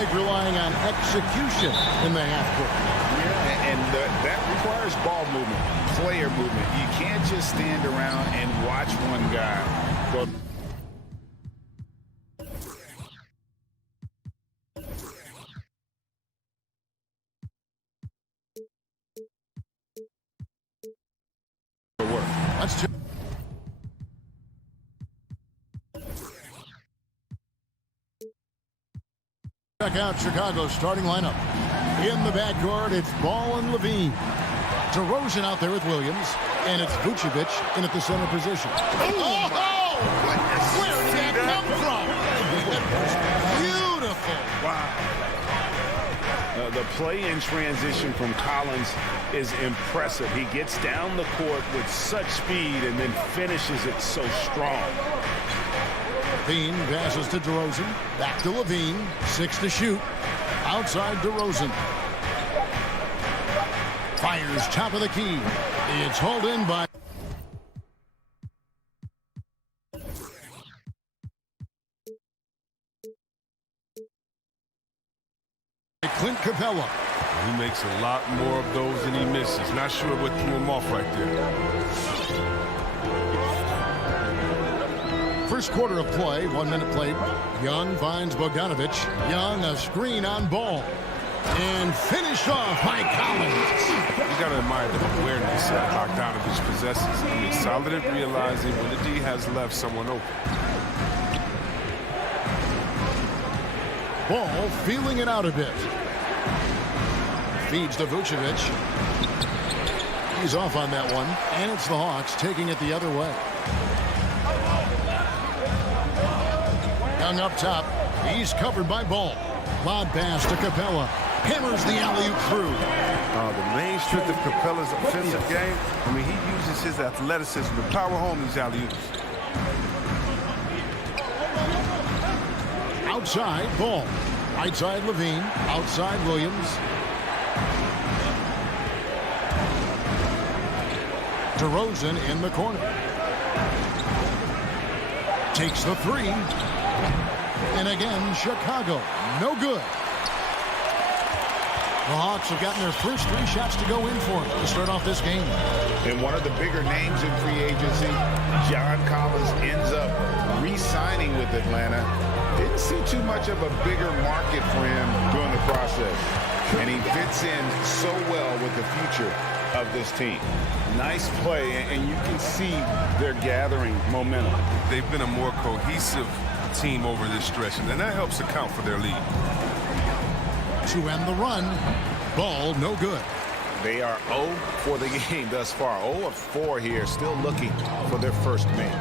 break relying on execution in the half court. Yeah, and that requires ball movement, player movement. You can't just stand around and watch one guy go. That's two. Check out Chicago's starting lineup. In the backcourt, it's Ball and Levine. DeRozan out there with Williams, and it's Vucevic in at the center position. Oh! Where did that come from? Beautiful. Wow. The play in transition from Collins is impressive. He gets down the court with such speed and then finishes it so strong. Levine passes to DeRozan. Back to Levine. 6 to shoot. Outside DeRozan. Fires top of the key. It's hauled in by Clint Capella. He makes a lot more of those than he misses. Not sure what threw him off right there. First quarter of play, 1 minute played. Young finds Bogdanovic. Young a screen on Ball. And finished off by Collins. You got to admire the awareness that Bogdanovic possesses. I mean, solid at realizing when the D has left someone open. Ball feeling it out a bit. Feeds to Vucevic. He's off on that one. And it's the Hawks taking it the other way. Young up top. He's covered by Ball. Lob pass to Capella. Hammers the alley-oop through. The main strength of Capella's offensive game, I mean, he uses his athleticism to power home these alley-oops. Outside, Ball. Right side, Levine. Outside, Williams. DeRozan in the corner. Takes the three. And again, Chicago. No good. The Hawks have gotten their first 3 shots to go in for it to start off this game. And one of the bigger names in free agency, John Collins, ends up re-signing with Atlanta. Didn't see too much of a bigger market for him during the process. And he fits in so well with the future of this team. Nice play, and you can see they're gathering momentum. They've been a more cohesive team over this stretch, and that helps account for their lead. To end the run, Ball no good. They are 0 for the game thus far. 0 of 4 here, still looking for their first make.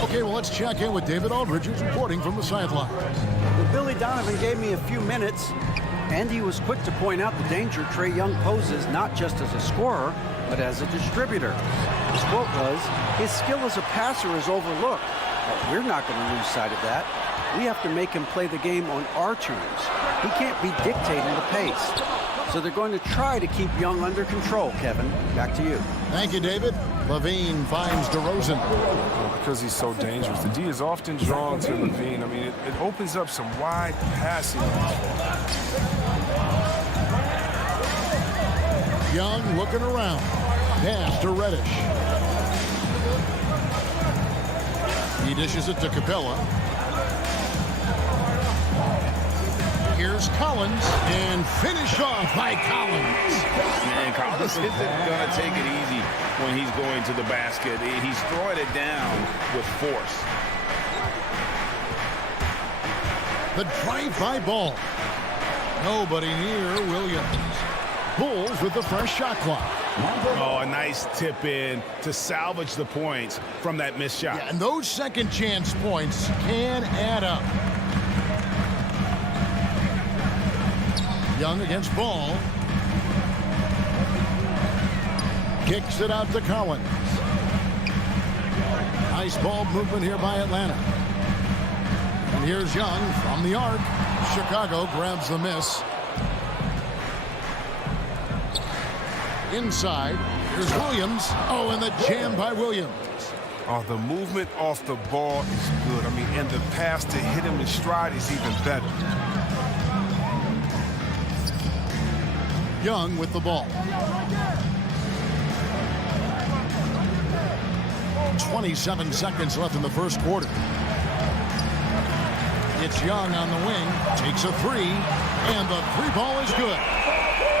Okay, well, let's check in with David Aldridge, who's reporting from the sideline. Well, Billy Donovan gave me a few minutes, and he was quick to point out the danger Trae Young poses not just as a scorer, but as a distributor. His quote was, "His skill as a passer is overlooked, but we're not going to lose sight of that. We have to make him play the game on our terms. He can't be dictating the pace." So they're going to try to keep Young under control, Kevin. Back to you. Thank you, David. Levine finds DeRozan. Because he's so dangerous. The D is often drawn to Levine. I mean, it opens up some wide passing. Young looking around. Pass to Reddish. He dishes it to Capella. Here's Collins, and finish off by Collins. And Collins isn't going to take it easy when he's going to the basket. He's throwing it down with force. The drive-by Ball. Nobody near Williams. Bulls with the fresh shot clock. Oh, a nice tip in to salvage the points from that missed shot. Yeah, and those second chance points can add up. Young against Ball. Kicks it out to Collins. Nice ball movement here by Atlanta. And here's Young from the arc. Chicago grabs the miss. Inside, here's Williams. Oh, and the jam by Williams. Oh, the movement off the ball is good. I mean, and the pass to hit him in stride is even better. Young with the ball. 27 seconds left in the first quarter. It's Young on the wing, takes a three, and the three ball is good.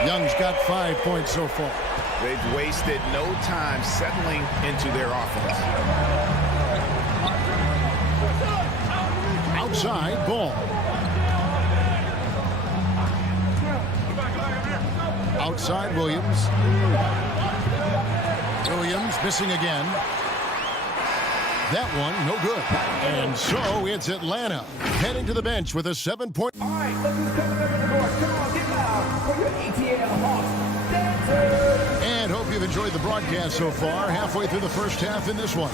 Young's got 5 points so far. They've wasted no time settling into their offense. Outside ball. Outside Williams. Williams missing again. That one, no good. And so it's Atlanta heading to the bench with a 7-point. All right, let's just come to the court. Come on, get loud for your ATL Hawks dancers. And hope you've enjoyed the broadcast so far. Halfway through the first half in this one.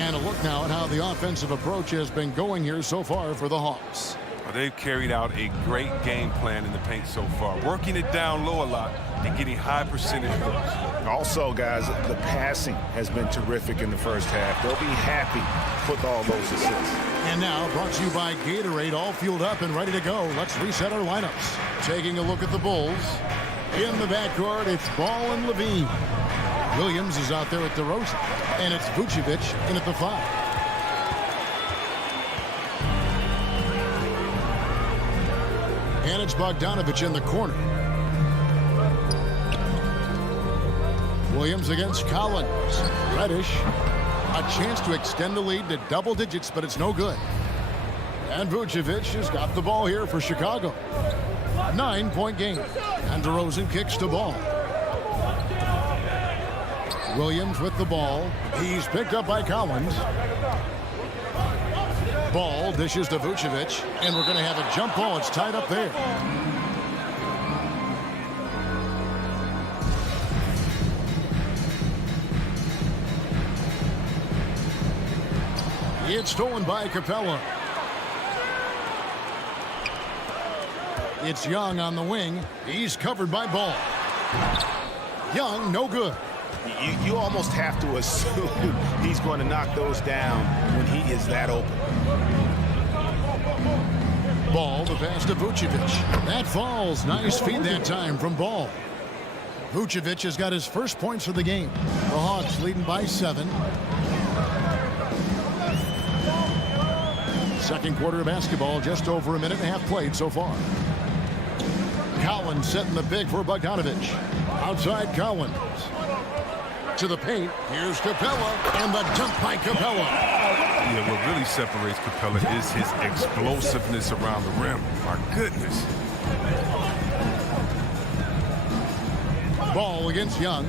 And a look now at how the offensive approach has been going here so far for the Hawks. Well, they've carried out a great game plan in the paint so far, working it down low a lot and getting high percentage looks. Also, guys, the passing has been terrific in the first half. They'll be happy with all those assists. And now, brought to you by Gatorade, all fueled up and ready to go. Let's reset our lineups. Taking a look at the Bulls. In the backcourt, it's Ball and Levine. Williams is out there at DeRozan, and it's Vucevic in at the 5. And it's Bogdanovich in the corner. Williams against Collins. Reddish, a chance to extend the lead to double digits, but it's no good. And Vucevic has got the ball here for Chicago. 9-point game. And DeRozan kicks to Ball. Williams with the ball. He's picked up by Collins. Ball dishes to Vucevic, and we're going to have a jump ball. It's tied up there. It's stolen by Capella. It's Young on the wing. He's covered by Ball. Young, no good. You almost have to assume he's going to knock those down when he is that open. Ball, the pass to Vucevic. That falls. Nice feed that time from Ball. Vucevic has got his first points of the game. The Hawks leading by 7. Second quarter of basketball, just over a minute and a half played so far. Collins setting the big for Bogdanovich. Outside Collins. To the paint. Here's Capella, and the dunk by Capella. Yeah, what really separates Capella is his explosiveness around the rim. My goodness. Ball against Young.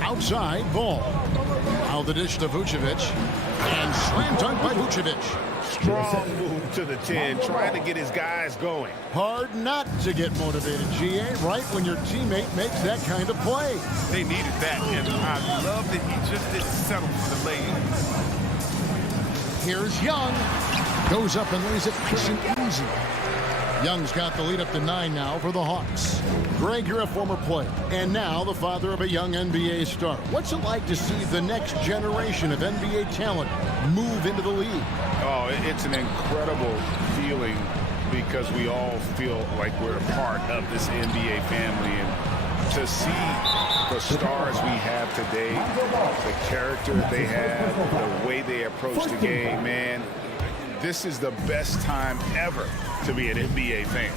Outside, Ball. Now the dish to Vucevic. And slam dunk by Vucevic. Strong move to the 10, trying to get his guys going. Hard not to get motivated, GA, right when your teammate makes that kind of play. They needed that, and I love that he just didn't settle for the lay-in. Here's Young. Goes up and lays it nice and easy. Young's got the lead up to 9 now for the Hawks. Greg, you're a former player, and now the father of a young NBA star. What's it like to see the next generation of NBA talent move into the league? Oh, it's an incredible feeling because we all feel like we're a part of this NBA family. And to see the stars we have today, the character they have, the way they approach the game, man, this is the best time ever to be an NBA fan.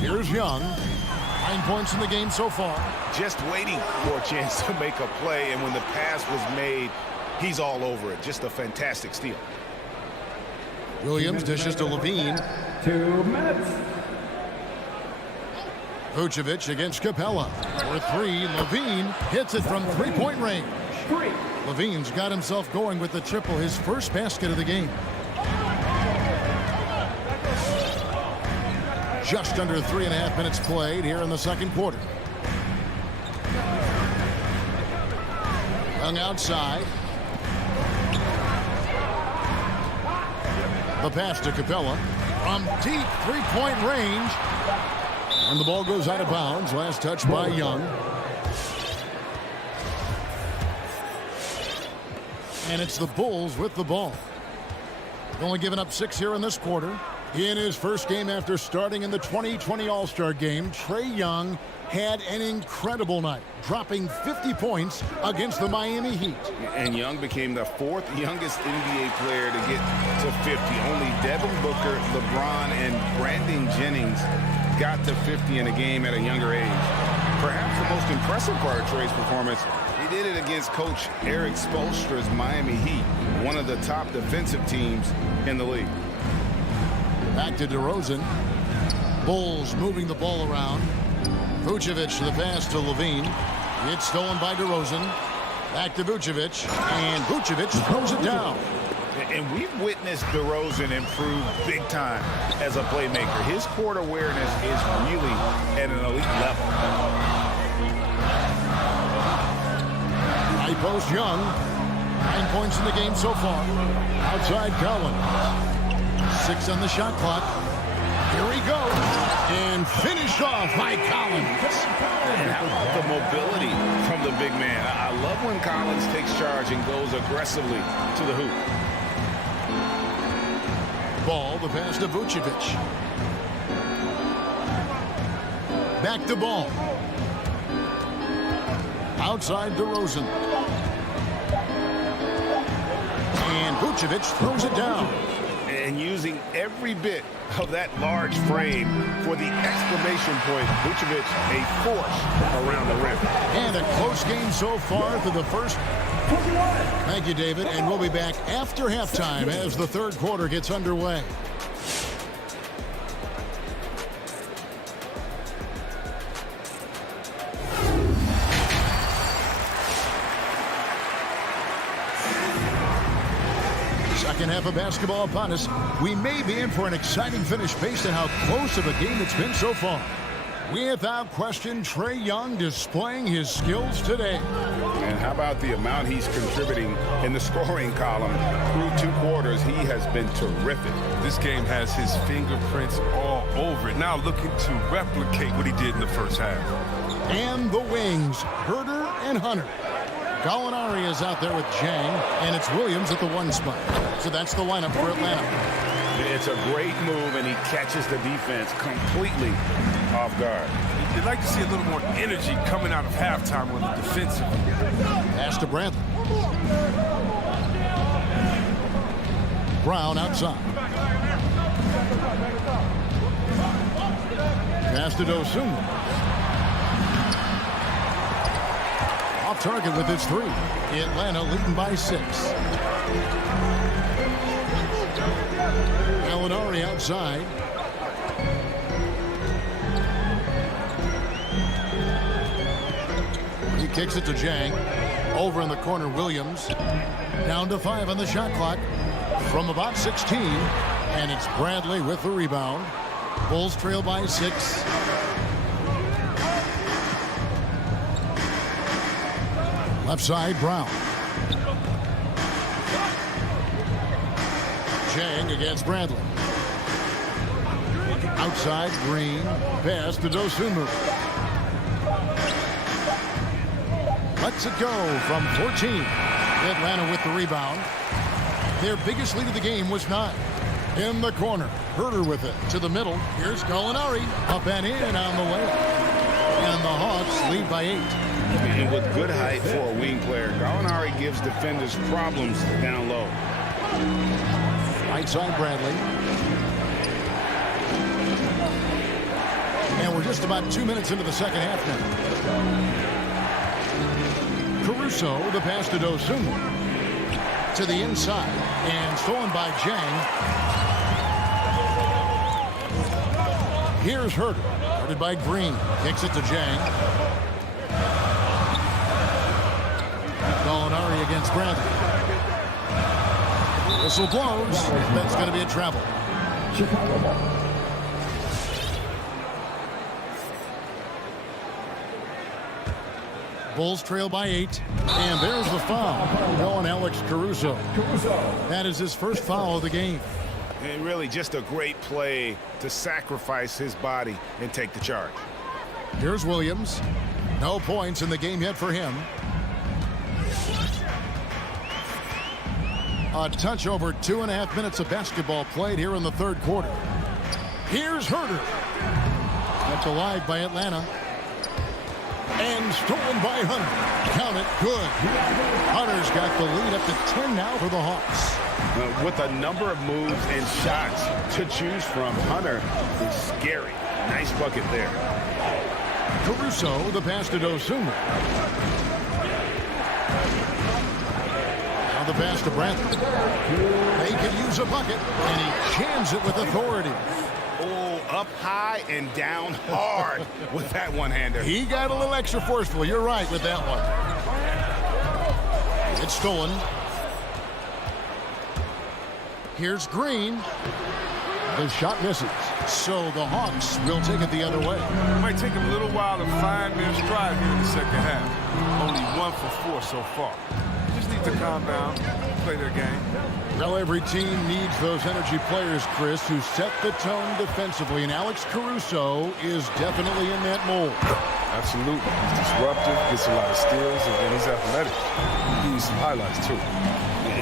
Here's Young. 9 points in the game so far. Just waiting for a chance to make a play, and when the pass was made, he's all over it. Just a fantastic steal. Williams dishes to Levine. 2 minutes. Vucevic against Capella. For 3, Levine hits it from 3-point range. 3. Levine's got himself going with the triple, his first basket of the game. Just under 3.5 minutes played here in the second quarter. Young outside. The pass to Capella from deep 3-point range. And the ball goes out of bounds. Last touch by Young. And it's the Bulls with the ball. Only given up 6 here in this quarter. In his first game after starting in the 2020 All-Star game, Trae Young had an incredible night, dropping 50 points against the Miami Heat. And Young became the 4th youngest NBA player to get to 50. Only Devin Booker, LeBron, and Brandon Jennings got to 50 in a game at a younger age. Perhaps the most impressive part of Trae's performance, he did it against Coach Eric Spoelstra's Miami Heat, one of the top defensive teams in the league. Back to DeRozan. Bulls moving the ball around. Vucevic the pass to Levine. It's stolen by DeRozan. Back to Vucevic. And Vucevic throws it down. And we've witnessed DeRozan improve big time as a playmaker. His court awareness is really at an elite level. High post Young. 9 points in the game so far. Outside Collins. 6 on the shot clock. Here he goes. And finished off by Collins. And how about the mobility from the big man? I love when Collins takes charge and goes aggressively to the hoop. Ball, the pass to Vucevic. Back to Ball. Outside DeRozan. And Vucevic throws it down. And using every bit of that large frame for the exclamation point. Vucevic, a force around the rim. And a close game so far through the first. Thank you, David. And we'll be back after halftime as the third quarter gets underway. Second half of basketball upon us. We may be in for an exciting finish based on how close of a game it's been so far. Without question, Trae Young displaying his skills today. And how about the amount he's contributing in the scoring column? Through 2 quarters, he has been terrific. This game has his fingerprints all over it. Now looking to replicate what he did in the first half. And the wings, Herder and Hunter. Gallinari is out there with Jang, and it's Williams at the 1 spot. So that's the lineup for Atlanta. It's a great move, and he catches the defense completely off guard. You'd like to see a little more energy coming out of halftime on the defensive. Pass to Bradley. Brown outside. Pass to Dosunmu. Off target with his 3. Atlanta leading by 6. Gallinari outside. He kicks it to Jang. Over in the corner, Williams. Down to 5 on the shot clock. From about 16. And it's Bradley with the rebound. Bulls trail by 6. Left side, Brown. Jang against Bradley. Outside, Green. Pass to Dosunmu. Lets it go from 14. Atlanta with the rebound. Their biggest lead of the game was 9. In the corner, Herder with it to the middle. Here's Gallinari. Up and in on the way. And the Hawks lead by 8. And with good height for a wing player, Gallinari gives defenders problems down low. Right side, Bradley. And we're just about 2 minutes into the second half now. Caruso, the pass to Dosunmu. To the inside. And stolen by Jang. Here's Herder. Guarded by Green. Kicks it to Jang. Gallinari against Bradley. Whistle blows. That's going to be a travel. Bulls trail by 8. And there's the foul on Alex Caruso. That is his first foul of the game. And really just a great play to sacrifice his body and take the charge. Here's Williams. No points in the game yet for him. A touch over 2.5 minutes of basketball played here in the third quarter. Here's Herder. Kept alive by Atlanta. And stolen by Hunter. Count it, good. Hunter's got the lead up to 10 now for the Hawks. With a number of moves and shots to choose from, Hunter is scary. Nice bucket there. Caruso, the pass to Dosunmu. Now the pass to Bradley. They can use a bucket, and he jams it with authority. Oh, up high and down hard with that one-hander. He got a little extra forceful. You're right with that one. It's stolen. Here's Green. The shot misses. So the Hawks will take it the other way. It might take them a little while to find their stride here in the second half. Only 1 for 4 so far. Just need to calm down, play their game. Well, every team needs those energy players, Chris, who set the tone defensively. And Alex Caruso is definitely in that mold. Absolutely. He's disruptive, gets a lot of steals, and he's athletic. He needs some highlights, too.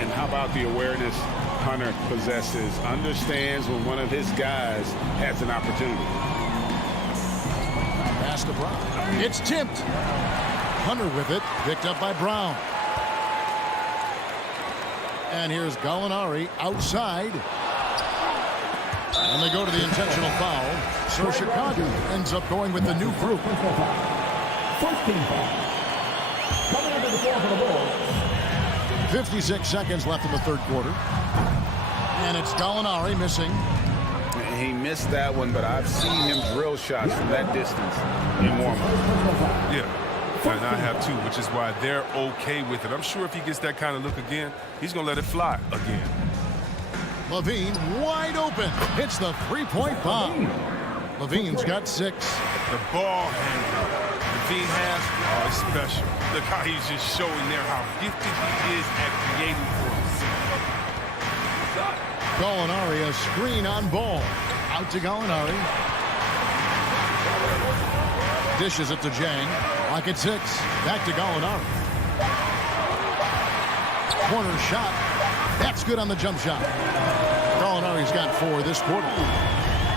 And how about the awareness Hunter possesses, understands when one of his guys has an opportunity. Pass to Brown. It's tipped. Hunter with it, picked up by Brown. And here's Gallinari outside. And they go to the intentional foul. So Chicago ends up going with the new group. First team foul. Coming into the floor for the Bulls. 56 seconds left in the third quarter. And it's Gallinari missing. He missed that one, but I've seen him drill shots from that distance in warm-up. Yeah, and I have too, which is why they're okay with it. I'm sure if he gets that kind of look again, he's going to let it fly again. Levine wide open. Hits the three-point bomb. Levine's got 6. The ball handler Levine has is special. Look how he's just showing there how gifted he is at creating for himself. Gallinari, a screen on ball. Out to Gallinari. Dishes it to Jang. Lock at 6. Back to Gallinari. Corner shot. That's good on the jump shot. Gallinari's got 4 this quarter.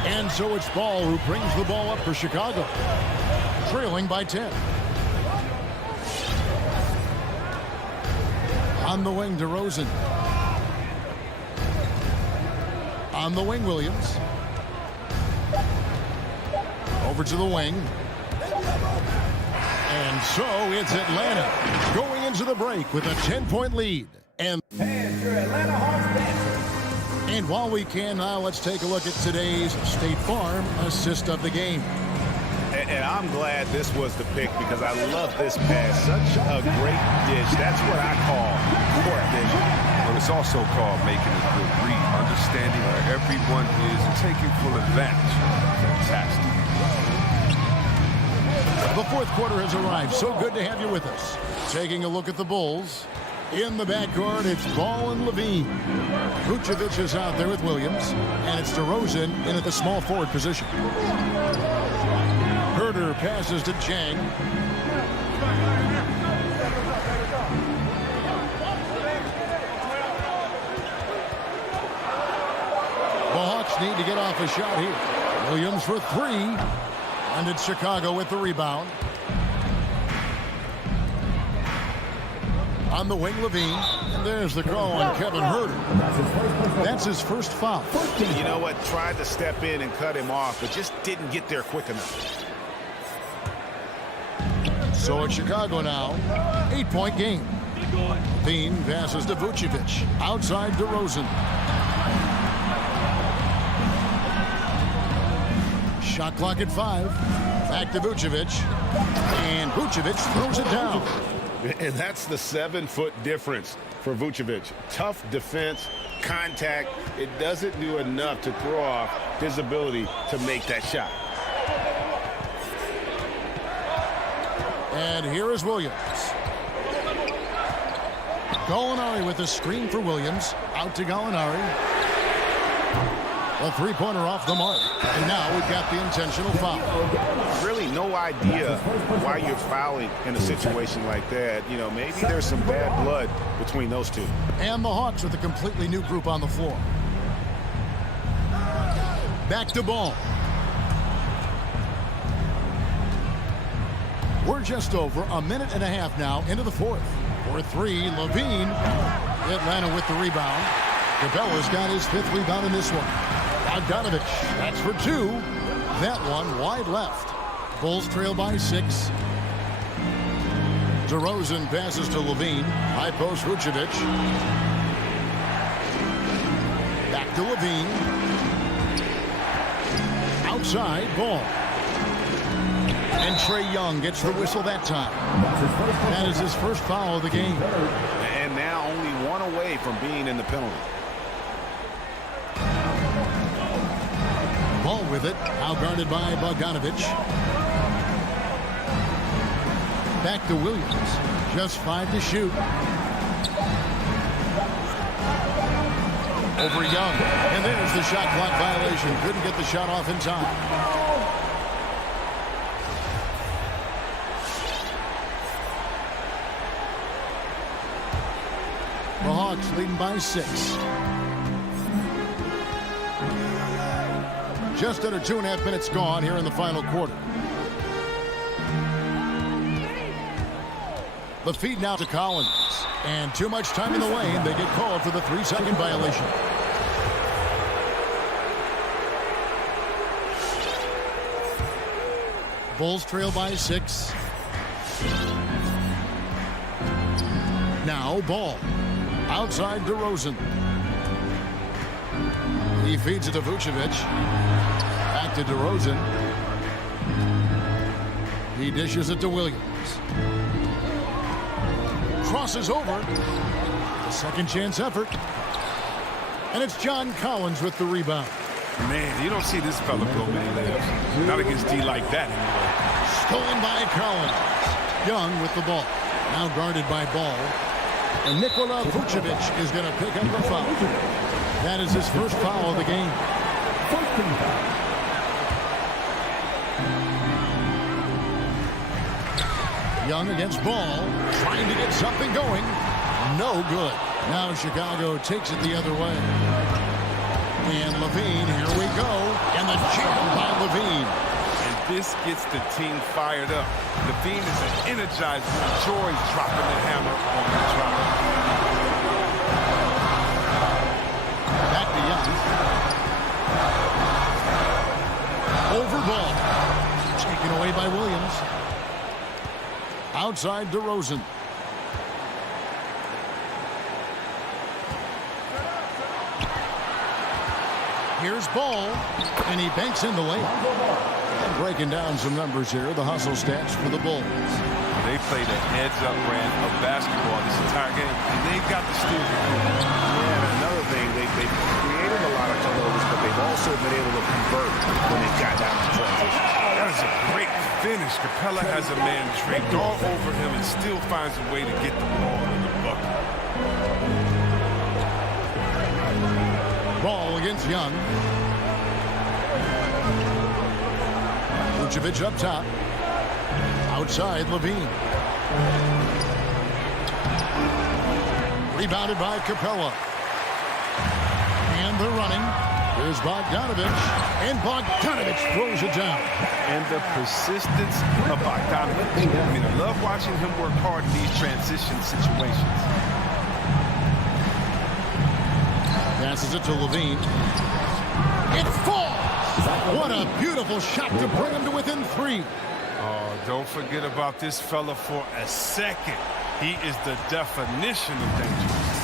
And so it's Ball who brings the ball up for Chicago. Trailing by 10. On the wing, DeRozan. On the wing, Williams. Over to the wing. And so it's Atlanta going into the break with a 10-point lead. And your Atlanta Hawks dancers. And while we can now, let's take a look at today's State Farm assist of the game. And I'm glad this was the pick because I love this pass. Such a great dish. That's what I call court vision. But it's also called making a good read, understanding where everyone is and taking full advantage. Fantastic. The fourth quarter has arrived. So good to have you with us. Taking a look at the Bulls. In the backcourt, it's Ball and Levine. Vucevic is out there with Williams. And it's DeRozan in at the small forward position. Herder passes to Jang. The Hawks need to get off a shot here. Williams for 3. And it's Chicago with the rebound. On the wing, Levine. And there's the call on Kevin Herder. That's his first foul. You know what? Tried to step in and cut him off, but just didn't get there quick enough. So it's Chicago now. 8-point game. Levine passes to Vucevic. Outside DeRozan. Shot clock at 5. Back to Vucevic. And Vucevic throws it down. And that's the 7-foot difference for Vucevic. Tough defense, contact. It doesn't do enough to throw off his ability to make that shot. And here is Williams. Gallinari with a screen for Williams. Out to Gallinari. A three-pointer off the mark. And now we've got the intentional foul. Really no idea why you're fouling in a situation like that. You know, maybe there's some bad blood between those two. And the Hawks with a completely new group on the floor. Back to Ball. We're just over a minute and a half now into the fourth. For three, Levine. Atlanta with the rebound. Capella's got his fifth rebound in this one. Bogdanovich, that's for two. That one wide left. Bulls trail by 6. DeRozan passes to Levine. High post Vucevic. Back to Levine. Outside, Ball. And Trae Young gets the whistle that time. That is his first foul of the game. And now only one away from being in the penalty. Ball with it. Now guarded by Bogdanovich. Back to Williams. Just 5 to shoot. Over Young. And there's the shot clock violation. Couldn't get the shot off in time. The Hawks leading by 6. Just under 2.5 minutes gone here in the final quarter. The feed now to Collins. And too much time in the lane. They get called for the 3-second violation. Bulls trail by 6. Now Ball. Outside DeRozan. He feeds it to Vucevic. Back to DeRozan. He dishes it to Williams. Crosses over. A second chance effort. And it's John Collins with the rebound. Man, you don't see this fella blow many layups. Not against D like that anyway. Stolen by Collins. Young with the ball. Now guarded by Ball. And Nikola Vucevic is going to pick up the foul. That is his first foul of the game. Young against Ball. Trying to get something going. No good. Now Chicago takes it the other way. And Levine, here we go. And the jam by Levine. And this gets the team fired up. Levine is an energizer. Enjoys dropping the hammer on the drop. Back to Young. Over Ball. Taken away by Williams. Outside DeRozan. Here's Ball. And he banks in the lane. And breaking down some numbers here. The hustle stats for the Bulls. They played a heads-up brand of basketball this entire game, and they've got the steal. Yeah, and another thing, they've created a lot of turnovers, but they've also been able to convert when they've gotten out of transition. That is a great finish. Capella has a man draped all over him and still finds a way to get the ball in the bucket. Ball against Young. Vucevic up top. Outside Levine. Rebounded by Capella. And they're running. Here's Bogdanovich. And Bogdanovich throws it down. And the persistence of Bogdanovich. I mean, I love watching him work hard in these transition situations. Passes it to Levine. It falls! What a beautiful shot to bring him to within 3. Oh, don't forget about this fella for a second. He is the definition of dangerous.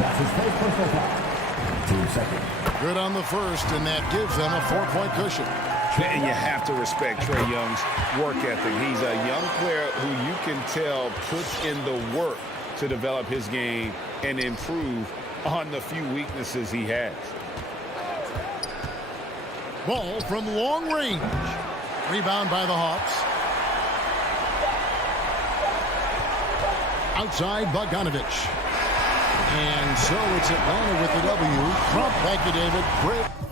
That's his first personal foul. 2 seconds. Good on the first, and that gives them a 4-point cushion. And you have to respect Trae Young's work ethic. He's a young player who you can tell puts in the work to develop his game and improve on the few weaknesses he has. Ball from long range. Rebound by the Hawks. Outside Bogdanovich. And so it's Atlanta with the W. Trump, thank you, David. Great.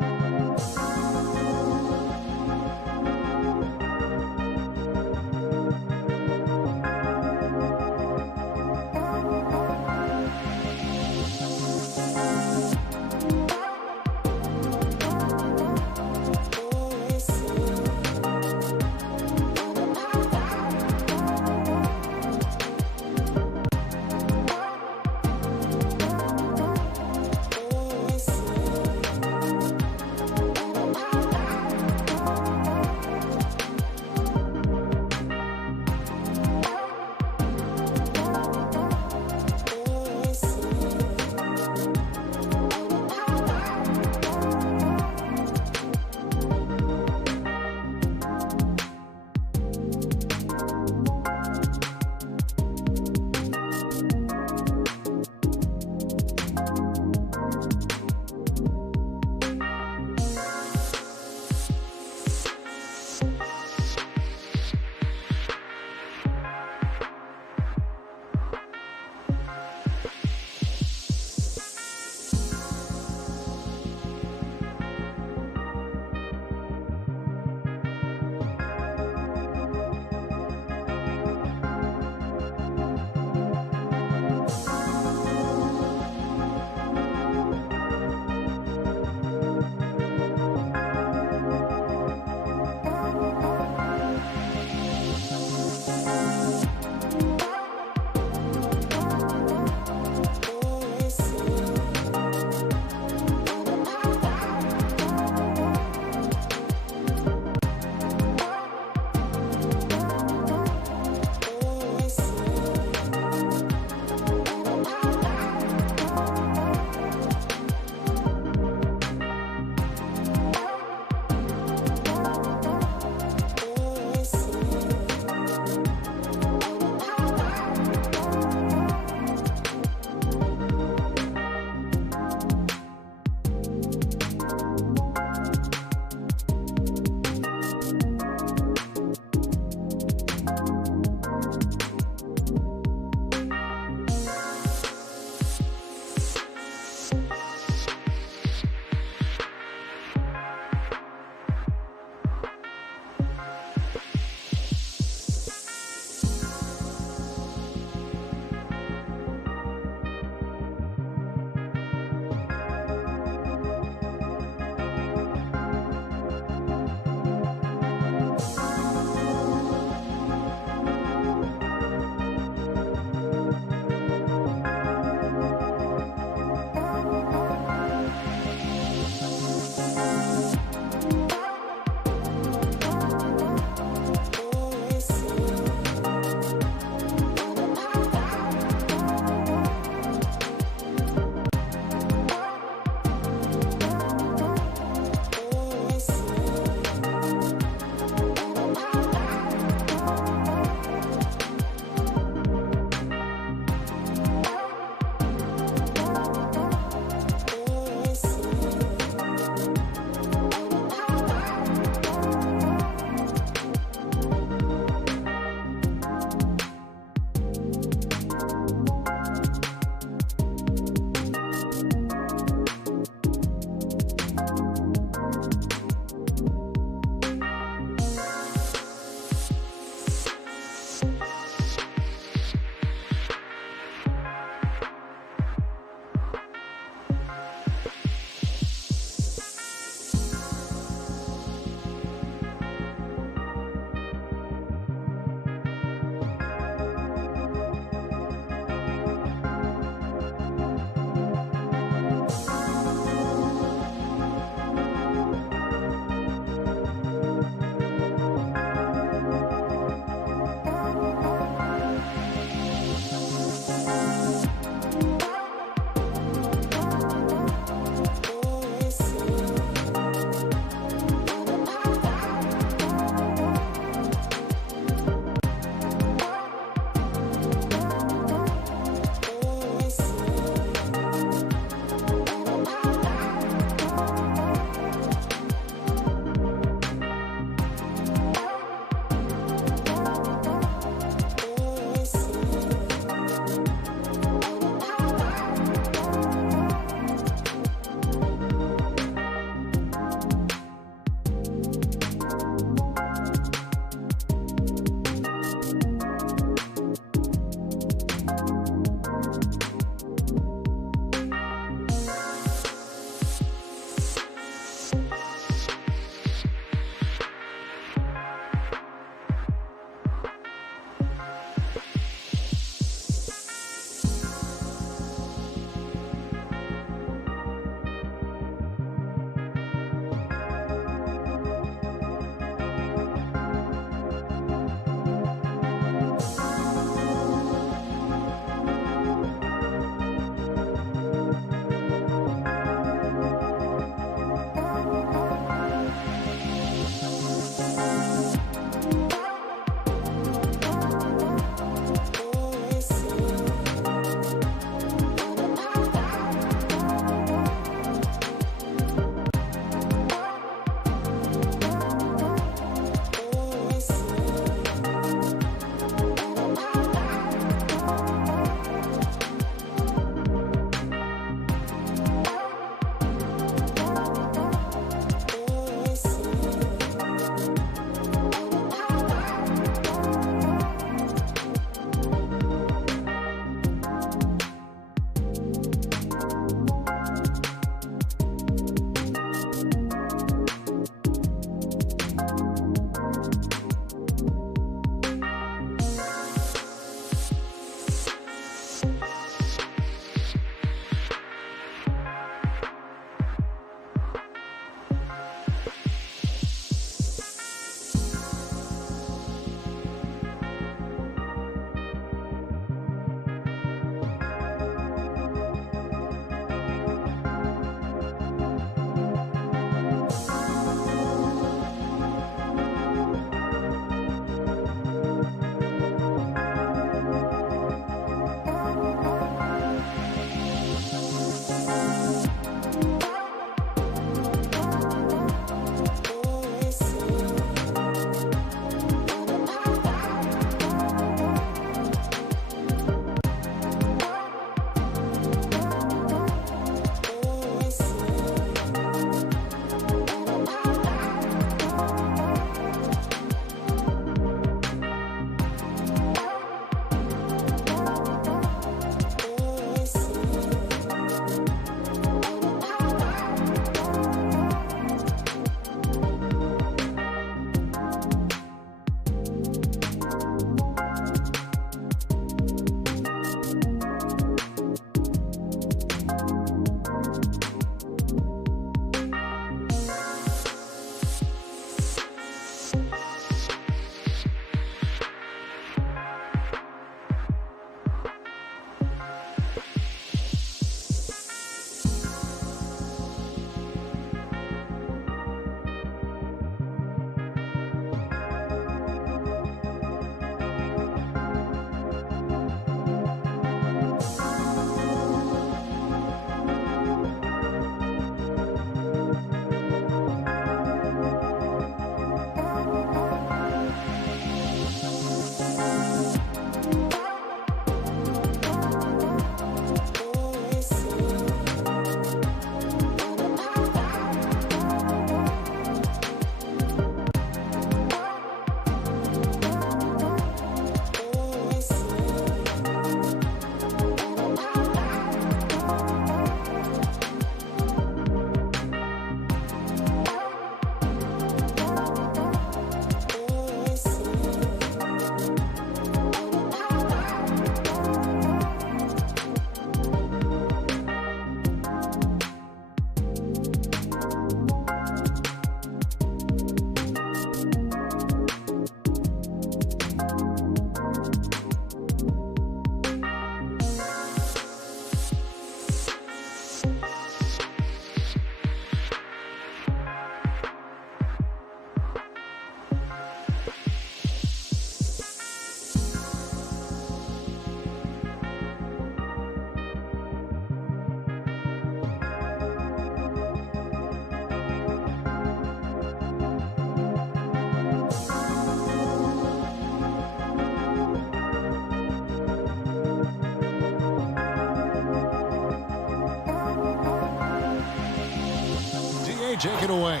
take it away.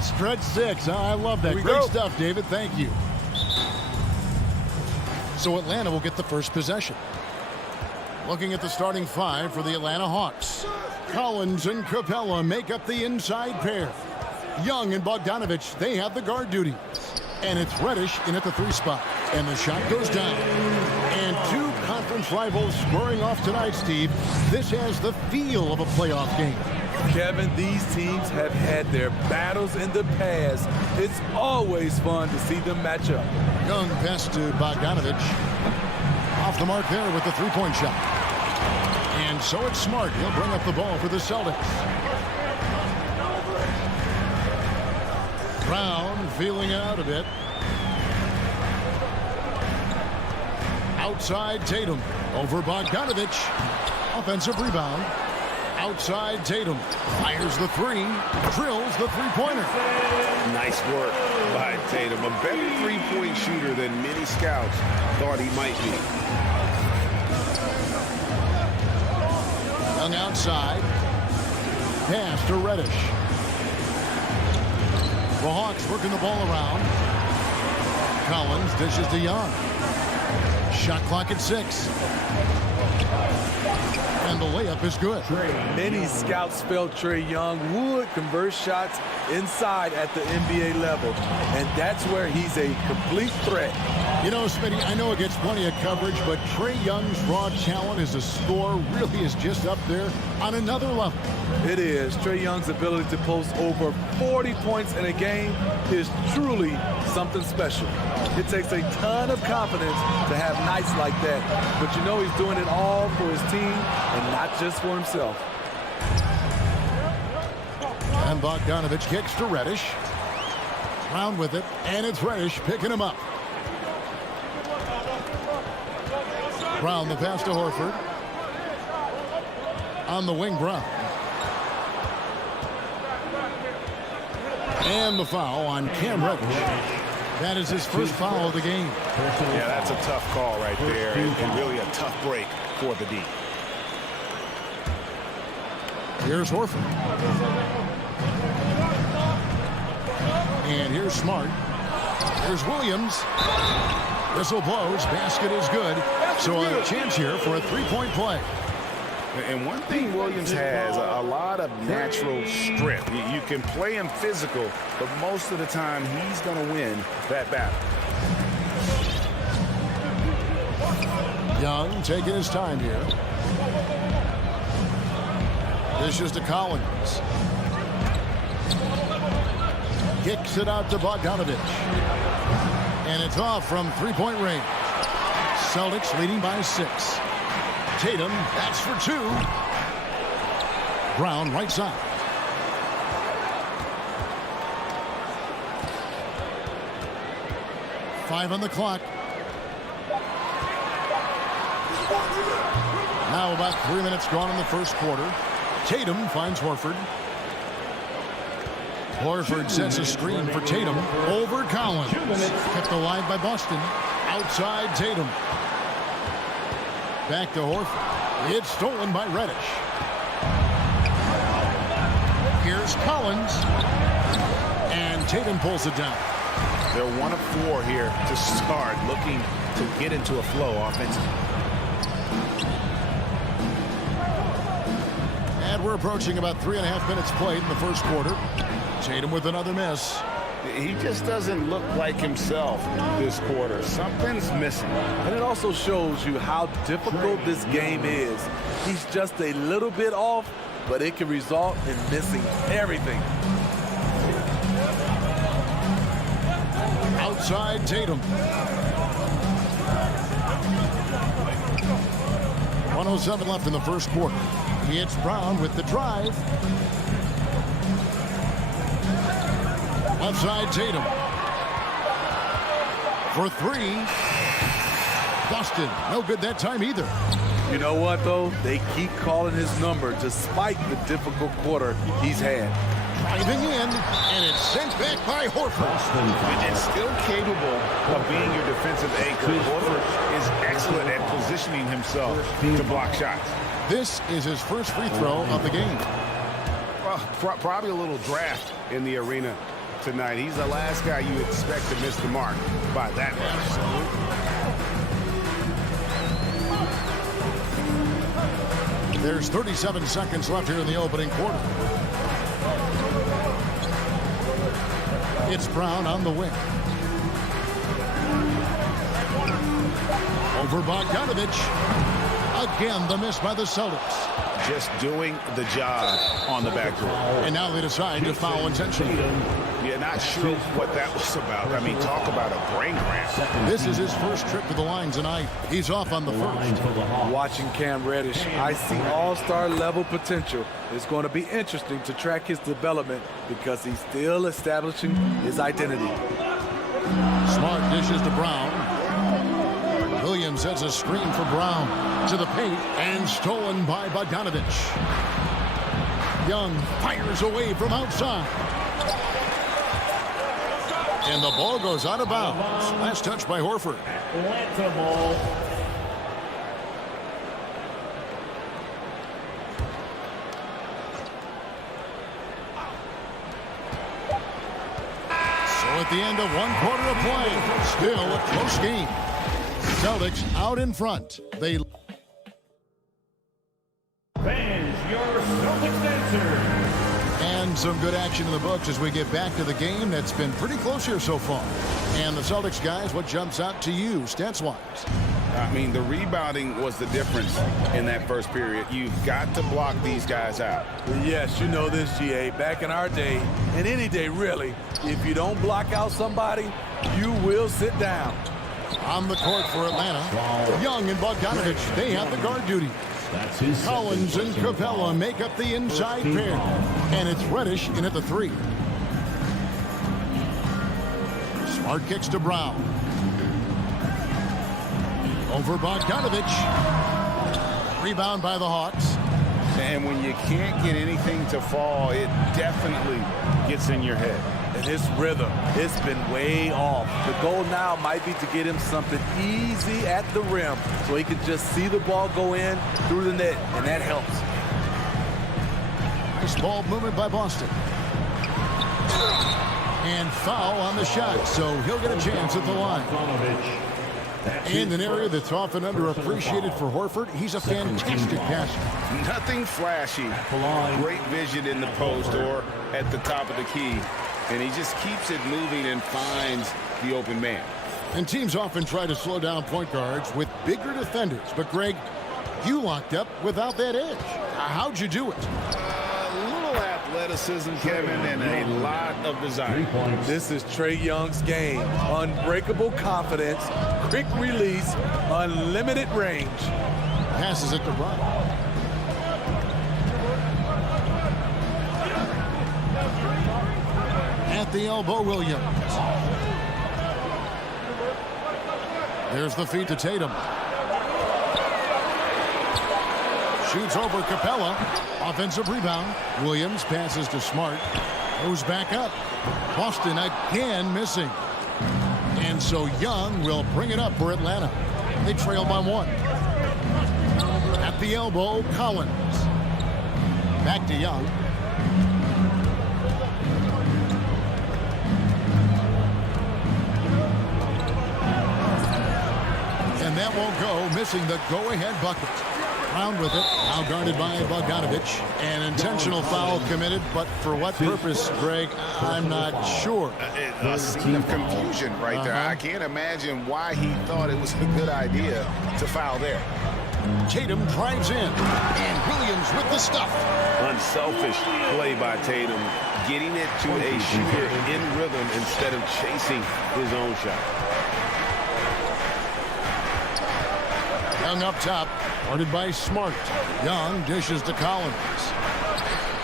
Stretch 6. I love that. Great stuff, David. Thank you. So Atlanta will get the first possession. Looking at the starting 5 for the Atlanta Hawks. Collins and Capella make up the inside pair. Young and Bogdanovich, they have the guard duty. And it's Reddish in at the 3 spot. And the shot goes down. And 2 conference rivals scoring off tonight, Steve. This has the feel of a playoff game. Kevin, these teams have had their battles in the past. It's always fun to see them match up. Young pass to Bogdanovich. Off the mark there with the 3-point shot. And so it's Smart. He'll bring up the ball for the Celtics. Brown feeling it out a bit. Outside Tatum. Over Bogdanovich. Offensive rebound. Outside Tatum. Fires the 3. Drills the 3-pointer. Nice work by Tatum. A better 3-point shooter than many scouts thought he might be. Young outside. Pass to Reddish. The Hawks working the ball around. Collins dishes to Young. Shot clock at 6. And the layup is good. Many scouts felt Trae Young would convert shots inside at the NBA level. And that's where he's a complete threat. You know, Smitty, I know it gets plenty of coverage, but Trae Young's raw talent as a scorer really is just up there on another level. It is. Trae Young's ability to post over 40 points in a game is truly something special. It takes a ton of confidence to have nights like that. But you know he's doing it all for his team and not just for himself. And Bogdanovich kicks to Reddish. Round with it, and it's Reddish picking him up. Brown, the pass to Horford. On the wing, Brown. And the foul on Cam Reddish. That is his first foul of the game. Yeah, that's a tough call right there, and really a tough break for the D. Here's Horford. And here's Smart. Here's Williams. Whistle blows. Basket is good. So a chance here for a 3-point play. And one thing Williams has, a lot of natural strength. You can play him physical, but most of the time he's going to win that battle. Young taking his time here. Dishes to Collins. Kicks it out to Bogdanovich. And it's off from 3-point range. Celtics leading by 6. Tatum, that's for 2. Brown, right side. Five on the clock. Now about 3 minutes gone in the first quarter. Tatum finds Horford. Horford sets a screen for Tatum over Collins. Kept alive by Boston. Outside Tatum. Back to Horford. It's stolen by Reddish. Here's Collins. And Tatum pulls it down. They're 1 of 4 here to start, looking to get into a flow offensively. And we're approaching about 3.5 minutes played in the first quarter. Tatum with another miss. He just doesn't look like himself this quarter. Something's missing. And it also shows you how difficult this game is. He's just a little bit off, but it can result in missing everything. Outside Tatum. 1:07 left in the first quarter. It's Brown with the drive. Left side Tatum. For 3. Boston. No good that time either. You know what, though? They keep calling his number despite the difficult quarter he's had. Driving in, and it's sent back by Horford. And still capable of being your defensive anchor. Horford is excellent at positioning himself to block shots. This is his first free throw of the game. Well, probably a little draft in the arena tonight. He's the last guy you expect to miss the mark by that much. There's 37 seconds left here in the opening quarter. It's Brown on the wing. Over Bogdanovich. Again, the miss by the Celtics. Just doing the job on the backdoor. And now they decide to foul intentionally. Yeah, not sure what that was about. I mean, talk about a brain cramp. This is his first trip to the line tonight. He's off on the first. Watching Cam Reddish, I see all-star level potential. It's going to be interesting to track his development because he's still establishing his identity. Smart dishes to Brown. Williams sets a screen for Brown to the paint and stolen by Bogdanovich. Young fires away from outside. And the ball goes out of bounds. Last touch by Horford. Atlanta ball. So at the end of one quarter of play, still a close game. Celtics out in front. They Fans, your Celtics answer. and some good action in the books as we get back to the game that's been pretty close here so far. And the Celtics guys, what jumps out to you stats-wise? I mean, the rebounding was the difference in that first period. You've got to block these guys out. Yes, you know this, GA. Back in our day, and any day really, if you don't block out somebody, you will sit down. On the court for Atlanta, Young and Bogdanovich, they have the guard duty. Collins and Capella make up the inside pair. And it's Reddish in at the 3. Smart kicks to Brown. Over Bogdanovich. Rebound by the Hawks. And when you can't get anything to fall, it definitely gets in your head. And his rhythm, it's been way off. The goal now might be to get him something easy at the rim so he can just see the ball go in through the net, and that helps. Nice ball movement by Boston. And foul on the shot, so he'll get a chance at the line. In an area that's often underappreciated for Horford, he's a fantastic passer. Nothing flashy. Great vision in the post or at the top of the key. And he just keeps it moving and finds the open man. And teams often try to slow down point guards with bigger defenders. But, Greg, you locked up without that edge. How'd you do it? A little athleticism, Kevin, and a lot of desire. This is Trae Young's game. Unbreakable confidence, quick release, unlimited range. Passes it to Brown. At the elbow, Williams. There's the feed to Tatum. Shoots over Capella. Offensive rebound. Williams passes to Smart. Goes back up. Boston again missing. And so Young will bring it up for Atlanta. They trail by 1. At the elbow, Collins. Back to Young. And that won't go, missing the go-ahead bucket. Brown with it, now guarded by Bogdanovich. An intentional foul committed, but for what purpose, Greg, I'm not sure. A scene of confusion right there. I can't imagine why he thought it was a good idea to foul there. Tatum drives in, and Williams with the stuff. Unselfish play by Tatum, getting it to a shooter in rhythm instead of chasing his own shot. Young up top, guarded by Smart. Young dishes to Collins.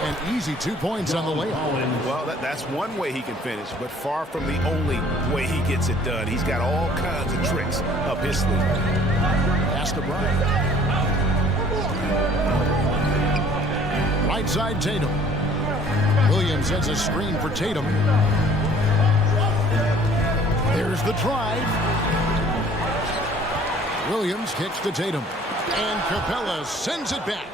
An easy 2 points on the layup. Well, that's one way he can finish, but far from the only way he gets it done. He's got all kinds of tricks up his sleeve. Pass to Bryant. Right side, Tatum. Williams sets a screen for Tatum. There's the drive. Williams kicks to Tatum. And Capella sends it back.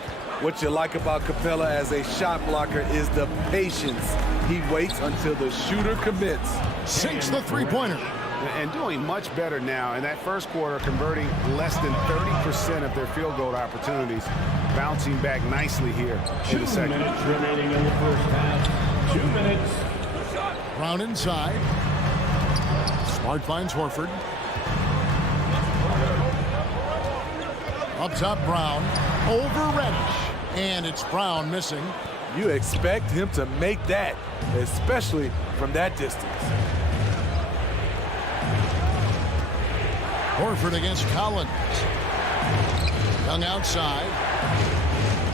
What you like about Capella as a shot blocker is the patience. He waits until the shooter commits. Sinks the three-pointer. And doing much better now. In that first quarter, converting less than 30% of their field goal opportunities. Bouncing back nicely here in the second. 2 minutes remaining in the first half. 2 minutes. Brown inside. Smart finds Horford. Up top, Brown. Over Reddish. And it's Brown missing. You expect him to make that, especially from that distance. Horford against Collins. Young outside.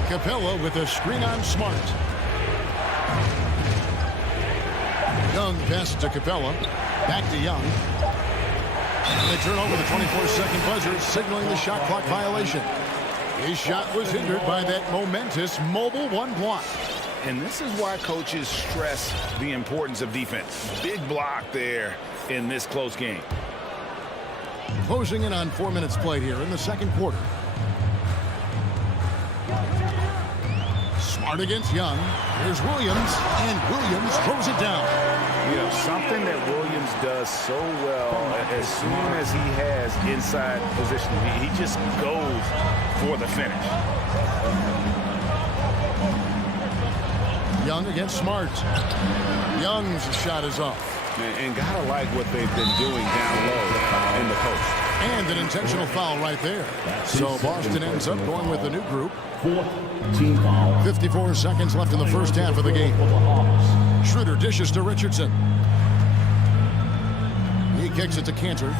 Capella with a screen on Smart. Young pass to Capella. Back to Young. And they turn over the 24-second buzzer, signaling the shot clock violation. His shot was hindered by that momentous mobile one block. And this is why coaches stress the importance of defense. Big block there in this close game. Closing in on 4 minutes played here in the second quarter. Smart against Young. Here's Williams, and Williams throws it down. You know, something that Williams does so well, as soon as he has inside position, he just goes for the finish. Young against Smart. Young's shot is off. And gotta like what they've been doing down low in the post. And an intentional foul right there. So Boston ends up going with a new group. 4th team foul. 54 seconds left in the first half of the game. Schroeder dishes to Richardson. He kicks it to Cantor.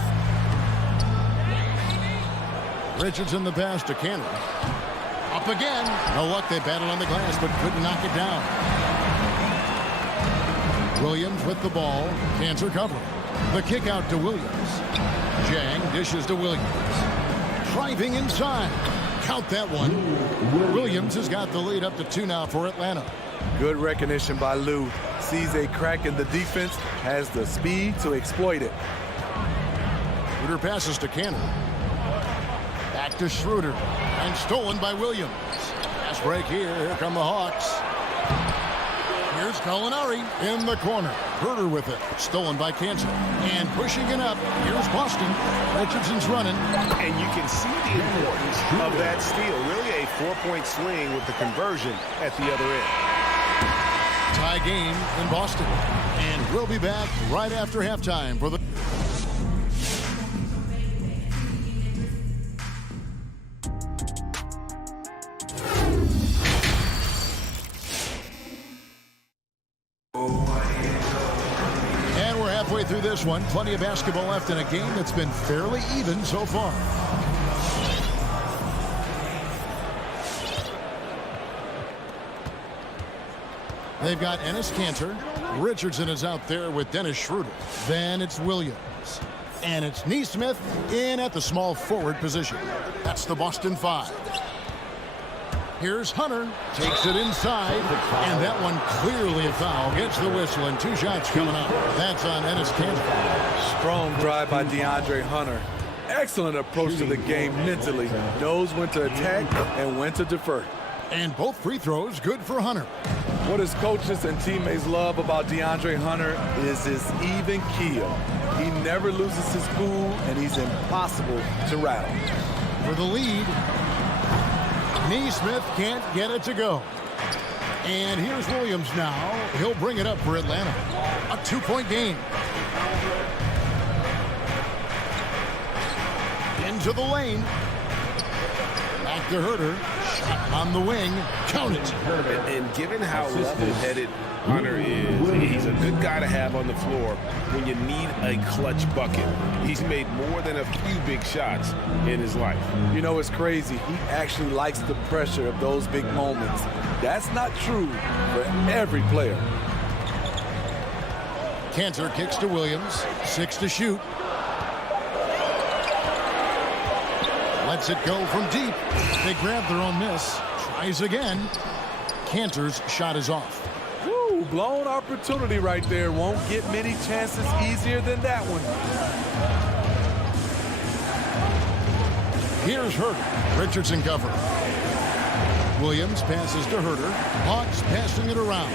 Richardson the pass to Cantor. Up again. No luck, they battled on the glass but couldn't knock it down. Williams with the ball. Cantor covering. The kick out to Williams. Jang dishes to Williams. Driving inside. Count that one. Williams has got the lead up to 2 now for Atlanta. Good recognition by Lou. Sees a crack in the defense, has the speed to exploit it. Schroeder passes to Cantor. Back to Schroeder. And stolen by Williams. Fast break here. Here come the Hawks. Here's Gallinari in the corner. Herter with it. Stolen by Cantor. And pushing it up. Here's Boston. Richardson's running. And you can see the importance of that steal. Really a 4-point swing with the conversion at the other end. Tie game in Boston. And we'll be back right after halftime for the... And we're halfway through this one. Plenty of basketball left in a game that's been fairly even so far. They've got Enes Kanter. Richardson is out there with Dennis Schroeder. Then it's Williams. And it's Nesmith in at the small forward position. That's the Boston 5. Here's Hunter. Takes it inside. And that one clearly a foul. Gets the whistle and 2 shots coming up. That's on Enes Kanter. Strong drive by DeAndre Hunter. Excellent approach to the game mentally. Knows when to attack and when to defer. And both free throws good for Hunter. What his coaches and teammates love about DeAndre Hunter is his even keel. He never loses his cool, and he's impossible to rattle. For the lead, Nesmith can't get it to go. And here's Williams now. He'll bring it up for Atlanta. A 2-point game. Into the lane. Back to Herter. Shot on the wing. Count it. And given how level-headed Hunter is, he's a good guy to have on the floor when you need a clutch bucket. He's made more than a few big shots in his life. You know, it's crazy. He actually likes the pressure of those big moments. That's not true for every player. Kanter kicks to Williams. 6 to shoot. Lets it go from deep. They grab their own miss. Tries again. Kanter's shot is off. Woo, blown opportunity right there. Won't get many chances easier than that one. Here's Herter. Richardson cover. Williams passes to Herter. Hawks passing it around.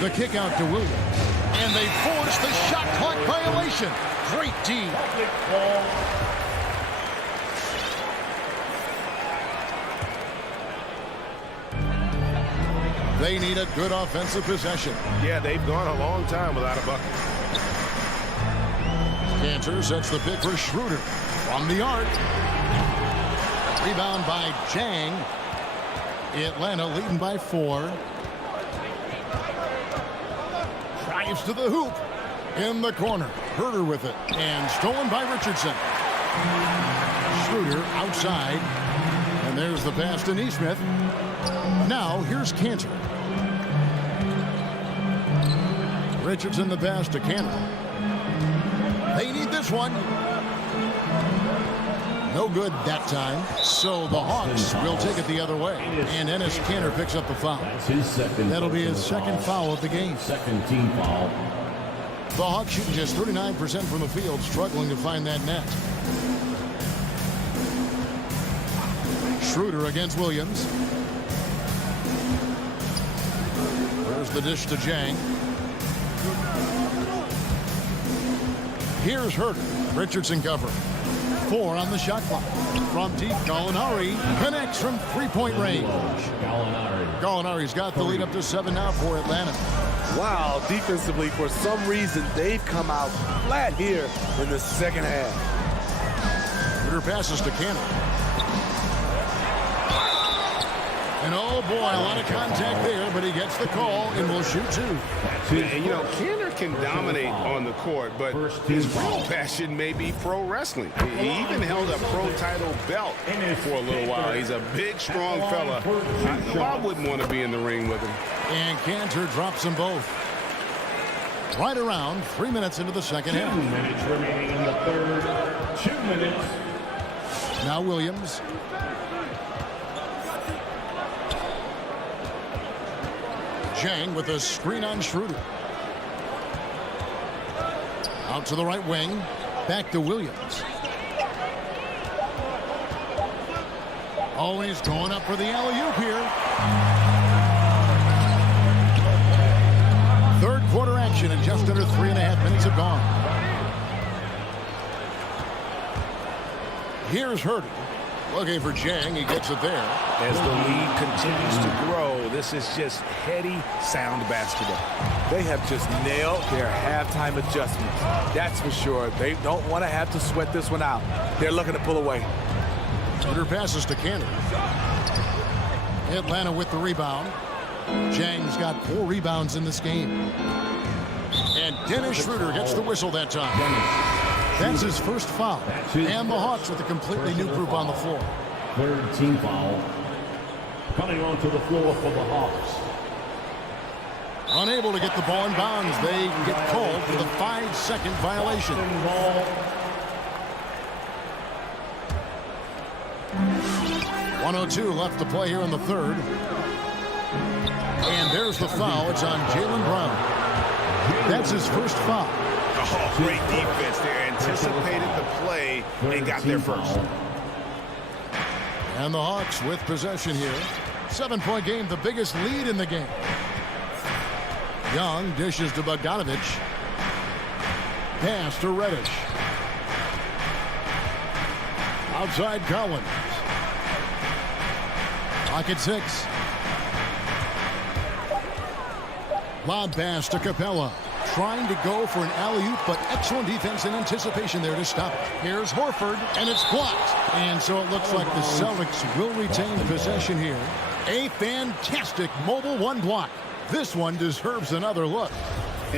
The kick out to Williams. And they force the shot clock violation. Great D. They need a good offensive possession. Yeah, they've gone a long time without a bucket. Cantor sets the pick for Schroeder. From the arc. Rebound by Jang. Atlanta leading by 4. Drives to the hoop. In the corner. Herter with it. And stolen by Richardson. Schroeder outside. And there's the pass to Nesmith. Now here's Cantor. Richardson the pass to Cantor. They need this one. No good that time. So the Hawks will take it the other way. And Enes Kanter picks up the foul. That'll be his second foul of the game. Second team foul. The Hawks shooting just 39% from the field, struggling to find that net. Schroeder against Williams. There's the dish to Jang. Here's Herter. Richardson cover. 4 on the shot clock. From deep, Gallinari connects from three-point range. Gallinari's got the lead up to 7 now for Atlanta. Wow, defensively, for some reason, they've come out flat here in the second half. Herter passes to Cantor. And oh boy, a lot of contact there, but he gets the call and will shoot 2. And, you know, Kanter can dominate on the court, but his real passion may be pro wrestling. He even held a pro title belt for a little while. He's a big, strong fella. I know I wouldn't want to be in the ring with him. And Cantor drops them both. Right around 3 minutes into the second half. 2 minutes remaining in the third. 2 minutes. Now Williams. Jang with a screen on Schroeder. Out to the right wing. Back to Williams. Always going up for the alley-oop here. Third quarter action and just under 3.5 minutes have gone. Here's Herter. Looking for Jang. He gets it there. As the lead continues to grow, this is just heady, sound basketball. They have just nailed their halftime adjustments. That's for sure. They don't want to have to sweat this one out. They're looking to pull away. Herter passes to Cantor. Atlanta with the rebound. Jang's got 4 rebounds in this game. And Dennis Schroeder gets the whistle that time. That's his first foul. And the Hawks with a completely new group on the floor. Third team foul. Coming onto the floor for the Hawks. Unable to get the ball in bounds. They get called for the 5-second violation. 1:02 left to play here in the third. And there's the foul. It's on Jaylen Brown. That's his first foul. Oh, great defense there. Anticipated the play and got there first. And the Hawks with possession here. 7-point game, the biggest lead in the game. Young dishes to Bogdanovich. Pass to Reddish. Outside Collins. Clock at 6. Lob pass to Capella. Trying to go for an alley-oop, but excellent defense and anticipation there to stop it. Here's Horford, and it's blocked. And so it looks like the Celtics will retain possession here. A fantastic mobile 1 block. This one deserves another look.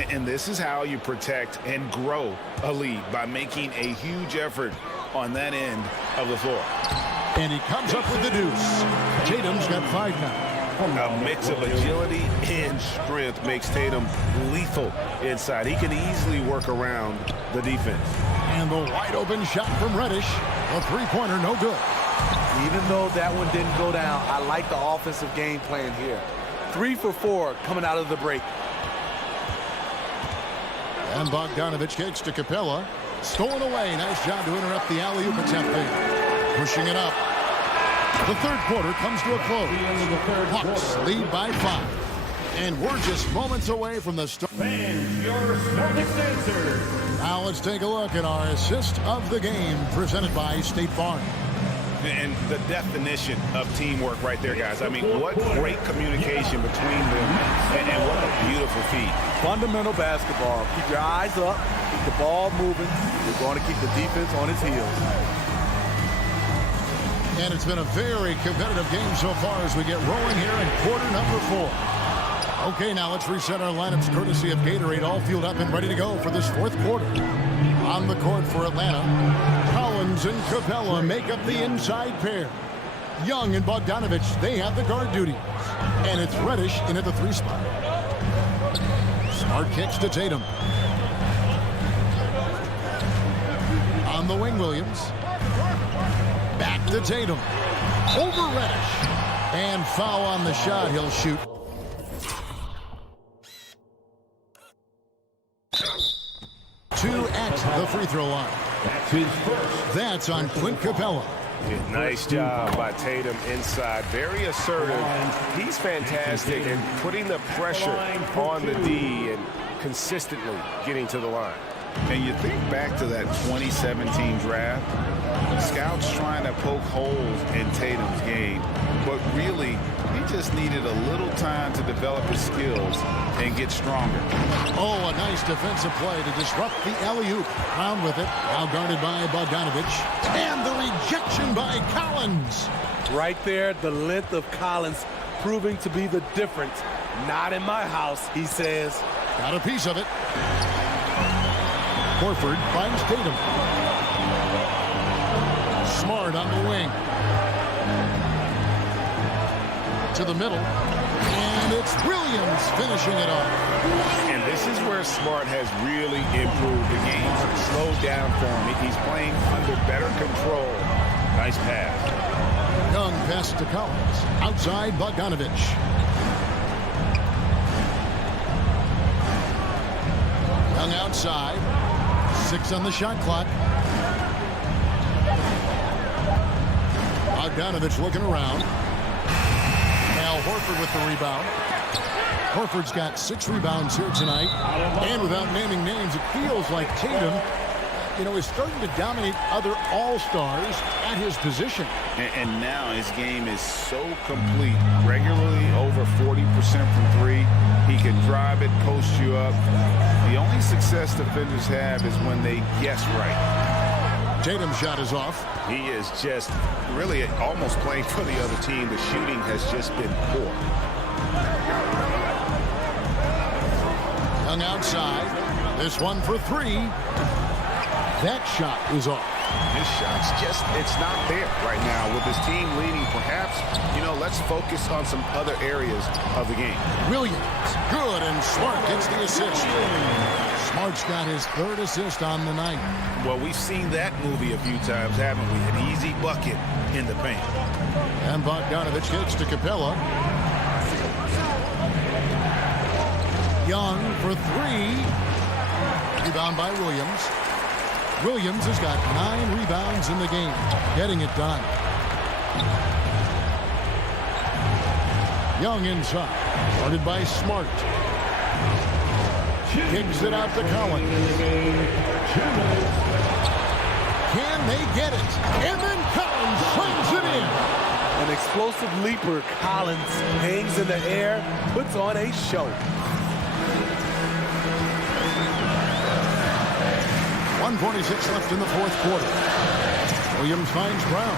And this is how you protect and grow a lead, by making a huge effort on that end of the floor. And he comes up with the deuce. Tatum's got 5 now. A mix of agility and strength makes Tatum lethal inside. He can easily work around the defense. And the wide open shot from Reddish. A 3-pointer, no good. Even though that one didn't go down, I like the offensive game plan here. 3 for 4 coming out of the break. And Bogdanovich kicks to Capella. Stolen away. Nice job to interrupt the alley-oop attempt there. Pushing it up. The third quarter comes to a close. Hawks lead by 5. And we're just moments away from the start. Now let's take a look at our assist of the game presented by State Farm. And the definition of teamwork right there, guys. I mean, what great communication between them, and what a beautiful feat. Fundamental basketball. Keep your eyes up, keep the ball moving. You're going to keep the defense on its heels. And it's been a very competitive game so far as we get rolling here in quarter number 4. Okay, now let's reset our lineups courtesy of Gatorade, all fueled up and ready to go for this fourth quarter. On the court for Atlanta, Collins and Capella make up the inside pair. Young and Bogdanovich, they have the guard duties. And it's Reddish in at the 3 spot. Smart kicks to Tatum. On the wing, Williams. Back to Tatum. Over Reddish. And foul on the shot. He'll shoot. At the free throw line. That's on Clint Capella. Nice job by Tatum inside. Very assertive. He's fantastic in putting the pressure on the D and consistently getting to the line. And you think back to that 2017 draft, scouts trying to poke holes in Tatum's game, but really he just needed a little time to develop his skills and get stronger. Oh, a nice defensive play to disrupt the alley-oop. Round with it, now guarded by Bogdanovich. And the rejection by Collins. Right there, the length of Collins proving to be the difference. Not in my house, he says. Got a piece of it. Horford finds Tatum. Smart on the wing. To the middle. And it's Williams finishing it off. And this is where Smart has really improved the game. Slowed down for him. He's playing under better control. Nice pass. Young pass to Collins. Outside Bogdanovich. Young outside. 6 on the shot clock. Bogdanovich looking around. Now Horford with the rebound. Horford's got 6 rebounds here tonight. And without naming names, it feels like Tatum, is starting to dominate other all-stars at his position. And now his game is so complete. Regularly over 40% from 3. He can drive it, post you up. The only success defenders have is when they guess right. Tatum's shot is off. He is just really almost playing for the other team. The shooting has just been poor. Young outside. This one for 3. That shot is off. His shot's it's not there right now. With his team leading, perhaps, let's focus on some other areas of the game. Williams, good, and Smart gets the assist. Smart's got his 3rd assist on the night. Well, we've seen that movie a few times, haven't we? An easy bucket in the paint. And Bogdanovich gets to Capella. Young for 3. Rebound by Williams. Williams has got 9 rebounds in the game, getting it done. Young inside, guarded by Smart. Kicks it out to Collins. Can they get it? And then Collins slams it in. An explosive leaper. Collins hangs in the air, puts on a show. 1:46 left in the fourth quarter. Williams finds Brown.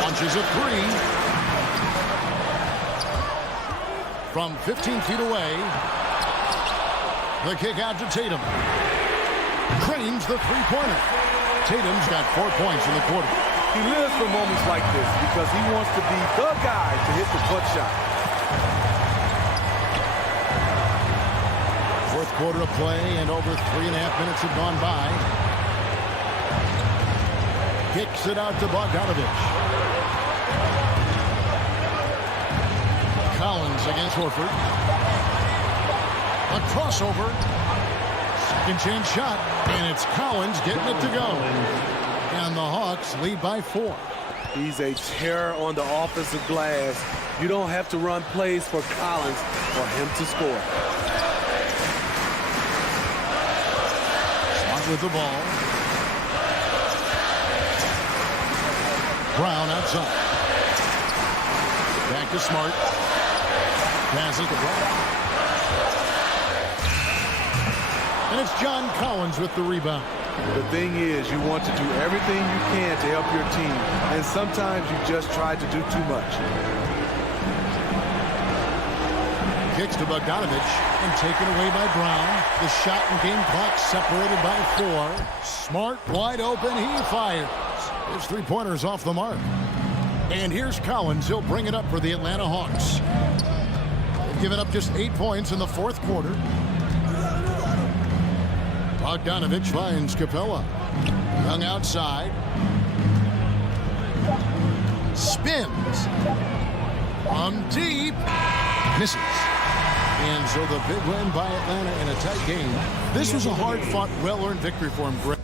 Launches a 3. From 15 feet away. The kick out to Tatum. Cranes the 3-pointer. Tatum's got 4 points in the quarter. He lives for moments like this because he wants to be the guy to hit the clutch shot. Fourth quarter of play, and over 3.5 minutes have gone by. Kicks it out to Bogdanovich. Collins against Horford. A crossover. Second chance shot, and it's Collins getting it to go. And the Hawks lead by 4. He's a terror on the offensive glass. You don't have to run plays for Collins for him to score. Smart with the ball. Brown outside. Back to Smart. Passes to Brown. And it's John Collins with the rebound. The thing is, you want to do everything you can to help your team, and sometimes you just try to do too much. Kicks to Bogdanovich and taken away by Brown. The shot and game clock separated by 4. Smart wide open. He fires. His three-pointer's off the mark. And here's Collins. He'll bring it up for the Atlanta Hawks. They've given up just 8 points in the fourth quarter. Bogdanovich finds Capella. Young outside. Spins. From deep. Misses. And so the big win by Atlanta in a tight game. This was a hard-fought, well-earned victory for him.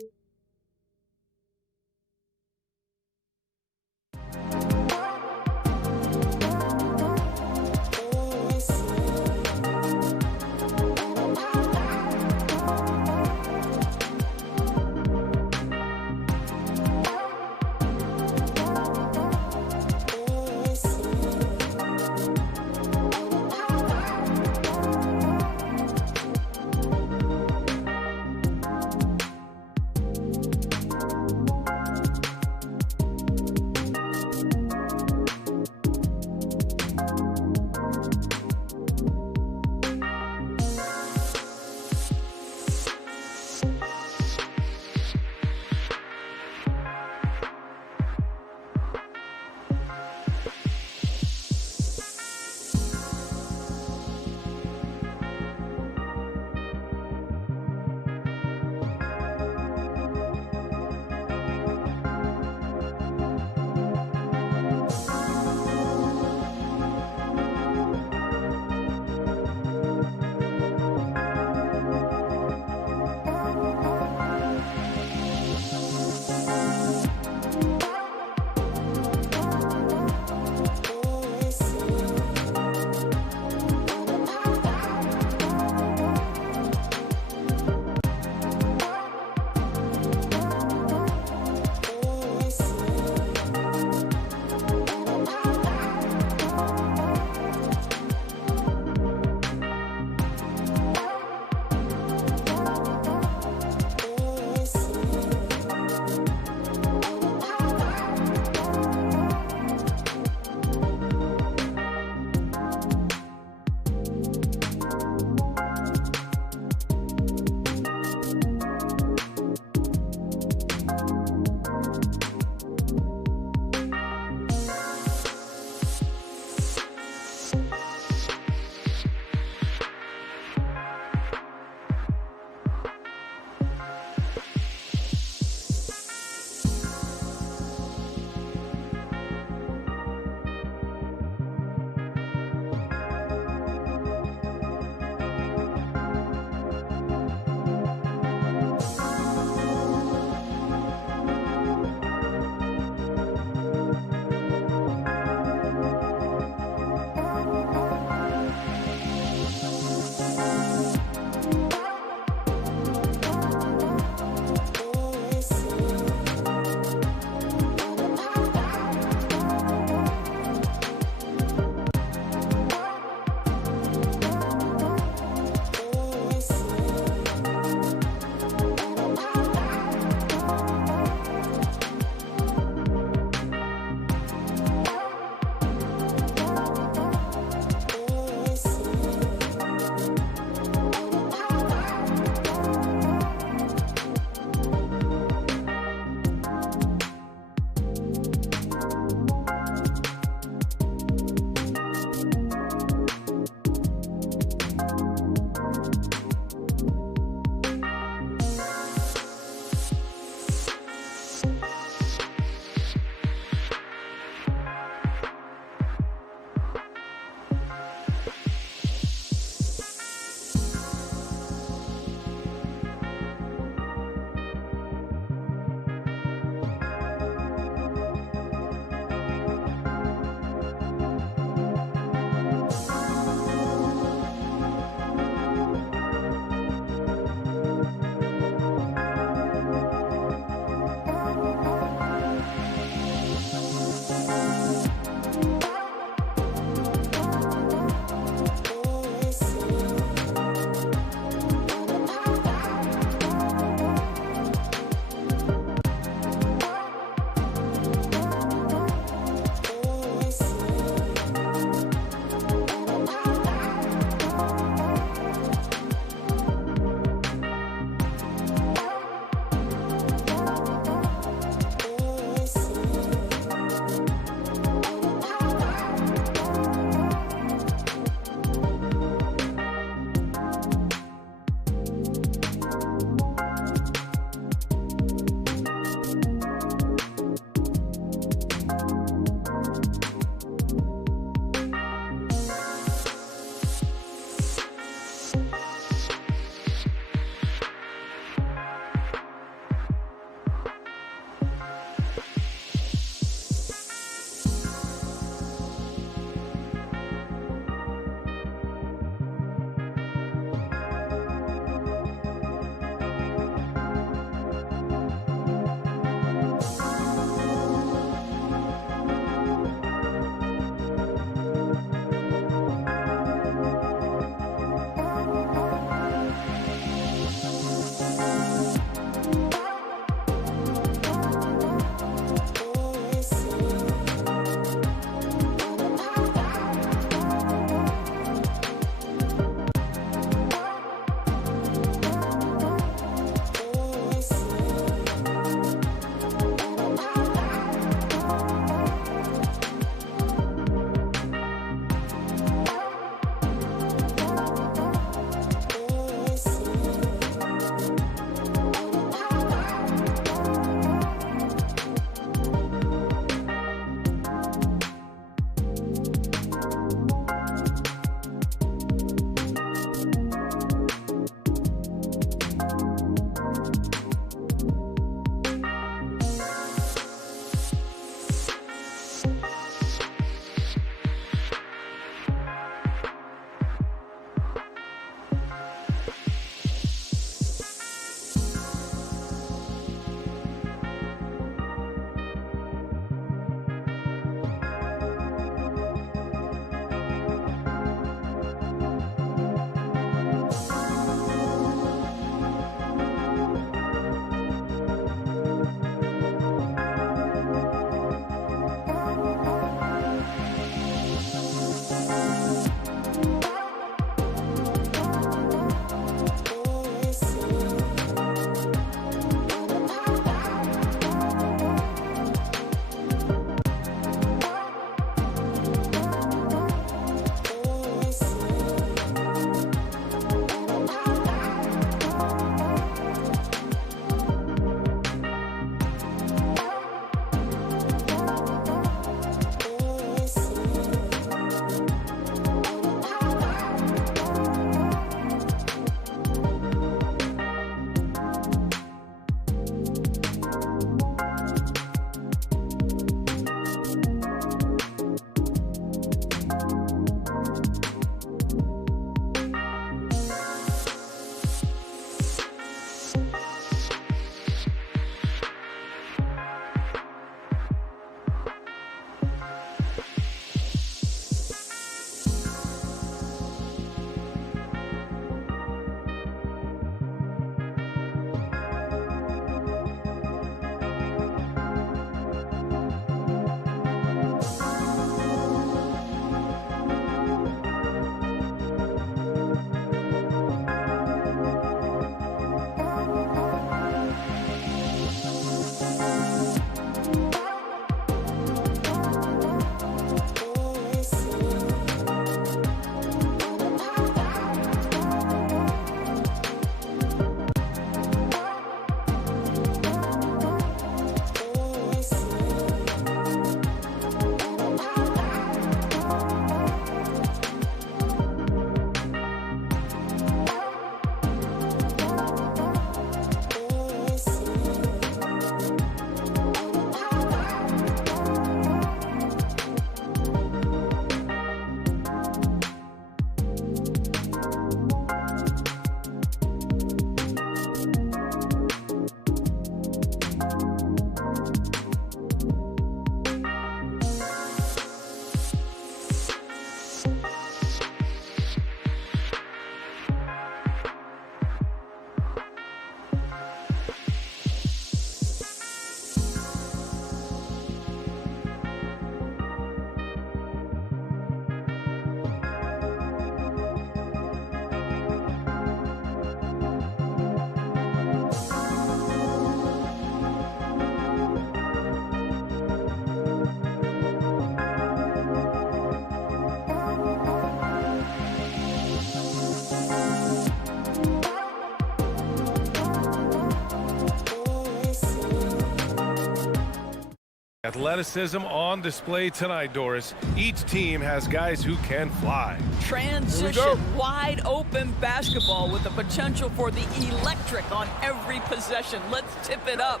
Athleticism on display tonight, Doris. Each team has guys who can fly. Transition, wide open basketball with the potential for the electric on every possession. Let's tip it up.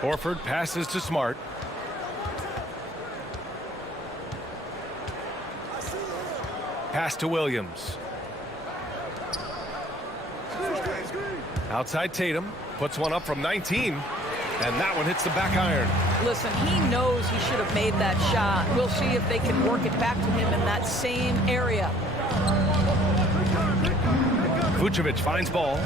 Horford passes to Smart. Pass to Williams. Outside Tatum. Puts one up from 19. And that one hits the back iron. Listen, he knows he should have made that shot. We'll see if they can work it back to him in that same area. Vucevic finds ball.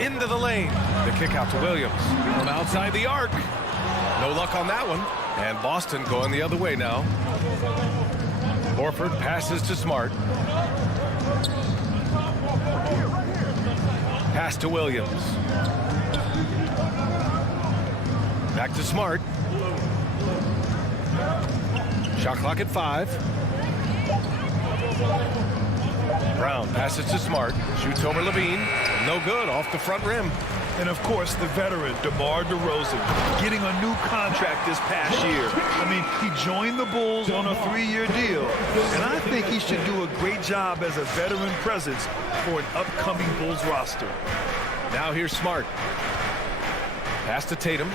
Into the lane. The kick out to Williams. From outside the arc. No luck on that one. And Boston going the other way now. Horford passes to Smart. Pass to Williams. Back to Smart. Shot clock at 5. Brown passes to Smart. Shoots over Levine. No good. Off the front rim. And, of course, the veteran, DeMar DeRozan, getting a new contract this past year. I mean, he joined the Bulls on a 3-year deal, and I think he should do a great job as a veteran presence for an upcoming Bulls roster. Now here's Smart. Pass to Tatum.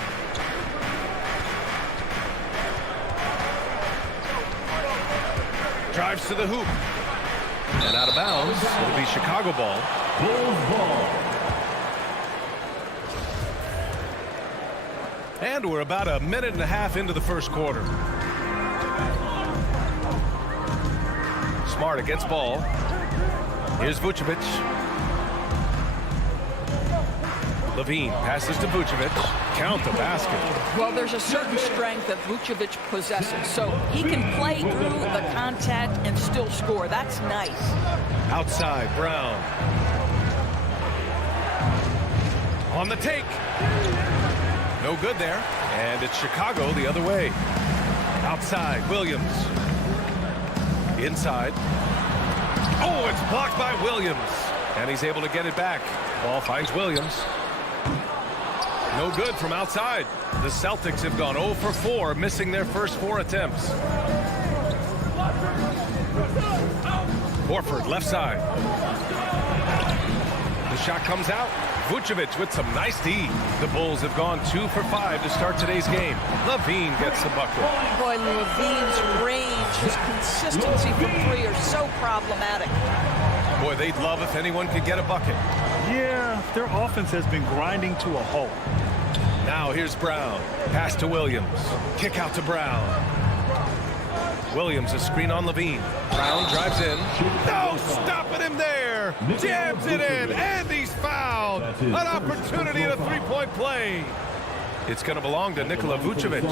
Drives to the hoop. And out of bounds. It'll be Chicago ball. Bulls ball. And we're about a minute and a half into the first quarter. Smart against ball. Here's Vucevic. Levine passes to Vucevic. Count the basket. Well, there's a certain strength that Vucevic possesses, so he can play through the contact and still score. That's nice. Outside, Brown. On the take. No good there. And it's Chicago the other way. Outside, Williams. Inside. Oh, it's blocked by Williams. And he's able to get it back. Ball finds Williams. No good from outside. The Celtics have gone 0 for 4, missing their first 4 attempts. Horford, left side. The shot comes out. Vucevic with some nice D. The Bulls have gone 2 for 5 to start today's game. Levine gets the bucket. Boy, Levine's range, his consistency from 3 are so problematic. Boy, they'd love if anyone could get a bucket. Yeah, their offense has been grinding to a halt. Now here's Brown. Pass to Williams. Kick out to Brown. Williams, a screen on Levine. Brown drives in. No stopping him there. Jams it in, and he's fouled. An opportunity at a three-point play. It's going to belong to Nikola Vucevic.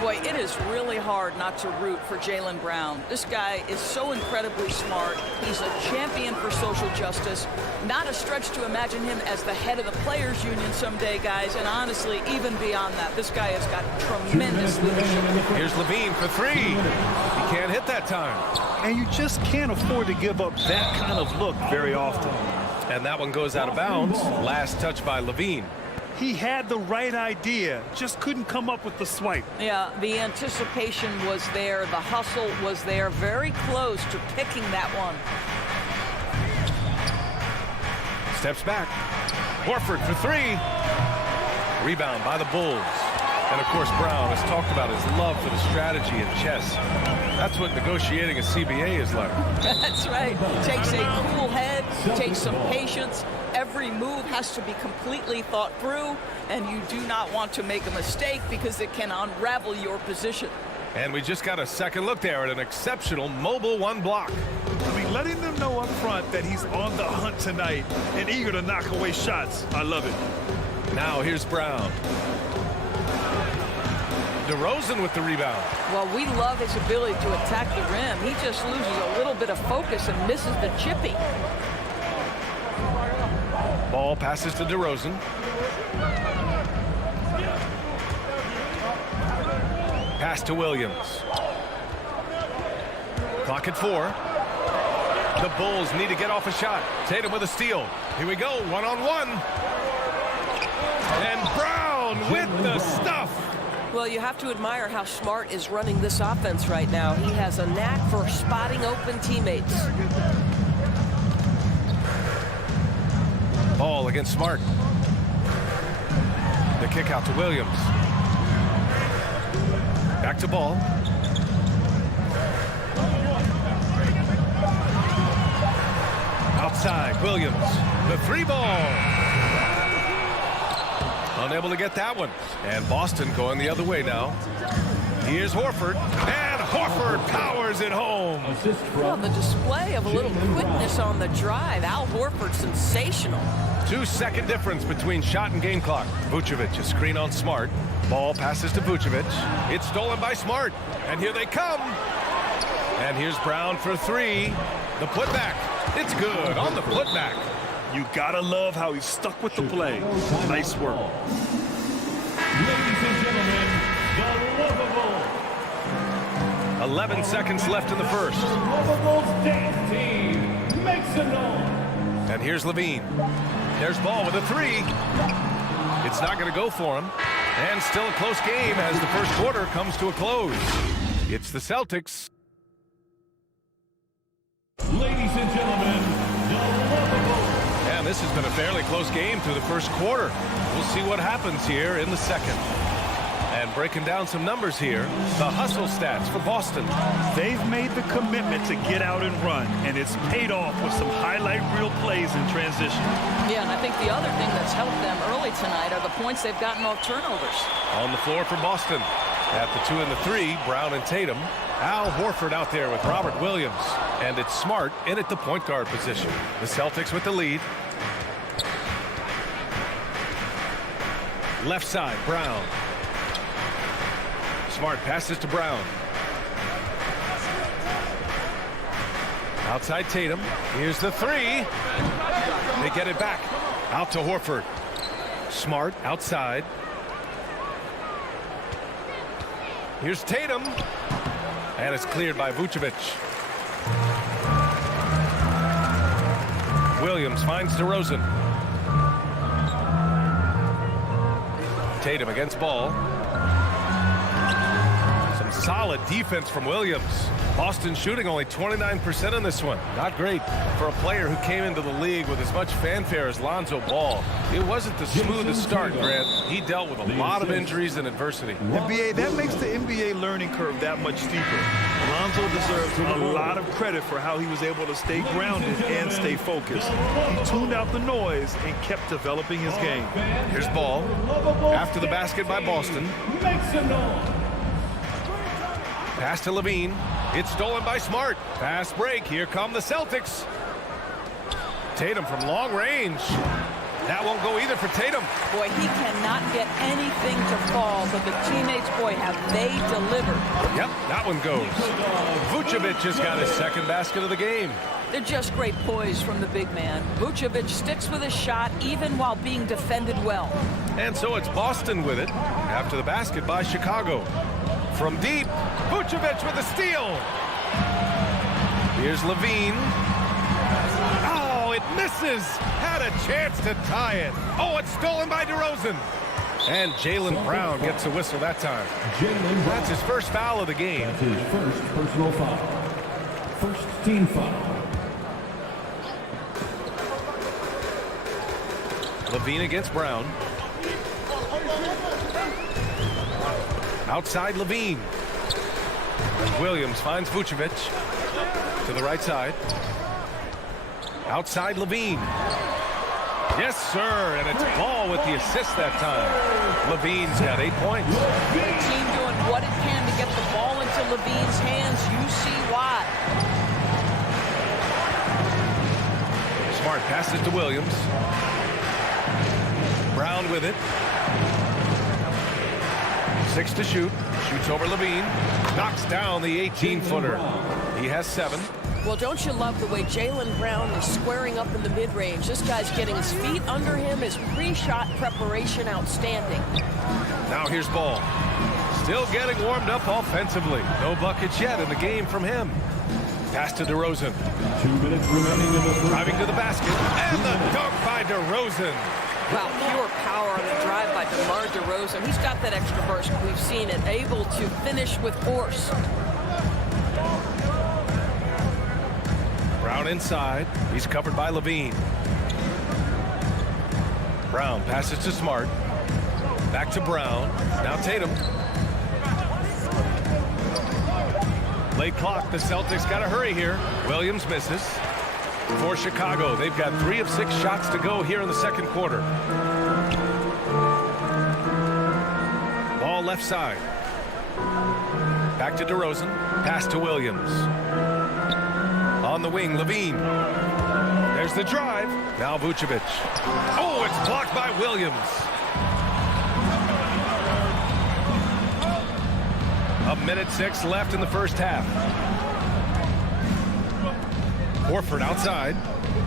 Boy, it is really hard not to root for Jaylen Brown. This guy is so incredibly smart. He's a champion for social justice. Not a stretch to imagine him as the head of the Players Union someday, guys. And honestly, even beyond that, this guy has got tremendous leadership. Here's Levine for 3. He can't hit that time. And you just can't afford to give up that kind of look very often. And that one goes out of bounds. Last touch by Levine. He had the right idea, just couldn't come up with the swipe. Yeah, the anticipation was there. The hustle was there. Very close to picking that one. Steps back. Horford for 3. Rebound by the Bulls. And, of course, Brown has talked about his love for the strategy and chess. That's what negotiating a CBA is like. That's right. Takes a cool head, takes some patience. Every move has to be completely thought through, and you do not want to make a mistake because it can unravel your position. And we just got a second look there at an exceptional mobile 1 block. I mean, letting them know up front that he's on the hunt tonight and eager to knock away shots. I love it. Now here's Brown. DeRozan with the rebound. Well, we love his ability to attack the rim. He just loses a little bit of focus and misses the chippy. Ball passes to DeRozan. Pass to Williams. Clock at 4. The Bulls need to get off a shot. Tatum with a steal. Here we go, 1-on-1. And Brown with the stuff. Well, you have to admire how Smart is running this offense right now. He has a knack for spotting open teammates. Ball against Smart. The kick out to Williams. Back to Ball. Outside, Williams. The 3-ball. Unable to get that one. And Boston going the other way now. Here's Horford. And Horford powers it home. Well, the display of a little quickness on the drive. Al Horford, sensational. 2-second difference between shot and game clock. Vucevic, a screen on Smart. Ball passes to Vucevic. It's stolen by Smart. And here they come. And here's Brown for 3. The putback. It's good on the putback. You gotta love how he stuck with the play. Nice work. Ladies and gentlemen, the Lovable. 11 seconds left in the first. The Lovable's dance team makes a noise. And here's Levine. There's Ball with a 3. It's not going to go for him. And still a close game as the first quarter comes to a close. It's the Celtics. Ladies and gentlemen, the Lovable. And this has been a fairly close game through the first quarter. We'll see what happens here in the second. And breaking down some numbers here, the hustle stats for Boston. They've made the commitment to get out and run, and it's paid off with some highlight reel plays in transition. Yeah, and I think the other thing that's helped them early tonight are the points they've gotten off turnovers. On the floor for Boston. At the 2 and the 3, Brown and Tatum. Al Horford out there with Robert Williams. And it's Smart in at the point guard position. The Celtics with the lead. Left side, Brown. Smart passes to Brown. Outside Tatum. Here's the 3. They get it back. Out to Horford. Smart outside. Here's Tatum. And it's cleared by Vucevic. Williams finds DeRozan. Tatum against Ball. Some solid defense from Williams. Boston shooting only 29% in this one. Not great for a player who came into the league with as much fanfare as Lonzo Ball. It wasn't the smoothest start, Grant. He dealt with a lot of injuries and adversity. NBA, that makes the NBA learning curve that much steeper. Lonzo deserves a lot of credit for how he was able to stay grounded and stay focused. He tuned out the noise and kept developing his game. Here's Ball. After the basket by Boston. Pass to Levine. It's stolen by Smart. Fast break. Here come the Celtics. Tatum from long range. That won't go either for Tatum. Boy, he cannot get anything to fall, but the teammates, boy, have they delivered. Yep, that one goes. Vucevic has got his second basket of the game. They're just great poise from the big man. Vucevic sticks with his shot even while being defended well. And so it's Boston with it after the basket by Chicago. From deep, Vucevic with a steal. Here's Levine. Oh, it misses. Had a chance to tie it. Oh, it's stolen by DeRozan. And Jaylen Brown gets a whistle that time. That's his first foul of the game. That's his first personal foul. First team foul. Levine against Brown. Outside Levine. Williams finds Vucevic to the right side. Outside Levine. Yes, sir, and it's Ball with the assist that time. Levine's got 8 points. The team doing what it can to get the ball into Levine's hands. You see why. Smart passes to Williams. Brown with it. 6 to shoot. Shoots over Levine. Knocks down the 18-footer. He has 7. Well, don't you love the way Jaylen Brown is squaring up in the mid-range? This guy's getting his feet under him. His pre-shot preparation outstanding. Now here's Ball. Still getting warmed up offensively. No buckets yet in the game from him. Pass to DeRozan. 2 minutes remaining in the first. Driving to the basket. And the dunk by DeRozan. Wow, pure power on the drive by DeMar DeRozan. He's got that extra burst. We've seen it, able to finish with force. Brown inside. He's covered by Levine. Brown passes to Smart. Back to Brown. Now Tatum. Late clock. The Celtics got to hurry here. Williams misses. For Chicago, they've got 3 of 6 shots to go here in the second quarter. Ball left side. Back to DeRozan. Pass to Williams. On the wing, Levine. There's the drive. Now Vucevic. Oh, it's blocked by Williams. A minute 6 left in the first half. Horford outside.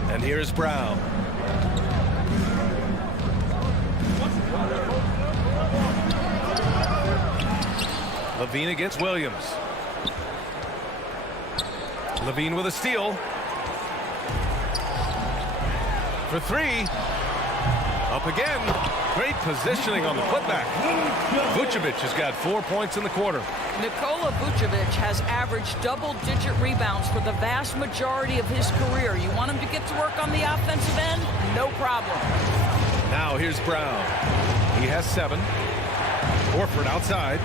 And here's Brown. Levine against Williams. Levine with a steal. For 3. Up again. Great positioning on the putback. Vucevic has got 4 points in the quarter. Nikola Vucevic has averaged double-digit rebounds for the vast majority of his career. You want him to get to work on the offensive end? No problem. Now here's Brown. He has 7. Horford outside.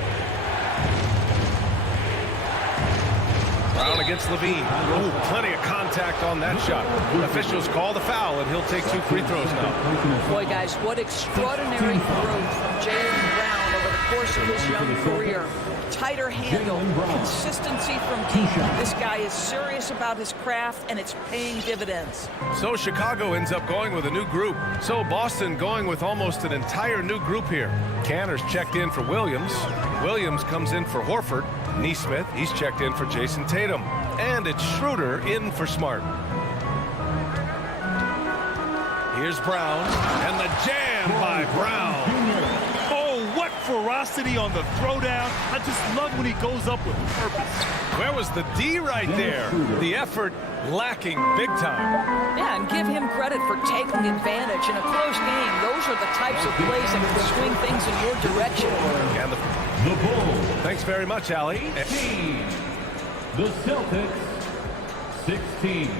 Brown against Levine. Oh, plenty of contact on that shot. Officials call the foul, and he'll take 2 free throws now. Boy, guys, what extraordinary growth from Jaylen Brown over the course of his young career. Tighter handle, consistency from deep. This guy is serious about his craft, and it's paying dividends. So Chicago ends up going with a new group. So Boston going with almost an entire new group here. Canner's checked in for Williams. Williams comes in for Horford. Nesmith, he's checked in for Jason Tatum. And it's Schroeder in for Smart. Here's Brown. And the jam by Brown. What ferocity on the throwdown. I just love when he goes up with purpose. Where was the D right there? The effort lacking big time. Yeah, and give him credit for taking advantage in a close game. Those are the types of plays that can swing things in your direction. And the Bulls. Thanks very much, Allie. 16. The Celtics, 16.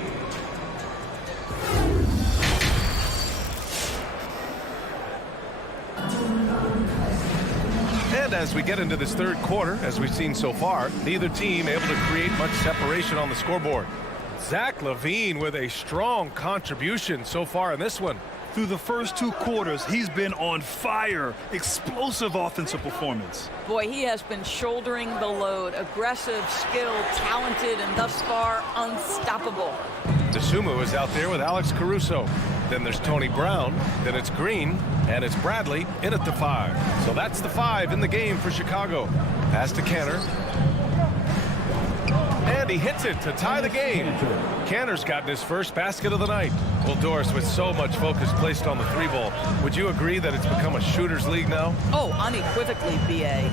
And as we get into this third quarter, as we've seen so far, neither team able to create much separation on the scoreboard. Zach LaVine with a strong contribution so far in this one. Through the first 2 quarters, he's been on fire. Explosive offensive performance. Boy, he has been shouldering the load. Aggressive, skilled, talented, and thus far unstoppable. DeSumo is out there with Alex Caruso. Then there's Tony Brown. Then it's Green. And it's Bradley in at the 5. So that's the 5 in the game for Chicago. Pass to Kanter. And he hits it to tie the game. Kanter's gotten his first basket of the night. Well, Doris, with so much focus placed on the 3-ball, would you agree that it's become a shooter's league now? Oh, unequivocally, B.A.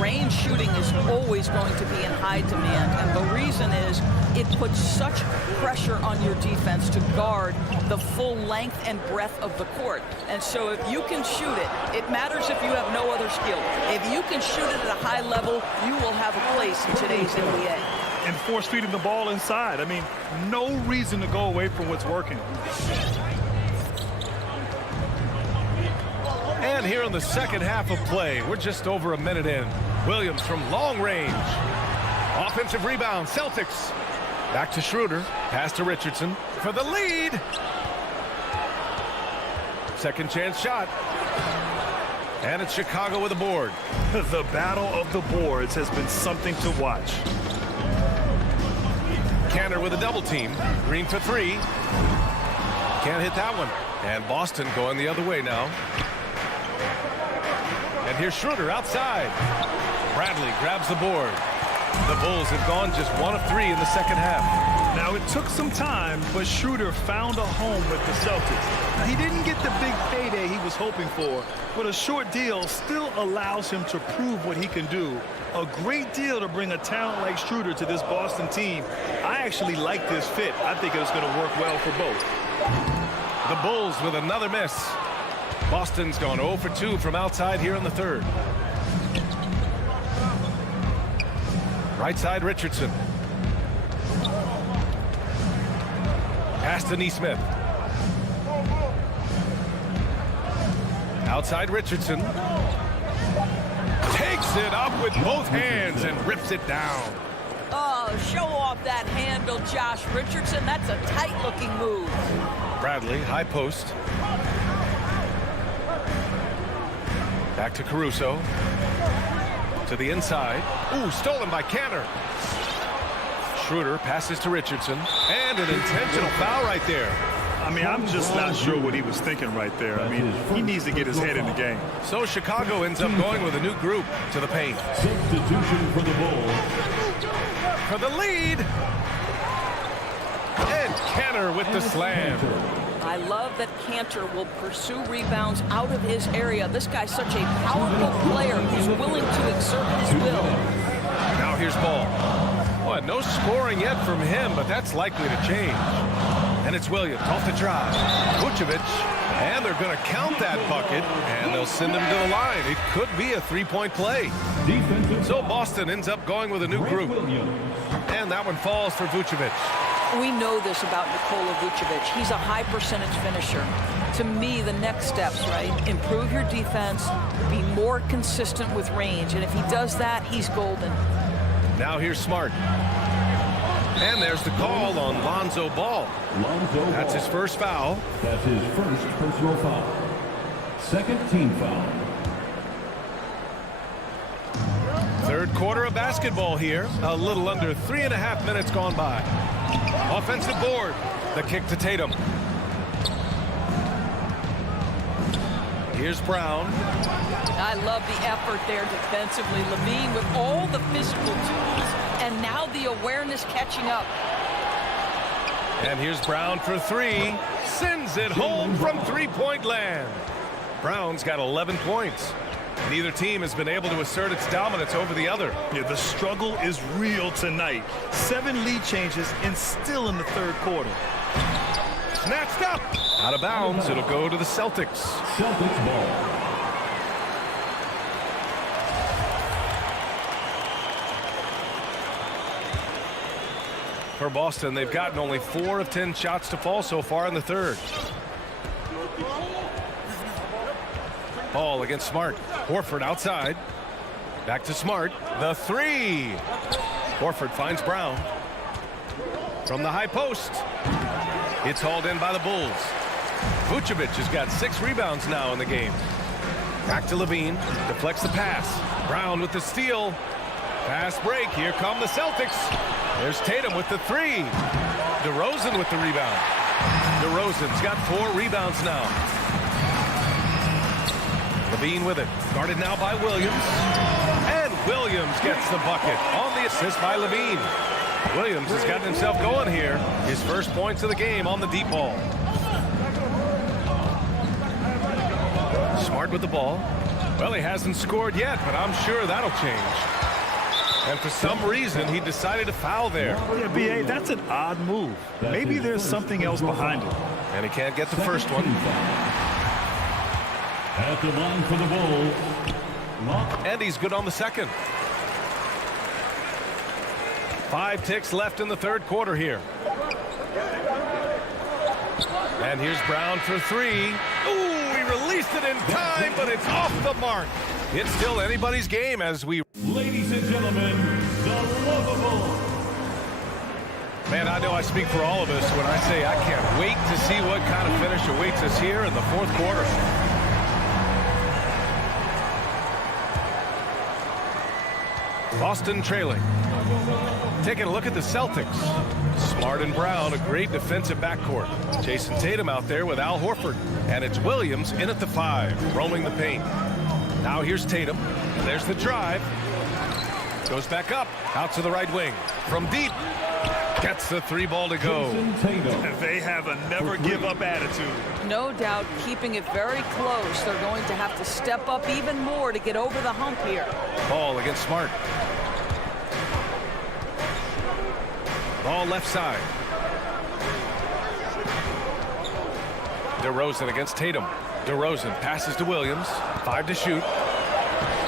Range shooting is always going to be in high demand, and the reason is it puts such pressure on your defense to guard the full length and breadth of the court. And so if you can shoot it, it matters if you have no other skill. If you can shoot it at a high level, you will have a place in today's NBA. And force feeding the ball inside. I mean, no reason to go away from what's working. And here in the second half of play, we're just over a minute in. Williams from long range. Offensive rebound, Celtics. Back to Schroeder. Pass to Richardson for the lead. Second chance shot. And it's Chicago with a board. The battle of the boards has been something to watch. Kanter with a double team. Green for 3. Can't hit that one. And Boston going the other way now. And here's Schroeder outside. Bradley grabs the board. The Bulls have gone just 1 of 3 in the second half. Now, it took some time, but Schroeder found a home with the Celtics. Now, he didn't get the big payday he was hoping for, but a short deal still allows him to prove what he can do. A great deal to bring a talent like Schroeder to this Boston team. I actually like this fit. I think it's going to work well for both. The Bulls with another miss. Boston's gone 0 for 2 from outside here in the third. Right side, Richardson. Pass to Neesmith. Outside, Richardson. Takes it up with both hands and rips it down. Oh, show off that handle, Josh Richardson. That's a tight-looking move. Bradley, high post. Back to Caruso. To the inside. Ooh, stolen by Canner. Schroeder passes to Richardson. And an intentional foul right there. I mean, I'm just not sure what he was thinking right there. I mean, he needs to get his head in the game. So Chicago ends up going with a new group to the paint. Substitution for the Bulls. For the lead. And Canner with the slam. I love that Cantor will pursue rebounds out of his area. This guy's such a powerful player who's willing to exert his will. Now here's Ball. Well, no scoring yet from him, but that's likely to change. And it's Williams off the drive. Vucevic, and they're going to count that bucket, and they'll send him to the line. It could be a three-point play. So Boston ends up going with a new group. And that one falls for Vucevic. We know this about Nikola Vucevic. He's a high percentage finisher. To me, the next steps, right? Improve your defense, be more consistent with range, and if he does that, he's golden. Now here's Smart. And there's the call on Lonzo Ball. That's his first foul. That's his first personal foul. Second team foul. Third quarter of basketball here. A little under 3.5 minutes gone by. Offensive board. The kick to Tatum. Here's Brown. I love the effort there defensively. Levine with all the physical tools and now the awareness catching up. And here's Brown for three. Sends it home from three-point land. Brown's got 11 points. Neither team has been able to assert its dominance over the other. Yeah, the struggle is real tonight. 7 lead changes and still in the third quarter. Snatched up. Out of bounds. It'll go to the Celtics. Celtics ball. For Boston, they've gotten only 4 of 10 shots to fall so far in the third. Ball against Smart. Horford outside. Back to Smart. The three. Horford finds Brown. From the high post. It's hauled in by the Bulls. Vucevic has got 6 rebounds now in the game. Back to Levine. Deflects the pass. Brown with the steal. Fast break. Here come the Celtics. There's Tatum with the three. DeRozan with the rebound. DeRozan's got 4 rebounds now. Levine with it. Guarded now by Williams. And Williams gets the bucket on the assist by Levine. Williams has gotten himself going here. His first points of the game on the deep ball. Smart with the ball. Well, he hasn't scored yet, but I'm sure that'll change. And for some reason, he decided to foul there. Yeah, B.A., that's an odd move. Maybe there's something else behind it. And he can't get the first one. At the line for the Bulls. And he's good on the second. 5 ticks left in the third quarter here. And here's Brown for 3. Ooh, he released it in time, but it's off the mark. It's still anybody's game as we... Ladies and gentlemen, the lovable. Man, I know I speak for all of us when I say I can't wait to see what kind of finish awaits us here in the fourth quarter. Boston trailing. Taking a look at the Celtics. Smart and Brown, a great defensive backcourt. Jason Tatum out there with Al Horford. And it's Williams in at the 5, roaming the paint. Now here's Tatum. And there's the drive. Goes back up, out to the right wing. From deep. Gets the 3 ball to go. They have a never-give-up attitude. No doubt keeping it very close. They're going to have to step up even more to get over the hump here. Ball against Smart. Ball left side. DeRozan against Tatum. DeRozan passes to Williams. 5 to shoot.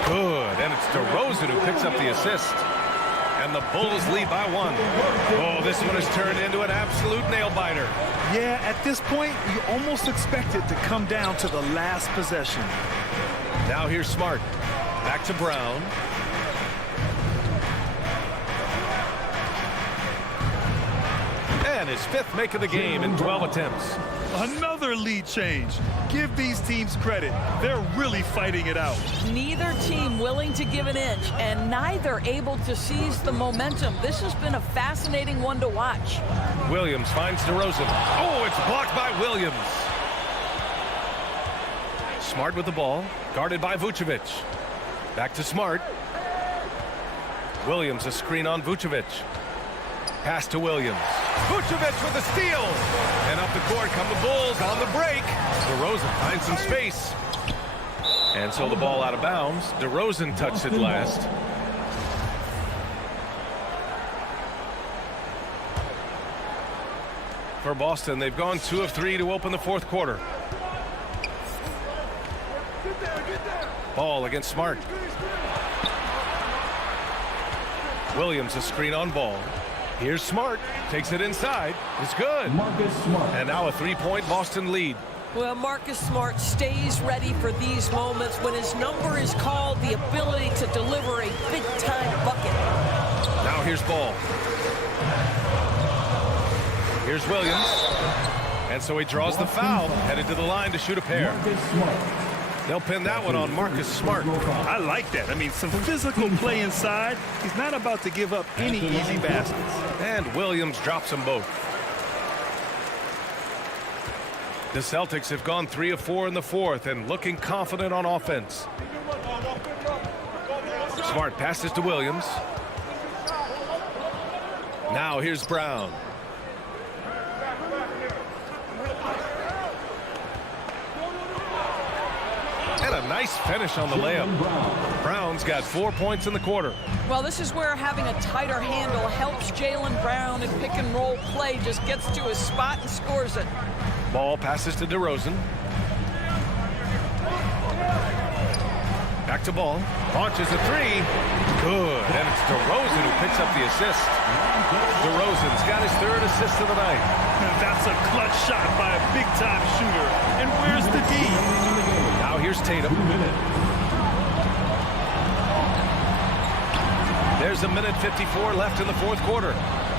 Good. And it's DeRozan who picks up the assist. And the Bulls lead by 1. Oh, this one has turned into an absolute nail-biter. Yeah, at this point, you almost expect it to come down to the last possession. Now here's Smart. Back to Brown. And his 5th make of the game in 12 attempts. Another lead change. Give these teams credit. They're really fighting it out. Neither team willing to give an inch, and neither able to seize the momentum. This has been a fascinating one to watch. Williams finds DeRozan. Oh, it's blocked by Williams. Smart with the ball, guarded by Vucevic. Back to Smart. Williams a screen on Vucevic. Pass to Williams. Vucevic with a steal. And up the court come the Bulls on the break. DeRozan finds some space. And so the ball out of bounds. DeRozan touched it last. For Boston, they've gone 2 of 3 to open the 4th quarter. Ball against Smart. Williams a screen on Ball. Here's Smart. Takes it inside. It's good. Marcus Smart. And now a 3-point Boston lead. Well, Marcus Smart stays ready for these moments when his number is called, the ability to deliver a big-time bucket. Now here's Ball. Here's Williams. And so he draws the foul, headed to the line to shoot a pair. Marcus Smart. They'll pin that one on Marcus Smart. I like that. I mean, some physical play inside. He's not about to give up any easy baskets. And Williams drops them both. The Celtics have gone 3 of 4 in the 4th and looking confident on offense. Smart passes to Williams. Now here's Brown. And a nice finish on the layup. Brown's got 4 points in the quarter. Well, this is where having a tighter handle helps Jaylen Brown in pick and roll play. Just gets to his spot and scores it. Ball passes to DeRozan. Back to Ball. Launches a 3. Good. And it's DeRozan who picks up the assist. DeRozan's got his 3rd assist of the night. That's a clutch shot by a big-time shooter. And where's the D? Now here's Tatum. There's 1:54 left in the 4th quarter.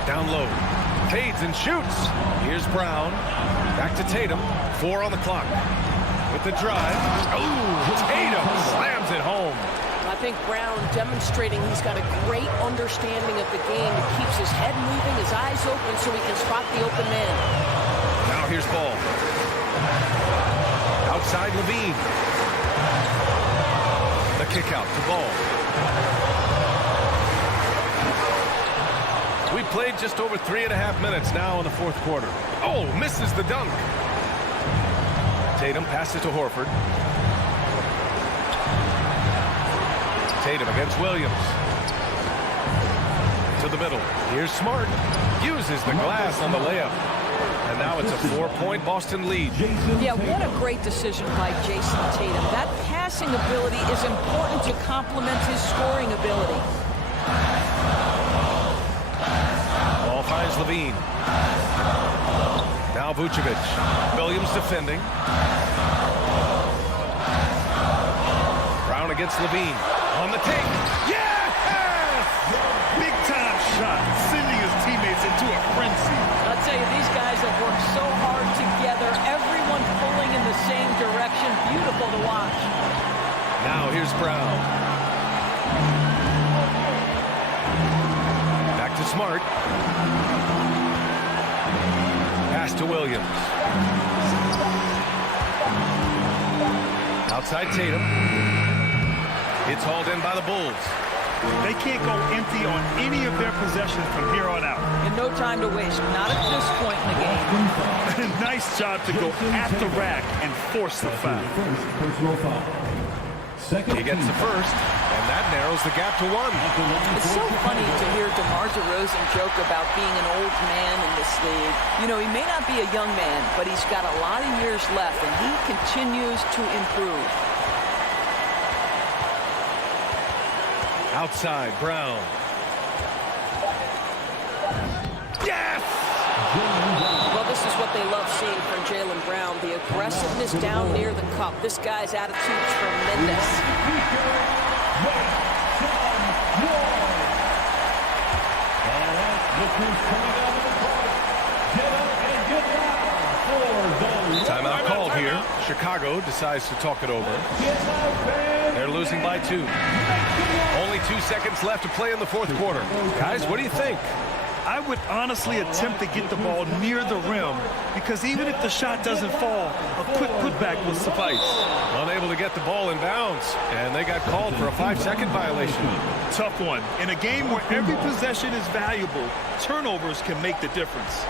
Down low. Fades and shoots. Here's Brown. Back to Tatum. 4 on the clock. With the drive. Oh, Tatum slams it home. I think Brown demonstrating he's got a great understanding of the game. He keeps his head moving, his eyes open so he can spot the open man. Now here's Ball. Outside Levine. The kick out to Ball. We played just over 3.5 minutes now in the 4th quarter. Oh, misses the dunk. Tatum passes to Horford. Tatum against Williams. To the middle. Here's Smart. Uses the glass on the layup. And now it's a 4-point Boston lead. Yeah, what a great decision by Jason Tatum. That passing ability is important to complement his scoring ability. Ball finds Levine. Now Vucevic. Williams defending. Brown against Levine. On the take. Yes! Big-time shot, sending his teammates into a frenzy. I'll tell you, these guys have worked so hard together. Everyone pulling in the same direction. Beautiful to watch. Now here's Brown. Back to Smart. Pass to Williams. Outside Tatum. It's hauled in by the Bulls. They can't go empty on any of their possessions from here on out. And no time to waste. Not at this point in the game. Nice job to go at the rack and force the foul. Personal foul. He gets the first, and that narrows the gap to 1. It's so funny to hear DeMar DeRozan joke about being an old man in this league. You know, he may not be a young man, but he's got a lot of years left, and he continues to improve. Outside, Brown. Yes! Well, this is what they love seeing from Jaylen Brown, the aggressiveness down near the cup. This guy's attitude tremendous. Timeout called here. Chicago decides to talk it over. They're losing by 2. Only 2 seconds left to play in the fourth quarter. Guys, what do you think? I would honestly attempt to get the ball near the rim because even if the shot doesn't fall, a quick putback will suffice. Unable to get the ball in bounds, and they got called for a 5-second violation. Tough one. In a game where every possession is valuable, turnovers can make the difference.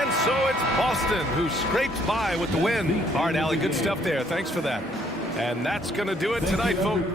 And so it's Boston who scrapes by with the win. All right, Allie, good stuff there. Thanks for that. And that's going to do it tonight, folks.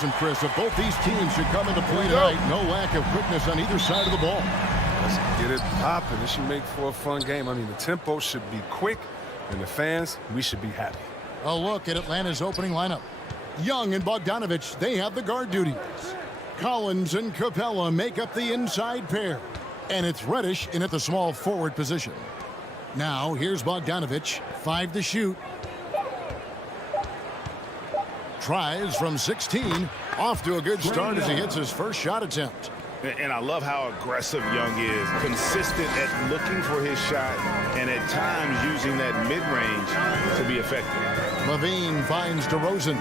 criticism, Chris, of both these teams should come into play tonight. No lack of quickness on either side of the ball. Let's get it popping. It should make for a fun game. I mean, the tempo should be quick, and the fans, we should be happy. A look at Atlanta's opening lineup. Young and Bogdanovich, they have the guard duties. Collins and Capella make up the inside pair. And it's Reddish in at the small forward position. Now, here's Bogdanovich, 5 to shoot. Tries from 16. Off to a good start as he hits his first shot attempt. And I love how aggressive Young is. Consistent at looking for his shot and at times using that mid-range to be effective. Levine finds DeRozan.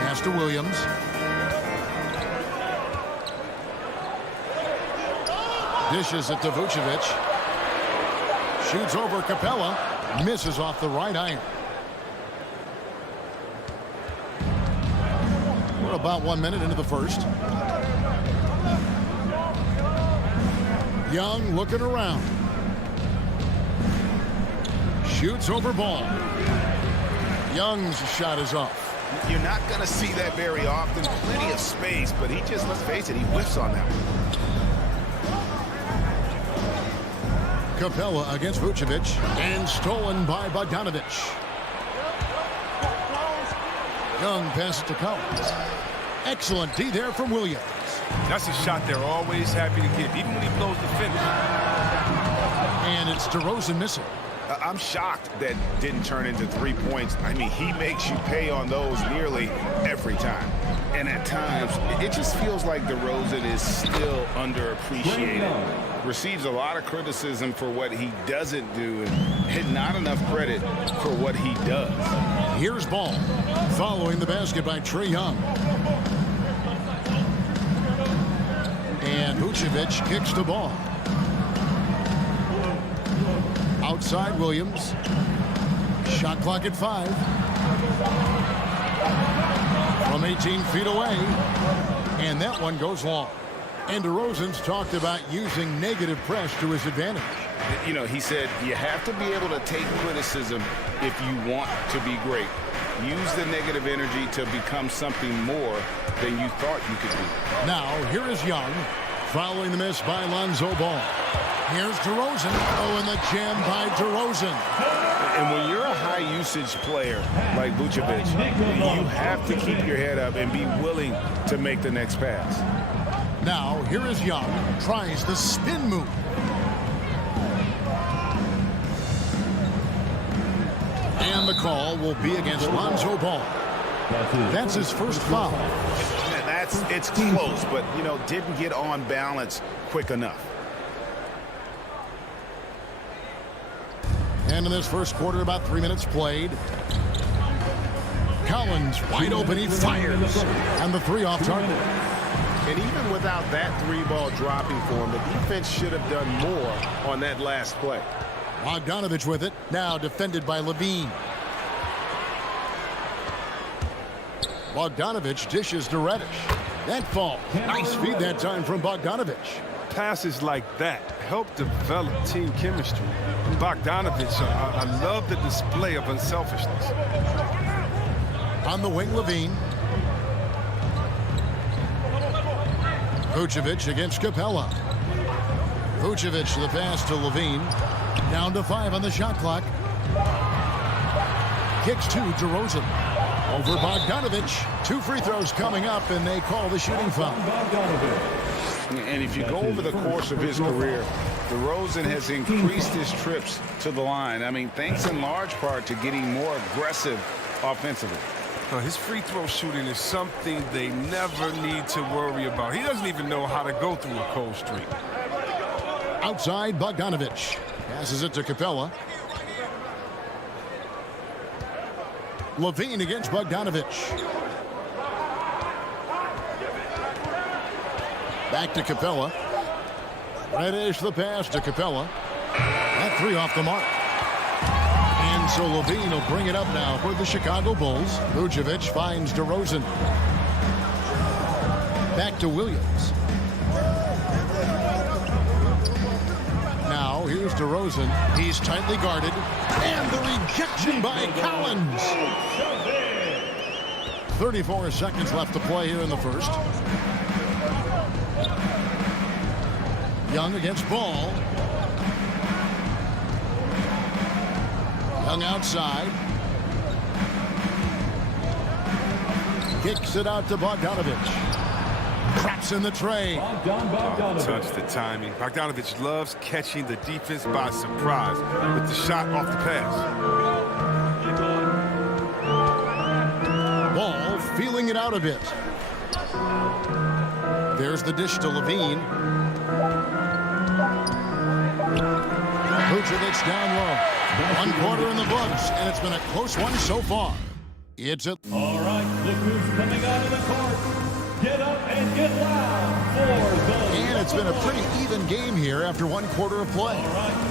Pass to Williams. Dishes it to Vucevic. Shoots over Capella. Misses off the right iron. We're about 1 minute into the first. Young looking around. Shoots over Ball. Young's shot is off. You're not going to see that very often. Plenty of space, but he just, let's face it, he whiffs on that one. Capella against Vucevic, and stolen by Bogdanovich. Young passes to Collins. Excellent D there from Williams. That's a shot they're always happy to get, even when he blows the finish. And it's DeRozan missing. I'm shocked that didn't turn into 3 points. I mean, he makes you pay on those nearly every time. And at times, it just feels like DeRozan is still underappreciated. Receives a lot of criticism for what he doesn't do and not enough credit for what he does. Here's Ball. Following the basket by Trae Young. And Vucevic kicks the ball. Outside Williams. Shot clock at 5. From 18 feet away. And that one goes long. And DeRozan's talked about using negative press to his advantage. You know, he said you have to be able to take criticism if you want to be great. Use the negative energy to become something more than you thought you could be. Now, here is Young. Following the miss by Lonzo Ball. Here's DeRozan. Oh, and the jam by DeRozan. And when you're a high-usage player like Vucevic, you have to keep your head up and be willing to make the next pass. Now, here is Young. Tries the spin move. And the call will be against Lonzo Ball. That's his first foul. It's close, but, you know, didn't get on balance quick enough. And in this first quarter, about 3 minutes played. Collins wide open, he fires. And the three off target. And even without that 3-ball dropping for him, the defense should have done more on that last play. Bogdanovich with it, now defended by Levine. Bogdanovich dishes to Reddish. That fall. Nice feed that time from Bogdanovich. Passes like that help develop team chemistry. Bogdanovich, I love the display of unselfishness. On the wing, Levine. Vucevic against Capella. Vucevic the pass to Levine. Down to 5 on the shot clock. Kicks to DeRozan. Over Bogdanovich. 2 free throws coming up, and they call the shooting foul. And if you go over the course of his career, DeRozan has increased his trips to the line. I mean, thanks in large part to getting more aggressive offensively. His free throw shooting is something they never need to worry about. He doesn't even know how to go through a cold streak. Outside, Bogdanovich. Passes it to Capella. Levine against Bogdanovich. Back to Capella. Reddish the pass to Capella. That 3 off the mark. And so Levine will bring it up now for the Chicago Bulls. Vucevic finds DeRozan. Back to Williams. Now here's DeRozan. He's tightly guarded. And the rejection by Collins. 34 seconds left to play here in the first. Young against Ball. Young outside. Kicks it out to Bogdanovich. Traps in the tray. Touch the timing. Bogdanovich loves catching the defense by surprise with the shot off the pass. Ball feeling it out a bit. There's the dish to Levine. Vucevic down low. 1 quarter in the books, and it's been a close one so far. It's a... All right, look who's coming out of the court. Get up and get loud for the... And it's been a pretty even game here after 1 quarter of play.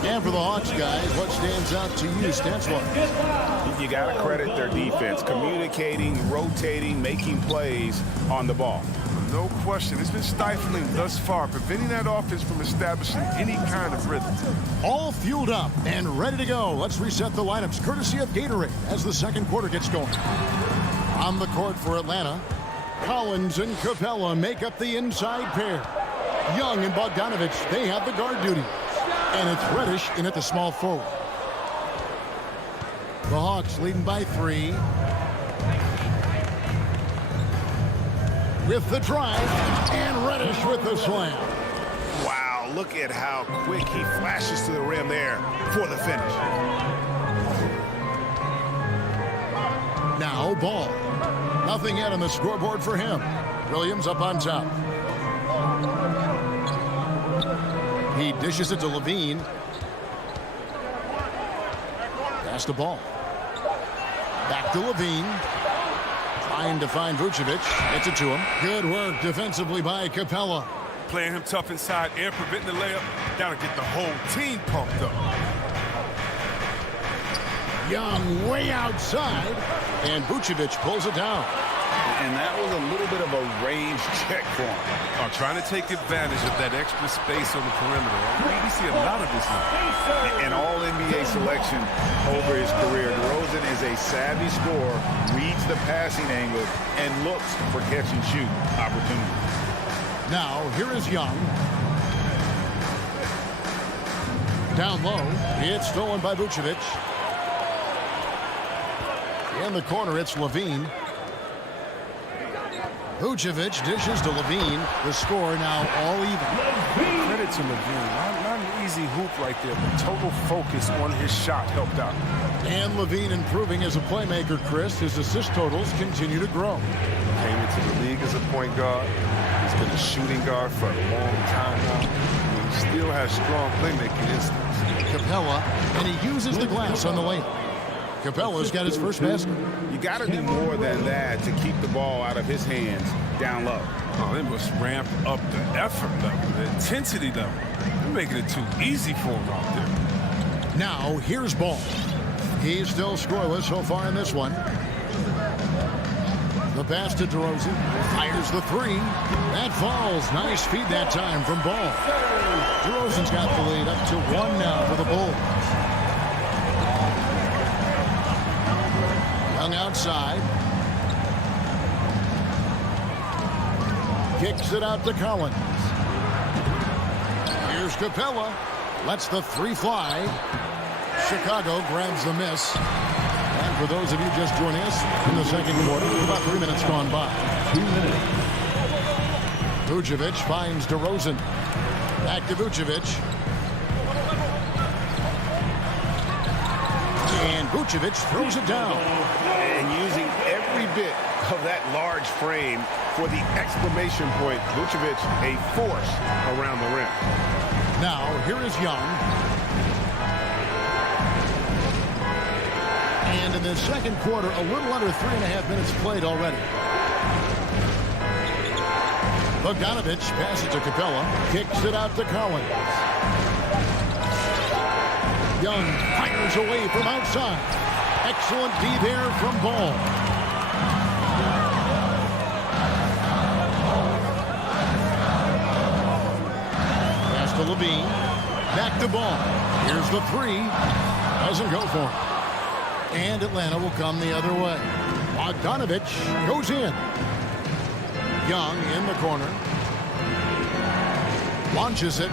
And for the Hawks guys, what stands out to you, Stanslar? You got to credit their defense, communicating, rotating, making plays on the ball. No question. It's been stifling thus far, preventing that offense from establishing any kind of rhythm. All fueled up and ready to go. Let's reset the lineups, courtesy of Gatorade, as the second quarter gets going. On the court for Atlanta, Collins and Capella make up the inside pair. Young and Bogdanovich, they have the guard duty. And it's Reddish in at the small forward. The Hawks leading by 3. With the drive, and Reddish with the slam. Wow, look at how quick he flashes to the rim there for the finish. Now Ball. Nothing yet on the scoreboard for him. Williams up on top. He dishes it to Levine. Pass the ball. Back to Levine. Trying to find Vucevic. Gets it to him. Good work defensively by Capella. Playing him tough inside and preventing the layup. Gotta get the whole team pumped up. Young way outside. And Vucevic pulls it down. And that was a little bit of a range check for him. Trying to take advantage of that extra space on the perimeter. We see a lot of this now. An all-NBA selection over his career. DeRozan is a savvy scorer, reads the passing angle, and looks for catch-and-shoot opportunities. Now, here is Young. Down low. It's stolen by Vucevic. In the corner, it's Levine. Vucevic dishes to Levine. The score now all even. Credit to Levine. Not an easy hoop right there, but total focus on his shot helped out. And Levine improving as a playmaker, Chris. His assist totals continue to grow. Came into the league as a point guard. He's been a shooting guard for a long time now. He still has strong playmaking instincts. Capella, and he uses the glass on the lane. Capella's got his first basket. You got to do more than that to keep the ball out of his hands down low. Oh, they must ramp up the effort level, the intensity level. They're making it too easy for him out there. Now, here's Ball. He's still scoreless so far in this one. The pass to DeRozan. Fires the 3. That falls. Nice feed that time from Ball. DeRozan's got the lead up to 1 now for the Bulls. Young outside. Kicks it out to Collins. Here's Capella. Lets the 3 fly. Chicago grabs the miss. And for those of you just joining us in the second quarter, about 3 minutes gone by. 2 minutes. Vucevic finds DeRozan. Back to Vucevic. And Vucevic throws it down. And using every bit of that large frame for the exclamation point. Vucevic, a force around the rim. Now, here is Young. And in the second quarter, a little under 3.5 minutes played already. Bogdanovich passes to Capella. Kicks it out to Collins. Young fires away from outside. Excellent D there from Ball. Pass to Levine. Back to ball. Here's the three. Doesn't go for it. And Atlanta will come the other way. Bogdanovich goes in. Young in the corner. Launches it.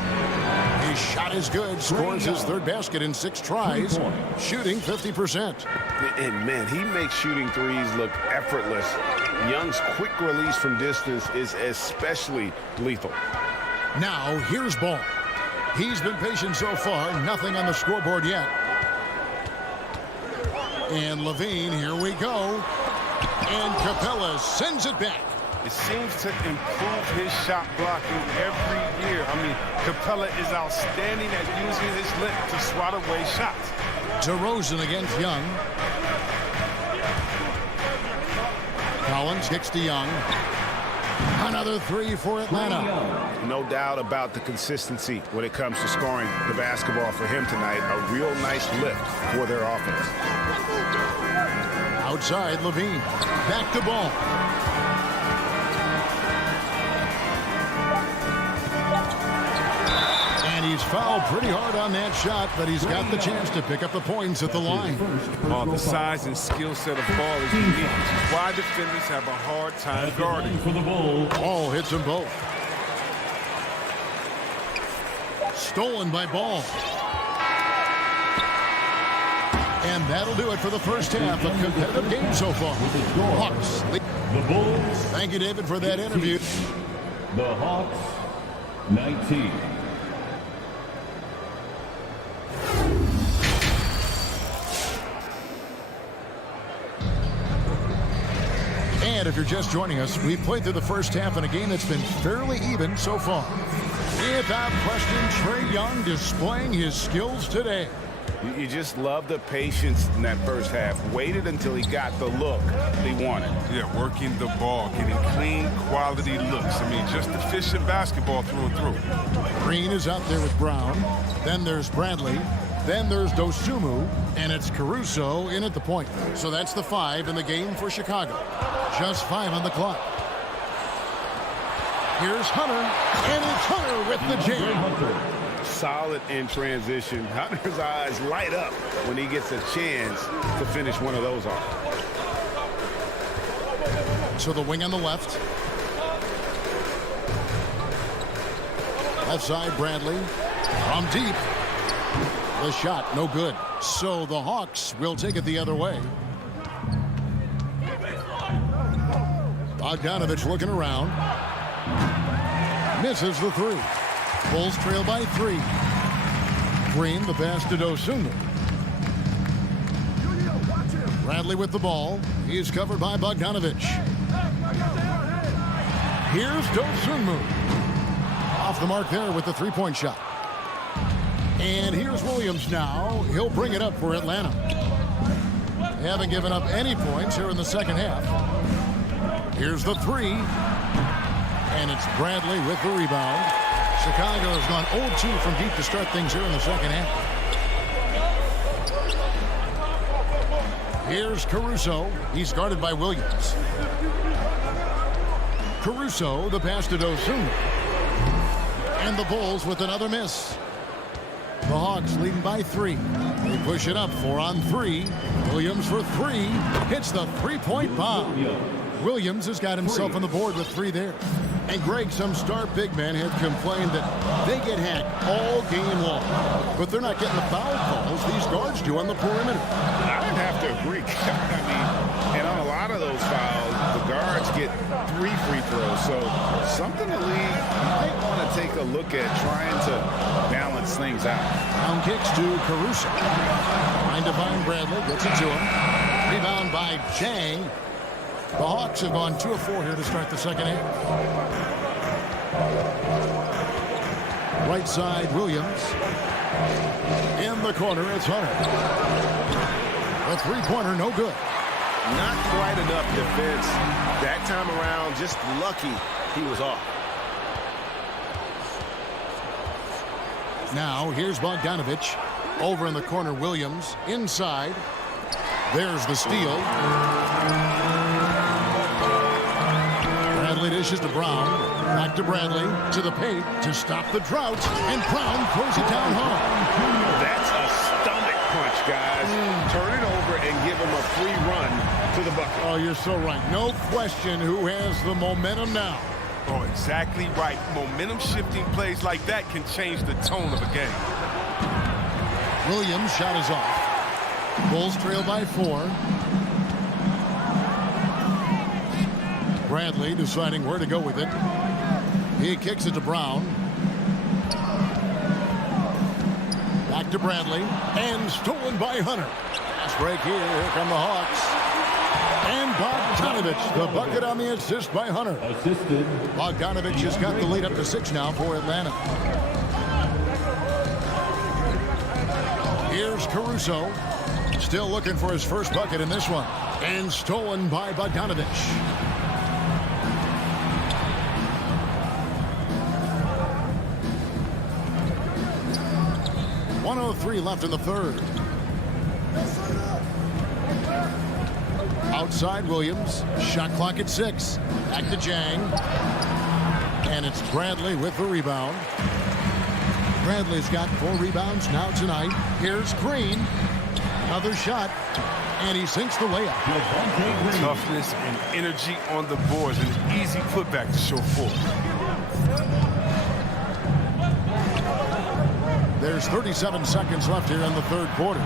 His shot is good. Scores his third basket in 6 tries. Shooting 50%. And, man, he makes shooting threes look effortless. Young's quick release from distance is especially lethal. Now, here's Ball. He's been patient so far. Nothing on the scoreboard yet. And Levine, here we go. And Capella sends it back. It seems to improve his shot blocking every year. I mean, Capella is outstanding at using his length to swat away shots. DeRozan against Young. Collins kicks to Young. Another three for Atlanta. No doubt about the consistency when it comes to scoring the basketball for him tonight. A real nice lift for their offense. Outside, Levine. Back to Ball. And he's fouled pretty hard on that shot, but he's got the chance to pick up the points at the line. The size and skill set of Ball is unique, which is why defenders have a hard time guarding. For the Bulls. Ball hits them both. Stolen by Ball. And that'll do it for the first half. A competitive game so far. Hawks. The Bulls. Thank you, David, for that interview. The Hawks, 19. And if you're just joining us, we've played through the first half in a game that's been fairly even so far. Without question, Trae Young displaying his skills today. You just love the patience in that first half. Waited until he got the look he wanted. Yeah, working the ball, getting clean, quality looks. I mean, just efficient basketball through and through. Green is out there with Brown. Then there's Bradley. Then there's Dosunmu. And it's Caruso in at the point. So that's the 5 in the game for Chicago. Just 5 on the clock. Here's Hunter. And it's Hunter with the jam. Solid in transition. Hunter's eyes light up when he gets a chance to finish one of those off. So the wing on the left. Left side, Bradley. From deep. The shot, no good. So the Hawks will take it the other way. Bogdanovich looking around. Misses the 3. Bulls trail by 3. Green, the pass to Dosunmu. Bradley with the ball. He's covered by Bogdanovich. Here's Dosunmu. Off the mark there with the 3-point shot. And here's Williams now. He'll bring it up for Atlanta. They haven't given up any points here in the second half. Here's the 3. And it's Bradley with the rebound. Chicago has gone 0-2 from deep to start things here in the second half. Here's Caruso. He's guarded by Williams. Caruso, the pass to Dosunmu. And the Bulls with another miss. The Hawks leading by 3. They push it up 4 on 3. Williams for 3. Hits the 3-point bomb. Williams has got himself on the board with 3 there. And Greg, some star big men have complained that they get hacked all game long. But they're not getting the foul calls these guards do on the perimeter. I would have to agree. I mean, and on a lot of those fouls, the guards get 3 free throws. So something the league might want to take a look at trying to balance things out. Down kicks to Caruso. Trying to find Bradley. Gets it to him. Rebound by Chang. The Hawks have gone 2 of 4 here to start the second half. Right side, Williams. In the corner, it's Hunter. The 3-pointer, no good. Not quite enough defense. That time around, just lucky he was off. Now, here's Bogdanovich. Over in the corner, Williams. Inside. There's the steal. Bradley to Dishes to Brown. Back to Bradley. To the paint to stop the drought. And Brown throws it down hard. That's a stomach punch, guys. Turn it over and give him a free run to the bucket. Oh, you're so right. No question who has the momentum now. Oh, exactly right. Momentum shifting plays like that can change the tone of a game. Williams' shot is off. Bulls trail by 4. Bradley deciding where to go with it. He kicks it to Brown. Back to Bradley. And stolen by Hunter. Fast break here. Here come the Hawks. And Bogdanovich, the bucket on the assist by Hunter. Bogdanovich has got the lead up to 6 now for Atlanta. Here's Caruso. Still looking for his first bucket in this one. And stolen by Bogdanovich. .103 left in the third. Outside Williams. Shot clock at 6. Back to Jang. And it's Bradley with the rebound. Bradley's got 4 rebounds now tonight. Here's Green. Another shot. And he sinks the layup. Toughness and energy on the boards. An easy putback to show forth. There's 37 seconds left here in the third quarter.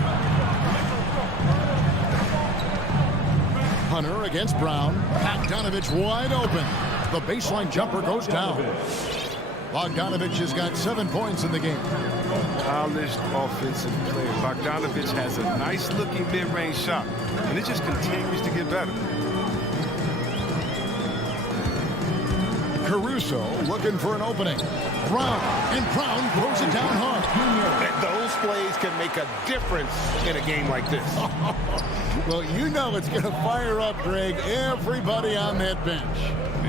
Hunter against Brown. Bogdanovich wide open. The baseline jumper goes down. Bogdanovich has got 7 points in the game. Polished offensive player. Bogdanovich has a nice-looking mid-range shot, and it just continues to get better. Caruso looking for an opening. Brown, and Brown throws it down hard. Those plays can make a difference in a game like this. Well, you know it's going to fire up, Greg, everybody on that bench.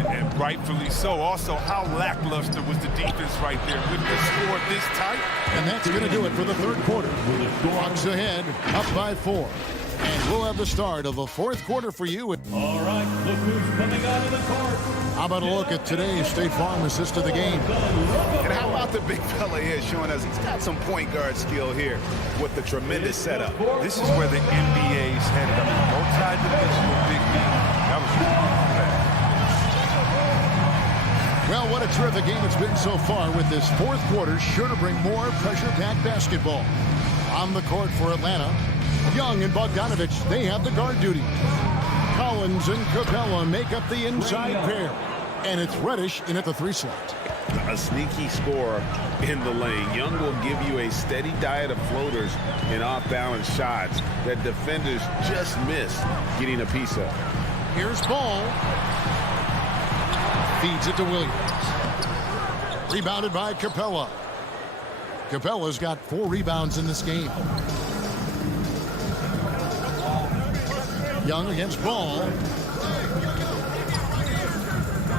And rightfully so. Also, how lackluster was the defense right there with the score this tight? And that's going to do it for the third quarter. Hawks ahead, up by 4. And we'll have the start of the fourth quarter for you. All right, look who's coming out of the court. How about a look at today's State Farm assist of the game? And how about the big fella here showing us he's got some point guard skill here with the tremendous setup. This is where the NBA's headed. I mean, multi-dimensional big man. That was Well, what a terrific game it's been so far with this fourth quarter. Sure to bring more pressure-packed basketball. On the court for Atlanta, Young and Bogdanovich, they have the guard duty. Collins and Capella make up the inside pair. And it's Reddish in at the 3 slot. A sneaky scorer in the lane. Young will give you a steady diet of floaters and off-balance shots that defenders just miss getting a piece of. Here's Ball. Feeds it to Williams. Rebounded by Capella. Capella's got 4 rebounds in this game. Young against Ball.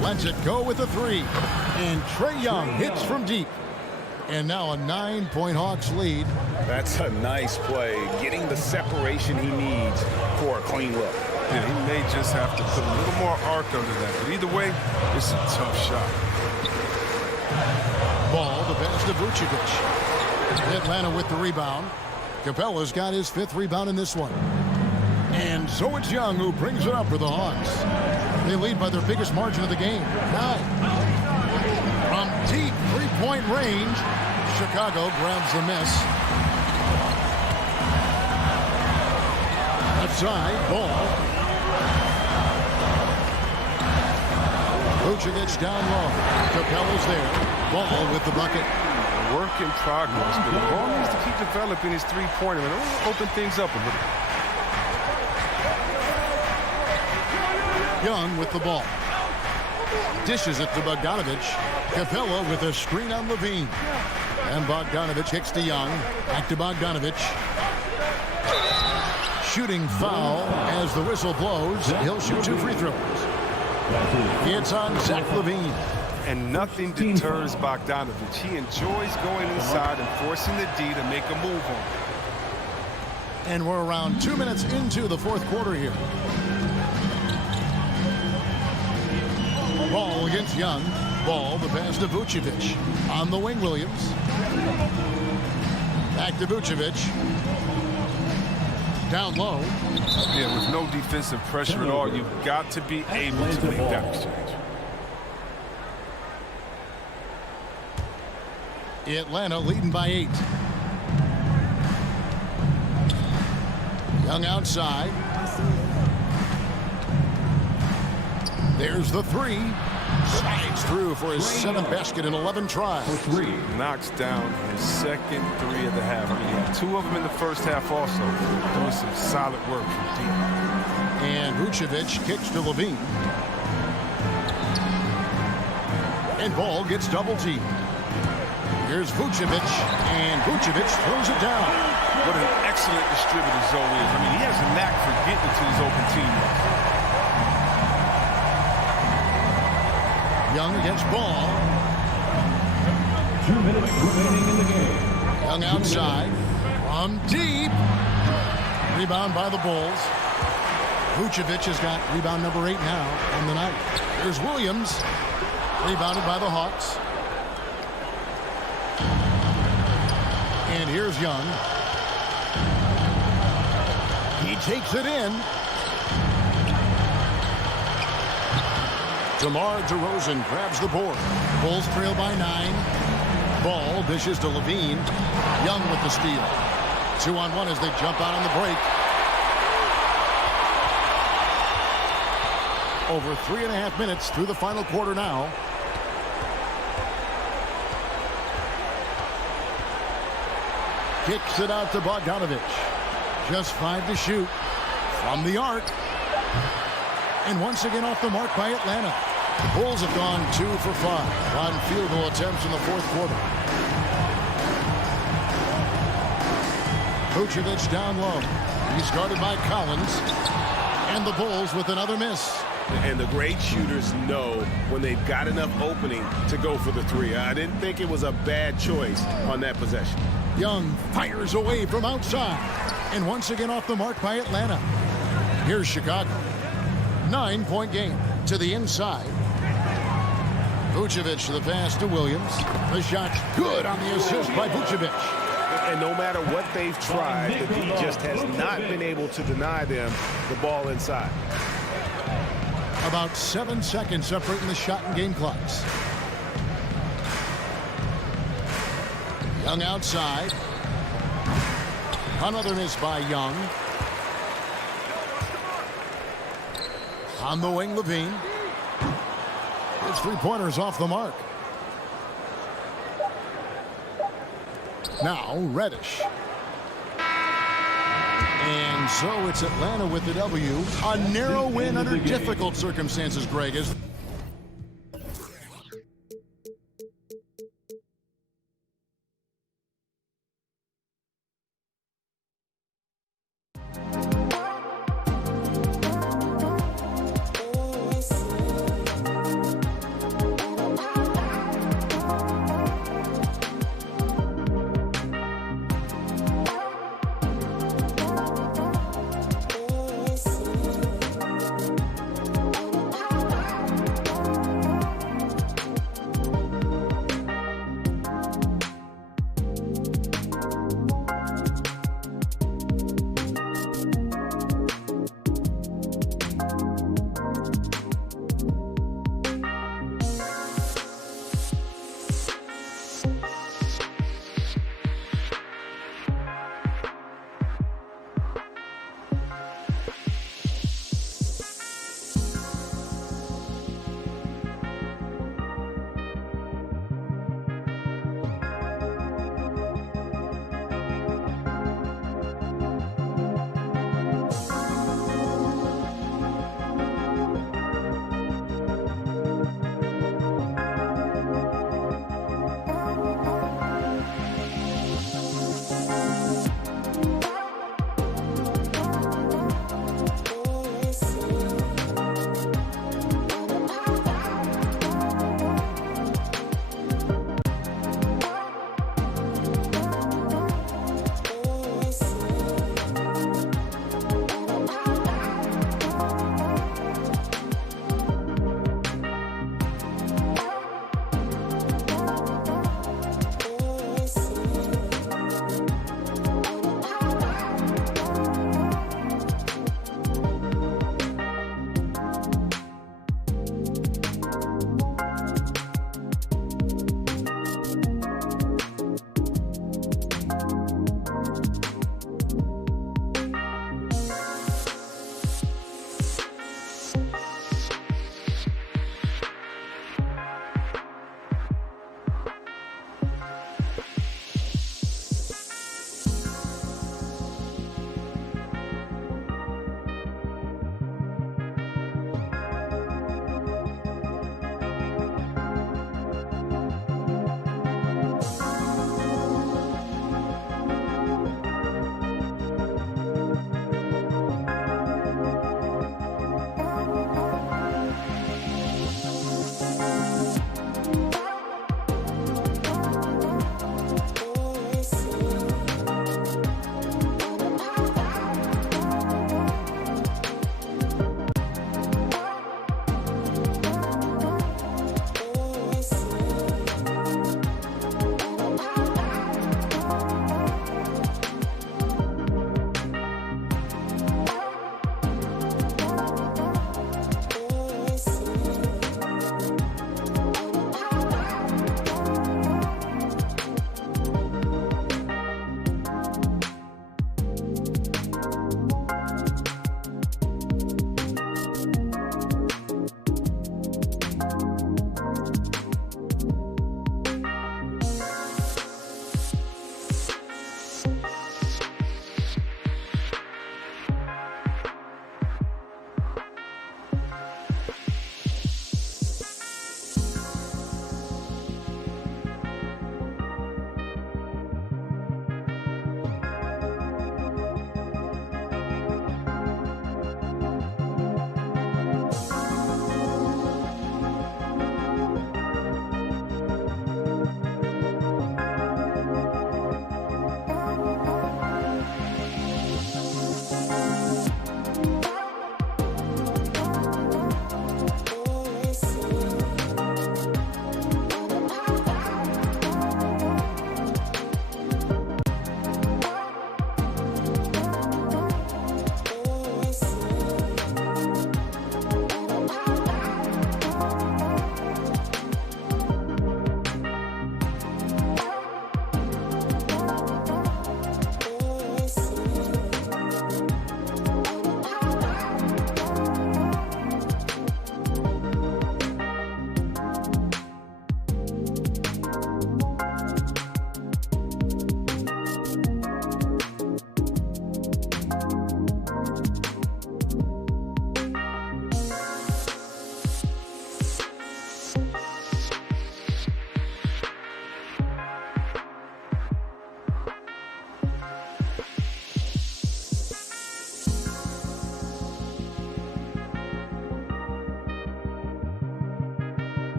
Lets it go with the 3. And Trae Young hits from deep. And now a 9-point Hawks lead. That's a nice play. Getting the separation he needs for a clean look. Yeah, he may just have to put a little more arc under that. But either way, it's a tough shot. Ball, the pass to Vucevic. Atlanta with the rebound. Capella's got his 5th rebound in this one. And so it's Young who brings it up for the Hawks. They lead by their biggest margin of the game, 9. From deep 3-point range, Chicago grabs the miss. Left side, Ball. Vucevic down low. Capella's there. Ball with the bucket. Work in progress, but the ball needs to keep developing his three-pointer and open things up a little. Young with the ball. Dishes it to Bogdanovich. Capella with a screen on Levine. And Bogdanovich kicks to Young. Back to Bogdanovich. Shooting foul as the whistle blows. He'll shoot 2 free throws. It's on Zach Levine. And nothing deters Bogdanovich. He enjoys going inside and forcing the D to make a move on. And we're around 2 minutes into the fourth quarter here. Ball against Young. Ball, the pass to Vucevic. On the wing, Williams. Back to Vucevic. Down low. Yeah, with no defensive pressure at all, you've got to be able to make that exchange. Atlanta leading by 8. Young outside. There's the 3. Slides through for his 7th basket in 11 tries. Knocks down his second 3 of the half. I mean, he had 2 of them in the first half also. Doing some solid work from deep. And Vucevic kicks to Levine. And Ball gets double teamed. Here's Vucevic, and Vucevic throws it down. What an excellent distributor Zoe is. I mean, he has a knack for getting to his open teammates. Young against Ball. 2 minutes remaining in the game. Young outside. From deep. Rebound by the Bulls. Vucevic has got rebound number 8 now on the night. Here's Williams. Rebounded by the Hawks. And here's Young. He takes it in. DeMar DeRozan grabs the board. Bulls trail by 9. Ball dishes to Levine. Young with the steal. 2-on-1 as they jump out on the break. Over 3.5 minutes through the final quarter now. Kicks it out to Bogdanovic. Just 5 to shoot from the arc. And once again off the mark by Atlanta. The Bulls have gone 2 for 5 on field goal attempts in the 4th quarter. Vucevic down low. He's guarded by Collins. And the Bulls with another miss. And the great shooters know when they've got enough opening to go for the 3. I didn't think it was a bad choice on that possession. Young fires away from outside. And once again off the mark by Atlanta. Here's Chicago. 9-point game to the inside. Vucevic the pass to Williams. The shot's good on the assist by Vucevic. And no matter what they've tried, the D just has not been able to deny them the ball inside. About 7 seconds separating the shot and game clocks. Young outside. Another miss by Young. On the wing, Levine. His 3-pointers off the mark. Now, Reddish. And so it's Atlanta with the W. A narrow win under difficult circumstances, Greg. Is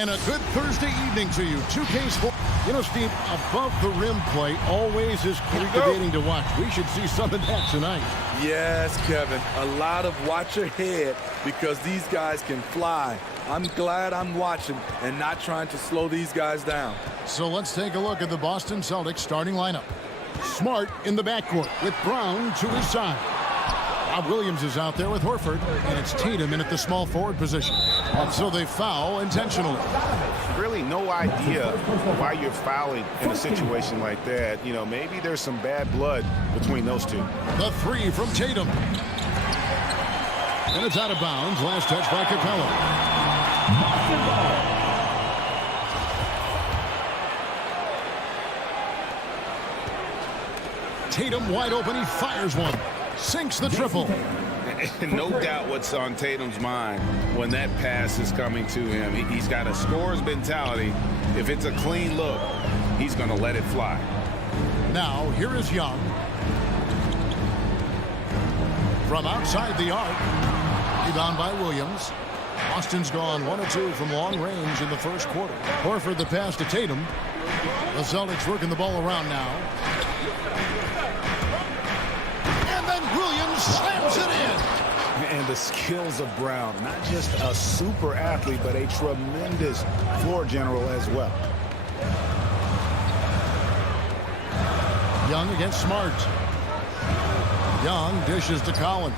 And a good Thursday evening to you. 2K Sports. You know, Steve, above the rim play always is captivating to watch. We should see some of that tonight. Yes, Kevin. A lot of watch ahead because these guys can fly. I'm glad I'm watching and not trying to slow these guys down. So let's take a look at the Boston Celtics starting lineup. Smart in the backcourt with Brown to his side. Bob Williams is out there with Horford, and it's Tatum in at the small forward position. And so they foul intentionally. Really no idea why you're fouling in a situation like that. You know, maybe there's some bad blood between those two. The three from Tatum. And it's out of bounds. Last touch by Capella. Tatum wide open. He fires one. Sinks the triple. No doubt what's on Tatum's mind when that pass is coming to him. He's got a scorer's mentality. If it's a clean look, he's going to let it fly. Now, here is Young. From outside the arc. Rebound by Williams. Boston's gone 1 of 2 from long range in the first quarter. Horford the pass to Tatum. The Celtics working the ball around now. Williams slams it in. And the skills of Brown, not just a super athlete, but a tremendous floor general as well. Young against Smart. Young dishes to Collins.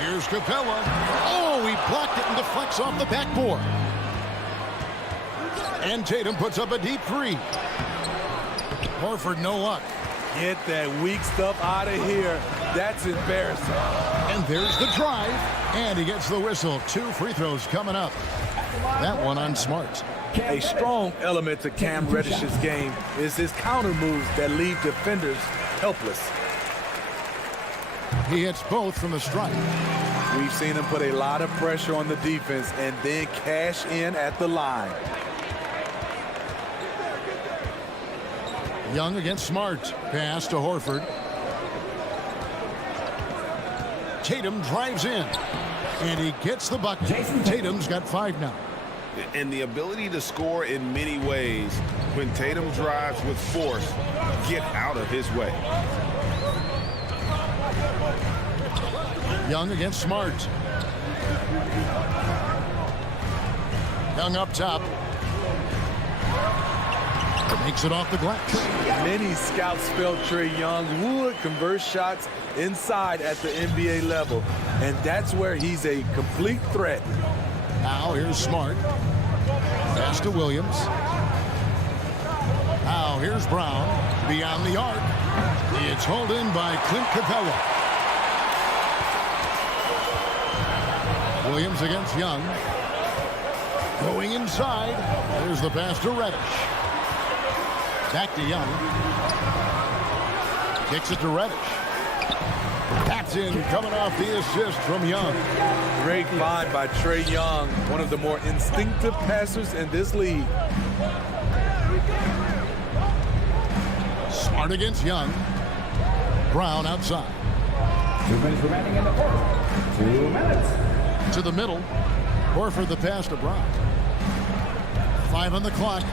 Here's Capella. Oh, he blocked it and deflects off the backboard. And Tatum puts up a deep three. Horford, no luck. Get that weak stuff out of here. That's embarrassing. And there's the drive. And he gets the whistle. 2 free throws coming up. That one on Smart. A strong element to Cam Reddish's game is his counter moves that leave defenders helpless. He hits both from the strike. We've seen him put a lot of pressure on the defense and then cash in at the line. Young against Smart. Pass to Horford. Tatum drives in. And he gets the bucket. Tatum's got 5 now. And the ability to score in many ways. When Tatum drives with force, get out of his way. Young against Smart. Young up top. Makes it off the glass. Many scouts felt Trae Young would convert shots inside at the NBA level. And that's where he's a complete threat. Now here's Smart. Pass to Williams. Now here's Brown. Beyond the arc. It's hauled in by Clint Capella. Williams against Young. Going inside. There's the pass to Reddish. Back to Young. Kicks it to Reddish. That's in, coming off the assist from Young. Great find by Trae Young, one of the more instinctive passers in this league. Smart against Young. Brown outside. 2 minutes remaining in the fourth. 2 minutes. To the middle. Horford the pass to Brown. 5 on the clock.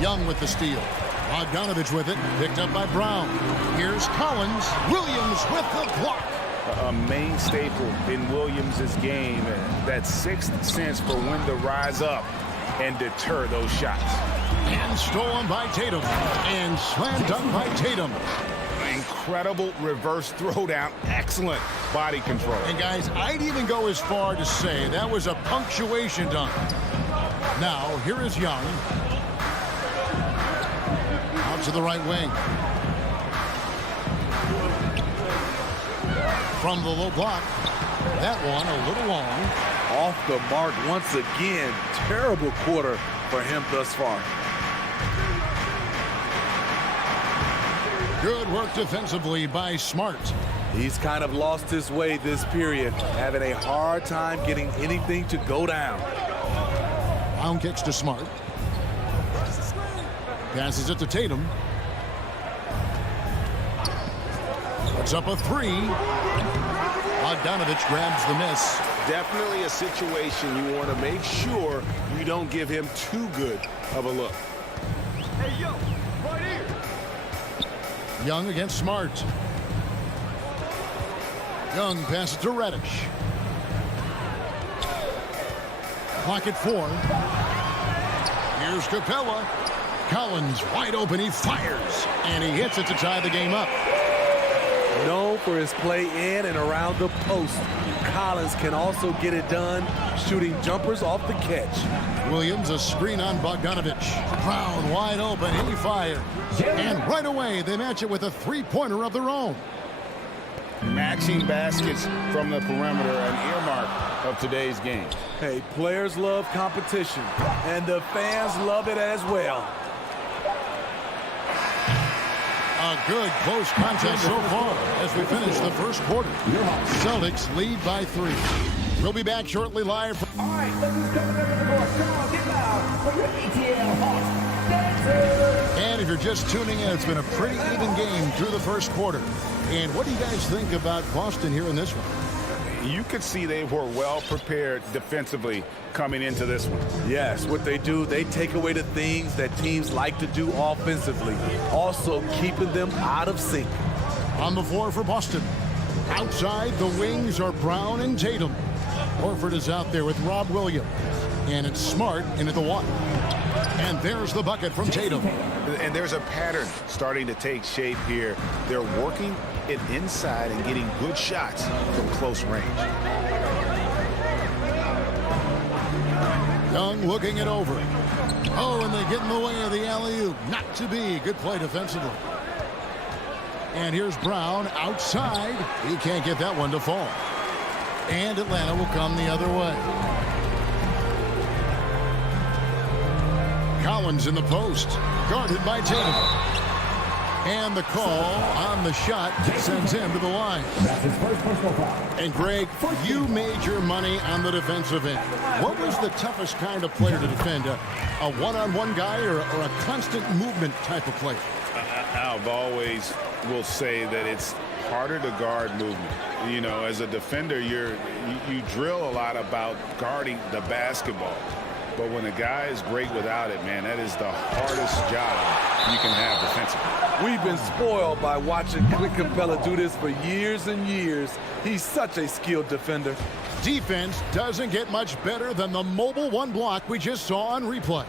Young with the steal. Bogdanovich with it, picked up by Brown. Here's Collins. Williams with the block. A main staple in Williams' game, that sixth sense for when to rise up and deter those shots. And stolen by Tatum. And slam dunk by Tatum. Incredible reverse throwdown. Excellent body control. And guys, I'd even go as far to say that was a punctuation dunk. Now, here is Young. Out to the right wing. From the low block. That one a little long. Off the mark once again. Terrible quarter for him thus far. Good work defensively by Smart. He's kind of lost his way this period, having a hard time getting anything to go down. Brown kicks to Smart. Passes it to Tatum. Puts up a 3. Bogdanovich grabs the miss. Definitely a situation you want to make sure you don't give him too good of a look. Hey, yo, right here. Young against Smart. Young passes to Reddish. Clock at 4. Here's Capella. Collins wide open. He fires. And he hits it to tie the game up. Known for his play in and around the post, Collins can also get it done shooting jumpers off the catch. Williams a screen on Bogdanovich. Brown wide open. He fires. And right away they match it with a three-pointer of their own. Matching baskets from the perimeter, an earmark of today's game. Hey, players love competition, and the fans love it as well. A good close contest so far as we finish the first quarter. Celtics lead by 3. We'll be back shortly live. All right, look who's coming over the court. Come on, get loud for your ATL Hawks dancers. And if you're just tuning in, it's been a pretty even game through the first quarter. And what do you guys think about Boston here in this one? You could see they were well prepared defensively coming into this one. Yes, what they do, they take away the things that teams like to do offensively, also keeping them out of sync. On the floor for Boston. Outside, the wings are Brown and Tatum. Horford is out there with Rob Williams. And it's Smart into the 1. And there's the bucket from Tatum. And there's a pattern starting to take shape here. They're working it inside and getting good shots from close range. Young looking it over. Oh, and they get in the way of the alley-oop. Not to be. Good play defensively. And here's Brown outside. He can't get that one to fall. And Atlanta will come the other way. Collins in the post, guarded by Tatum. And the call on the shot sends him to the line. That's his first personal foul. And Greg, you made your money on the defensive end. What was the toughest kind of player to defend? A one-on-one guy or a constant movement type of player? I've always will say that it's harder to guard movement. You know, as a defender, you drill a lot about guarding the basketball. But when a guy is great without it, man, that is the hardest job you can have defensively. We've been spoiled by watching Clint Capella do this for years and years. He's such a skilled defender. Defense doesn't get much better than the mobile one block we just saw on replay.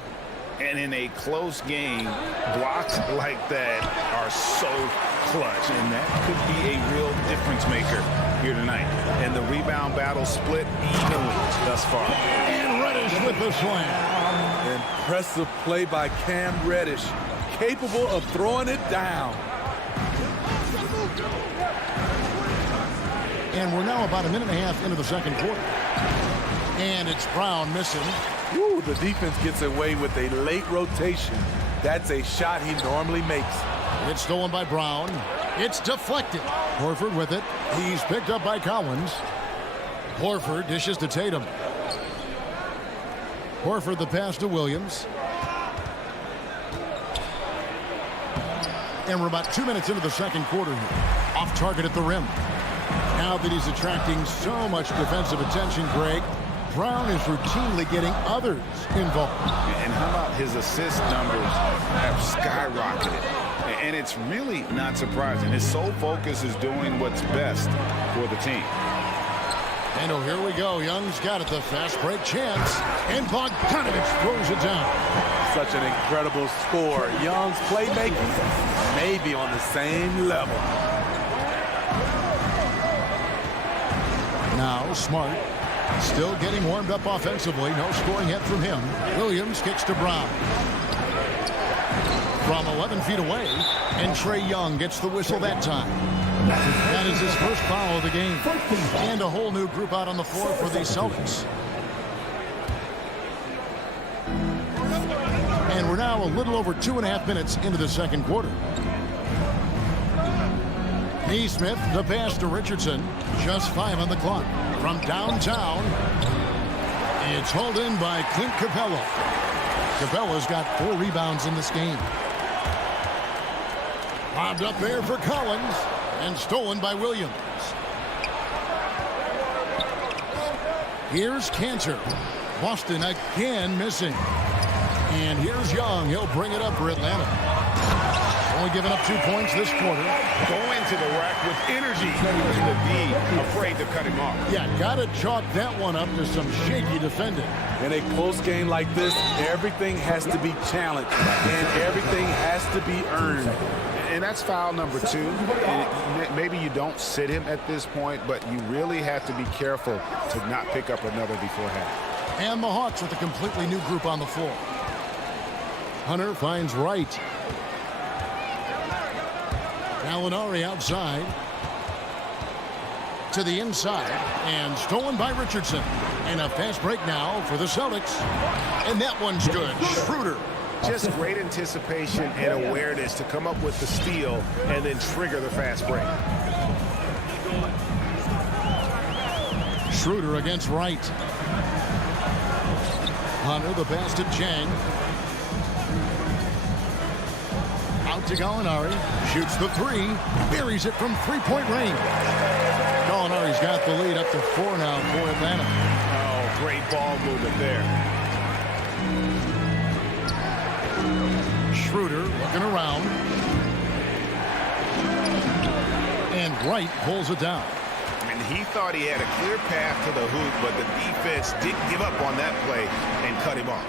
And in a close game, blocks like that are so clutch, and that could be a real difference maker here tonight. And the rebound battle split evenly thus far. And Reddish with the slam. Impressive play by Cam Reddish, capable of throwing it down. And we're now about a minute and a half into the second quarter. And it's Brown missing. Woo, the defense gets away with a late rotation. That's a shot he normally makes. It's stolen by Brown. It's deflected. Horford with it. He's picked up by Collins. Horford dishes to Tatum. Horford the pass to Williams. And we're about 2 minutes into the second quarter here. Off target at the rim. Now that he's attracting so much defensive attention, Greg, Brown is routinely getting others involved. And how about his assist numbers have skyrocketed? And it's really not surprising. His sole focus is doing what's best for the team. And oh, here we go. Young's got it. The fast break chance. And Bogdanovich throws it down. Such an incredible score. Young's playmaking may be on the same level. Now Smart still getting warmed up offensively. No scoring yet from him. Williams kicks to Brown. From 11 feet away. And Trae Young gets the whistle that time. That is his first foul of the game. And a whole new group out on the floor for the Celtics. And we're now a little over 2.5 minutes into the second quarter. Neesmith, the pass to Richardson. Just 5 on the clock. From downtown, it's hauled in by Clint Capella. Capella's got 4 rebounds in this game. Bobbed up there for Collins and stolen by Williams. Here's Cantor. Boston again missing. And here's Young. He'll bring it up for Atlanta. Only giving up 2 points this quarter. Going to the rack with energy. The D afraid to cut him off. Yeah, got to chalk that one up to some shaky defending. In a close game like this, everything has to be challenged and everything has to be earned. And that's foul number 2. And maybe you don't sit him at this point, but you really have to be careful to not pick up another before half. And the Hawks with a completely new group on the floor. Hunter finds Wright. Gallinari outside. To the inside. And stolen by Richardson. And a fast break now for the Celtics. And that one's good. Schroeder. Just great anticipation and awareness to come up with the steal and then trigger the fast break. Schroeder against Wright. Hunter, the pass to Chang. Out to Gallinari. Shoots the 3. Buries it from three-point range. Gallinari's got the lead up to 4 now for Atlanta. Oh, great ball movement there. Schroeder looking around. And Wright pulls it down. And he thought he had a clear path to the hoop, but the defense didn't give up on that play and cut him off.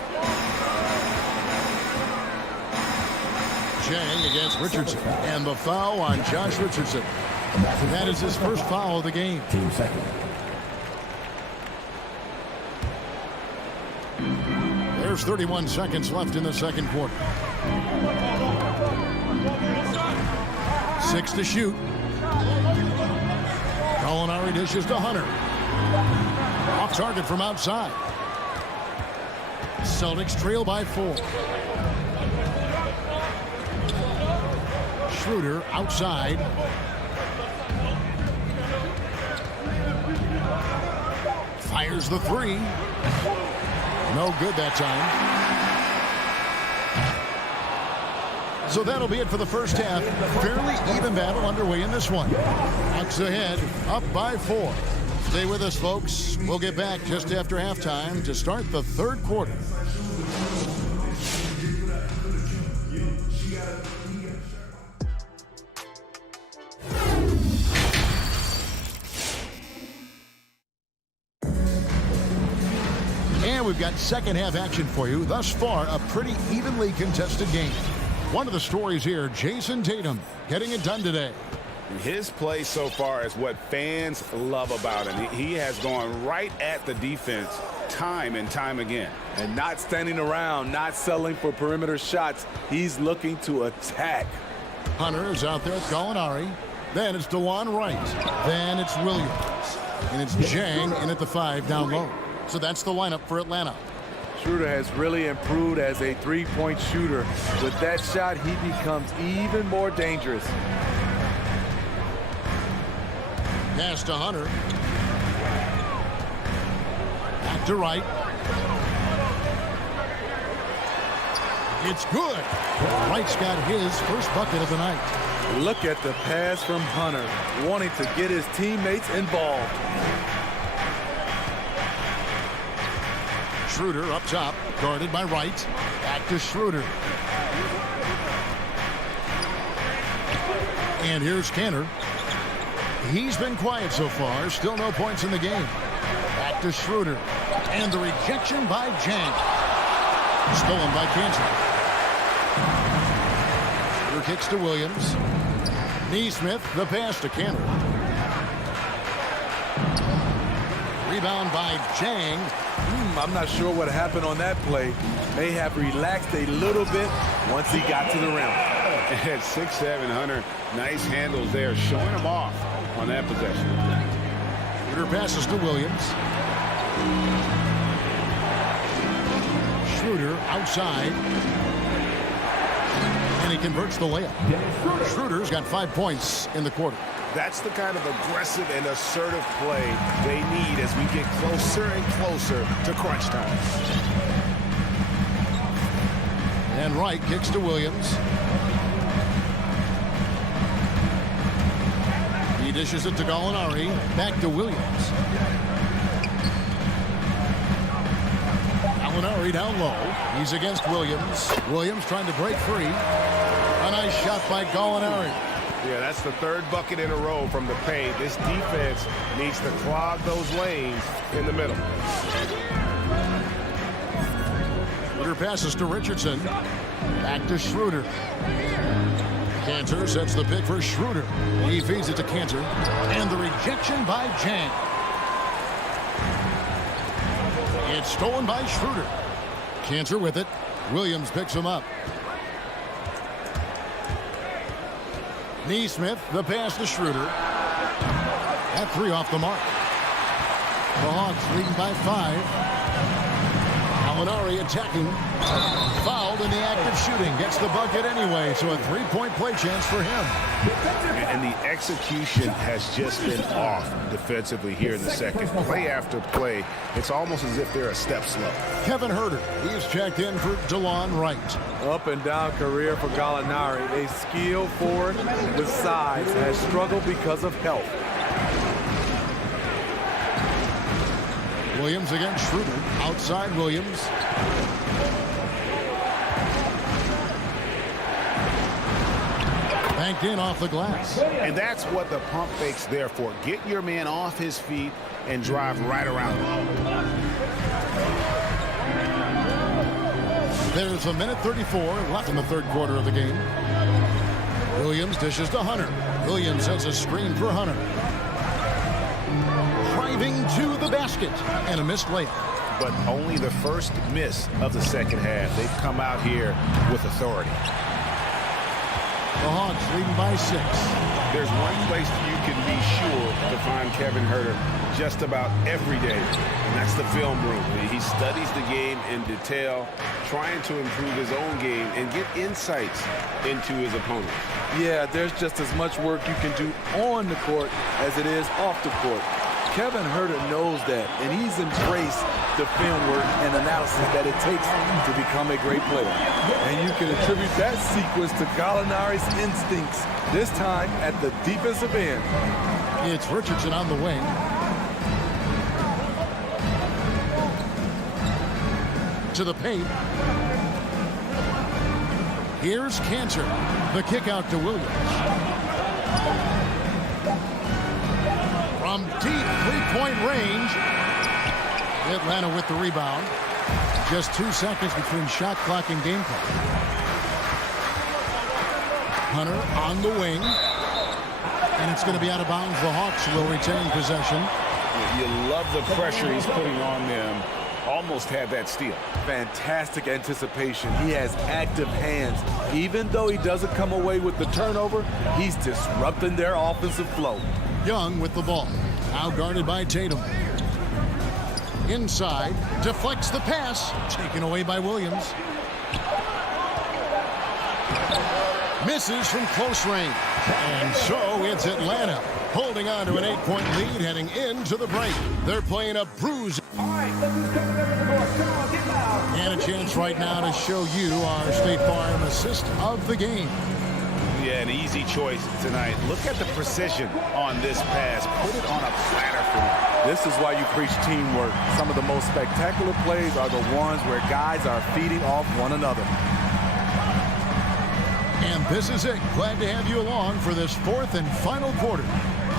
Chang against Richardson. And the foul on Josh Richardson. That is his first foul of the game. Team second. There's 31 seconds left in the second quarter. 6 to shoot. Gallinari dishes to Hunter. Off target from outside. Celtics trail by 4. Schroeder outside. Fires the 3. No good that time. So that'll be it for the first half. Fairly even battle underway in this one. Hawks ahead, up by 4. Stay with us, folks. We'll get back just after halftime to start the third quarter. And we've got second half action for you. Thus far, a pretty evenly contested game. One of the stories here, Jason Tatum getting it done today. His play so far is what fans love about him. He has gone right at the defense time and time again. And not standing around, not settling for perimeter shots. He's looking to attack. Hunter is out there with Gallinari. Then it's DeLon Wright. Then it's Williams. And it's Jang in at the 5 down low. So that's the lineup for Atlanta. Schroeder has really improved as a three-point shooter. With that shot, he becomes even more dangerous. Pass to Hunter. Back to Wright. It's good. Wright's got his first bucket of the night. Look at the pass from Hunter, wanting to get his teammates involved. Schroeder up top, guarded by Wright. Back to Schroeder. And here's Cantor. He's been quiet so far. Still no points in the game. Back to Schroeder. And the rejection by Jang. Stolen by Cantor. Schroeder kicks to Williams. Neesmith, the pass to Cantor. Rebound by Jang. I'm not sure what happened on that play. May have relaxed a little bit once he got to the rim. At 6'7", Hunter, nice handles there, showing him off on that possession. Schroeder passes to Williams. Schroeder outside. And he converts the layup. Schroeder's got 5 points in the quarter. That's the kind of aggressive and assertive play they need as we get closer and closer to crunch time. And Wright kicks to Williams. He dishes it to Gallinari. Back to Williams. Gallinari down low. He's against Williams. Williams trying to break free. A nice shot by Gallinari. Yeah, that's the third bucket in a row from the paint. This defense needs to clog those lanes in the middle. Schroeder passes to Richardson. Back to Schroeder. Cantor sets the pick for Schroeder. He feeds it to Cantor. And the rejection by Jang. It's stolen by Schroeder. Cantor with it. Williams picks him up. Neesmith, the pass to Schroeder. That three off the mark. The Hawks leading by 5. Gallinari attacking. Fouled in the act of shooting. Gets the bucket anyway, so a three-point play chance for him. And the execution has just been off defensively here in the second. Play after play, it's almost as if they're a step slow. Kevin Huerter, he's checked in for DeLon Wright. Up and down career for Gallinari. A skilled forward with size has struggled because of health. Williams against Schroeder. Outside Williams. Banked in off the glass. And that's what the pump fake's there for. Get your man off his feet and drive right around him. There's a minute 34 left in the third quarter of the game. Williams dishes to Hunter. Williams sets a screen for Hunter. Driving to the basket. And a missed layup. But only the first miss of the second half. They've come out here with authority. The Hawks leading by 6. There's one place you can be sure to find Kevin Huerter just about every day, and that's the film room. He studies the game in detail, trying to improve his own game and get insights into his opponent. Yeah, there's just as much work you can do on the court as it is off the court. Kevin Huerter knows that, and he's embraced the film work and analysis that it takes to become a great player. And you can attribute that sequence to Gallinari's instincts, this time at the defensive end. It's Richardson on the wing. To the paint. Here's Cantor. The kick out to Williams. From deep three-point range. Atlanta with the rebound. Just 2 seconds between shot clock and game clock. Hunter on the wing. And it's going to be out of bounds. The Hawks will retain possession. You love the pressure he's putting on them. Almost had that steal. Fantastic anticipation. He has active hands. Even though he doesn't come away with the turnover, he's disrupting their offensive flow. Young with the ball. Now guarded by Tatum. Inside. Deflects the pass. Taken away by Williams. Misses from close range. And so it's Atlanta holding on to an 8-point lead heading into the break. They're playing a bruise. And a chance right now to show you our State Farm assist of the game. Yeah, an easy choice tonight. Look at the precision on this pass. Put it on a platter for him. This is why you preach teamwork. Some of the most spectacular plays are the ones where guys are feeding off one another. And this is it. Glad to have you along for this fourth and final quarter.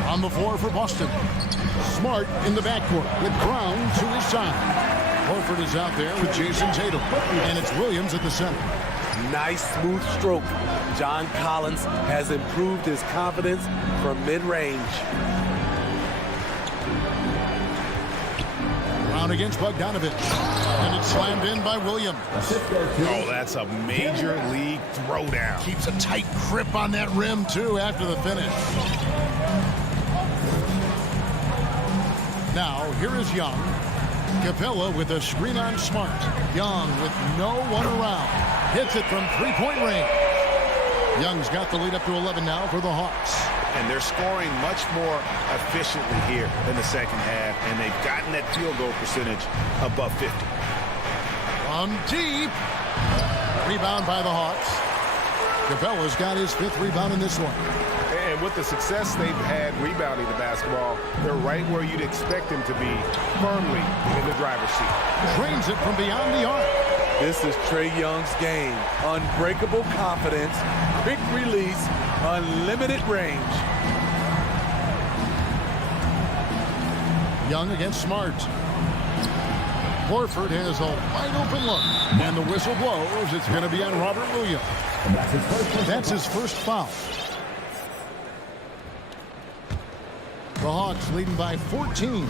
On the floor for Boston. Smart in the backcourt with Brown to his side. Horford is out there with Jason Tatum. And it's Williams at the center. Nice smooth stroke. John Collins has improved his confidence from mid-range. Brown against Bogdanovich. And it's slammed in by Williams. Oh, that's a major league throwdown. Keeps a tight grip on that rim, too, after the finish. Now, here is Young. Capella with a screen on Smart. Young with no one around. Hits it from three-point range. Young's got the lead up to 11 now for the Hawks. And they're scoring much more efficiently here in the second half, and they've gotten that field goal percentage above 50. From deep. Rebound by the Hawks. Capella's got his 5th rebound in this one. And with the success they've had rebounding the basketball, they're right where you'd expect them to be, firmly in the driver's seat. Drains it from beyond the arc. This is Trae Young's game. Unbreakable confidence, quick release, unlimited range. Young against Smart. Horford has a wide open look. And the whistle blows. It's going to be on Robert Williams. That's his first foul. The Hawks leading by 14.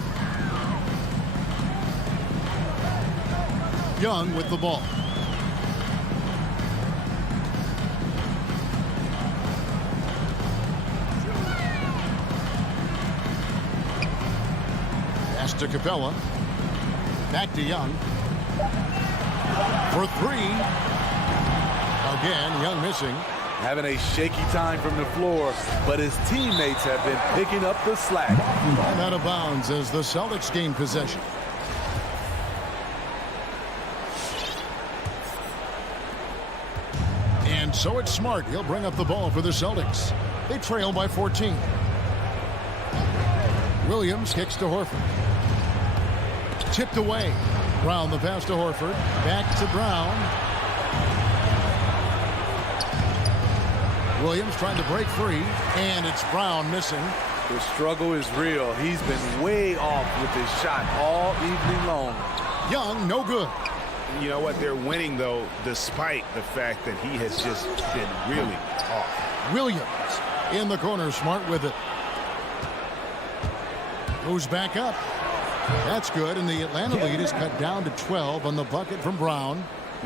Young with the ball. Pass to Capella. Back to Young. For 3. Again, Young missing. Having a shaky time from the floor, but his teammates have been picking up the slack. And out of bounds as the Celtics gain possession. And so it's Smart. He'll bring up the ball for the Celtics. They trail by 14. Williams kicks to Horford. Tipped away. Brown the pass to Horford. Back to Brown. Williams trying to break free, and it's Brown missing. The struggle is real. He's been way off with his shot all evening long. Young, no good. You know what? They're winning, though, despite the fact that he has just been really off. Williams in the corner, Smart with it. Goes back up. That's good, and the Atlanta lead is cut down to 12 on the bucket from Brown.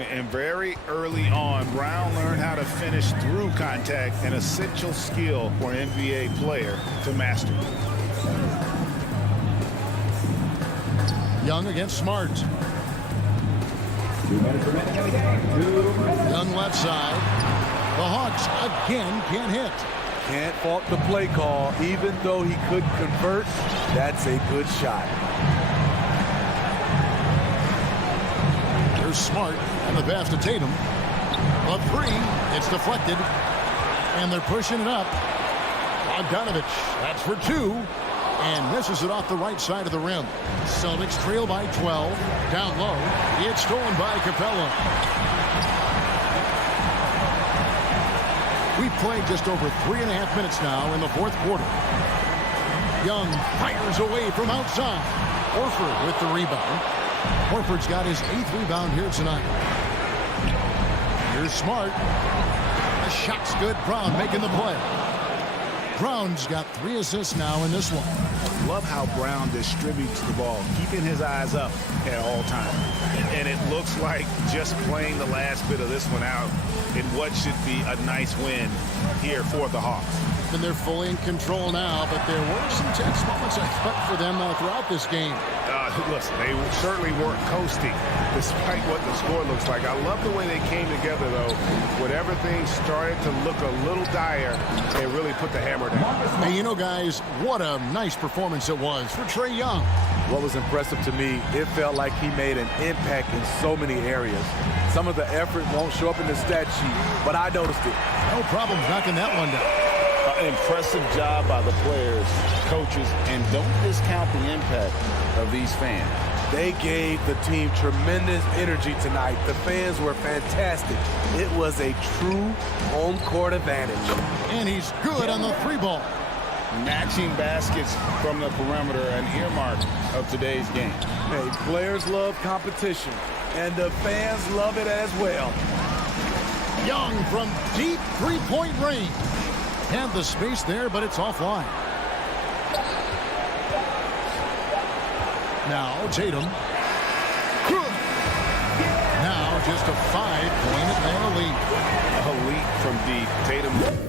And very early on, Brown learned how to finish through contact, an essential skill for an NBA player to master. Young against Smart. Young left side. The Hawks again can't hit. Can't fault the play call. Even though he couldn't convert, that's a good shot. There's Smart and the pass to Tatum. A 3. It's deflected. And they're pushing it up. Bogdanovich. That's for 2. And misses it off the right side of the rim. Celtics trail by 12. Down low. It's stolen by Capella. We've played just over 3.5 minutes now in the 4th quarter. Young fires away from outside. Horford with the rebound. Horford's got his 8th rebound here tonight. Here's Smart. The shot's good. Brown making the play. Brown's got 3 assists now in this one. Love how Brown distributes the ball, keeping his eyes up at all times. And it looks like just playing the last bit of this one out in what should be a nice win here for the Hawks. And they're fully in control now, but there were some tense moments I thought for them throughout this game. Listen, they certainly weren't coasting despite what the score looks like. I love the way they came together, though. When everything started to look a little dire, they really put the hammer down. And you know, guys, what a nice performance it was for Trae Young. What was impressive to me, it felt like he made an impact in so many areas. Some of the effort won't show up in the stat sheet, but I noticed it. No problem knocking that one down. Impressive job by the players, coaches, and don't discount the impact of these fans. They gave the team tremendous energy tonight. The fans were fantastic. It was a true home court advantage. And he's good on the 3 ball. Matching baskets from the perimeter, an earmark of today's game. Hey, players love competition, and the fans love it as well. Young from deep 3-point range. Had the space there, but it's offline. Now Tatum. Now just a 5-point Atlanta lead. A lead from deep. Tatum.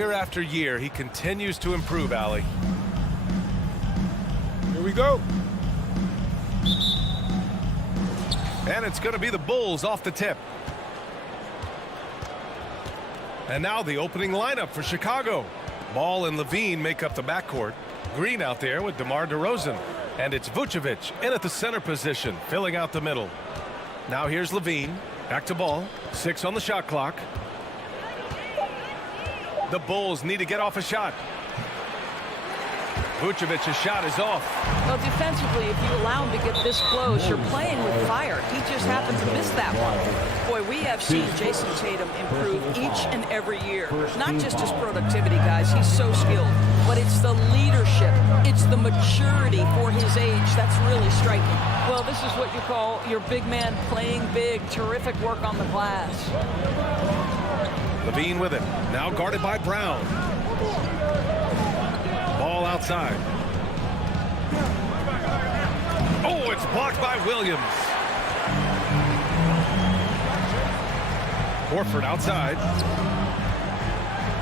Year after year, he continues to improve, Allie. Here we go. And it's going to be the Bulls off the tip. And now the opening lineup for Chicago. Ball and Levine make up the backcourt. Green out there with DeMar DeRozan. And it's Vucevic in at the center position, filling out the middle. Now here's Levine. Back to Ball. 6 on the shot clock. The Bulls need to get off a shot. Vucevic's shot is off. Well, defensively, if you allow him to get this close, you're playing with fire. He just happened to miss that one. Boy, we have seen Jason Tatum improve each and every year. Not just his productivity, guys. He's so skilled. But it's the leadership. It's the maturity for his age that's really striking. Well, this is what you call your big man playing big. Terrific work on the glass. Levine with it. Now guarded by Brown. Ball outside. Oh, it's blocked by Williams. Horford outside.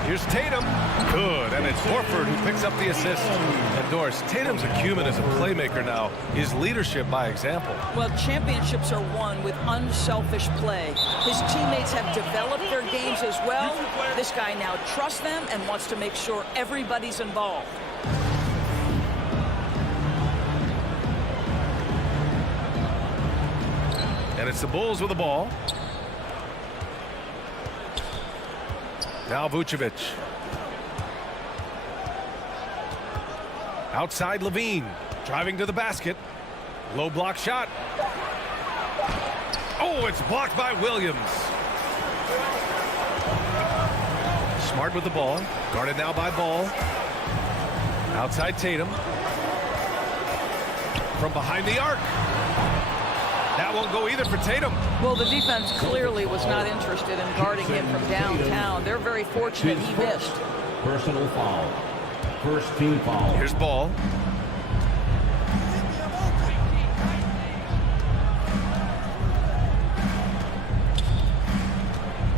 Here's Tatum. Good, and it's Horford who picks up the assist. And Doris, Tatum's acumen as a playmaker now is leadership by example. Well, championships are won with unselfish play. His teammates have developed their games as well. This guy now trusts them and wants to make sure everybody's involved. And it's the Bulls with the ball. Now Vucevic. Outside Levine. Driving to the basket. Low block shot. Oh, it's blocked by Williams. Smart with the ball. Guarded now by Ball. Outside Tatum. From behind the arc. That won't go either for Tatum. Well, the defense clearly was not interested in guarding him from downtown. They're very fortunate he missed. Personal foul. First team foul. Here's Ball.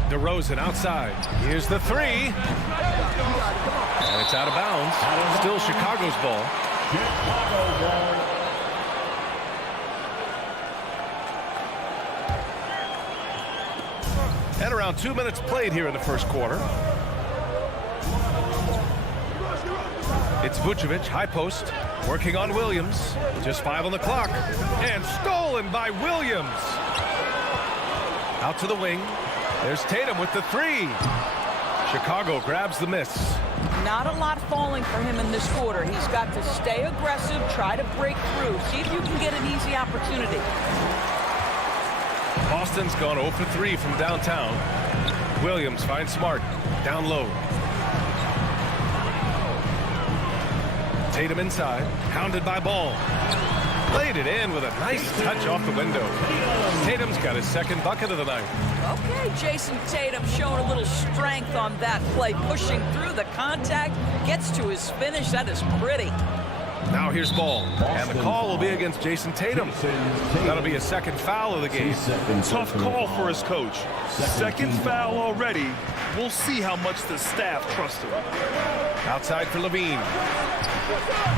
DeRozan outside. Here's the three. And it's out of bounds. Still Chicago's ball. Chicago ball. And around 2 minutes played here in the first quarter. It's Vucevic, high post, working on Williams. Just 5 on the clock. And stolen by Williams. Out to the wing. There's Tatum with the three. Chicago grabs the miss. Not a lot falling for him in this quarter. He's got to stay aggressive, try to break through. See if you can get an easy opportunity. Boston's gone 0 for 3 from downtown. Williams finds Smart. Down low. Tatum inside. Hounded by Ball. Laid it in with a nice touch off the window. Tatum's got his second bucket of the night. Okay, Jason Tatum showing a little strength on that play. Pushing through the contact. Gets to his finish. That is pretty. Now here's Ball. And the call will be against Jason Tatum. That'll be a second foul of the game. Tough call for his coach. Second foul already. We'll see how much the staff trusts him. Outside for Levine.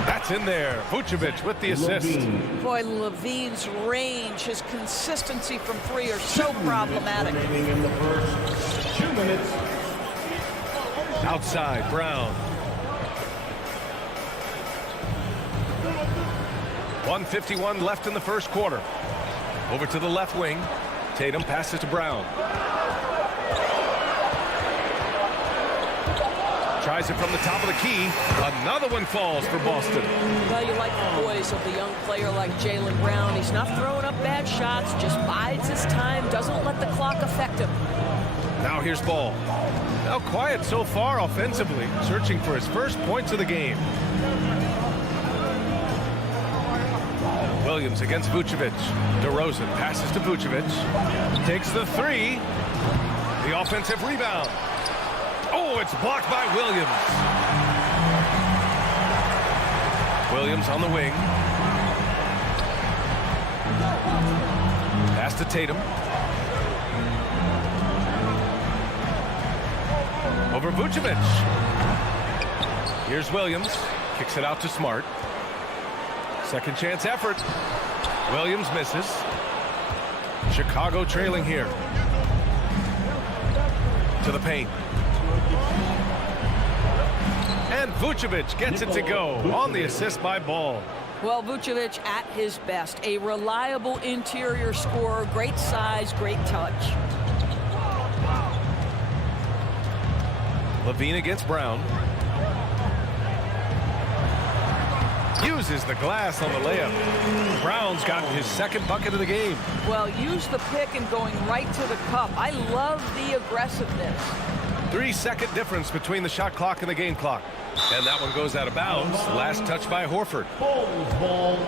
That's in there. Vucevic with the assist. Boy, Levine's range, his consistency from three are so problematic. In the first 2 minutes. Outside, Brown. 1:51 left in the first quarter. Over to the left wing. Tatum passes to Brown. Tries it from the top of the key. Another one falls for Boston. Well, you like the poise of the young player like Jaylen Brown. He's not throwing up bad shots, just bides his time, doesn't let the clock affect him. Now here's Ball. Now quiet so far offensively, searching for his first points of the game. Williams against Vucevic. DeRozan passes to Vucevic. Takes the three. The offensive rebound. Oh, it's blocked by Williams. Williams on the wing. Pass to Tatum. Over Vucevic. Here's Williams. Kicks it out to Smart. Second chance effort. Williams misses. Chicago trailing here. To the paint. And Vucevic gets it to go on the assist by Ball. Well, Vucevic at his best. A reliable interior scorer. Great size, great touch. Levine against Brown. Uses the glass on the layup. Brown's gotten his second bucket of the game. Well, use the pick and going right to the cup. I love the aggressiveness. 3-second difference between the shot clock and the game clock. And that one goes out of bounds. Last touch by Horford. Ball.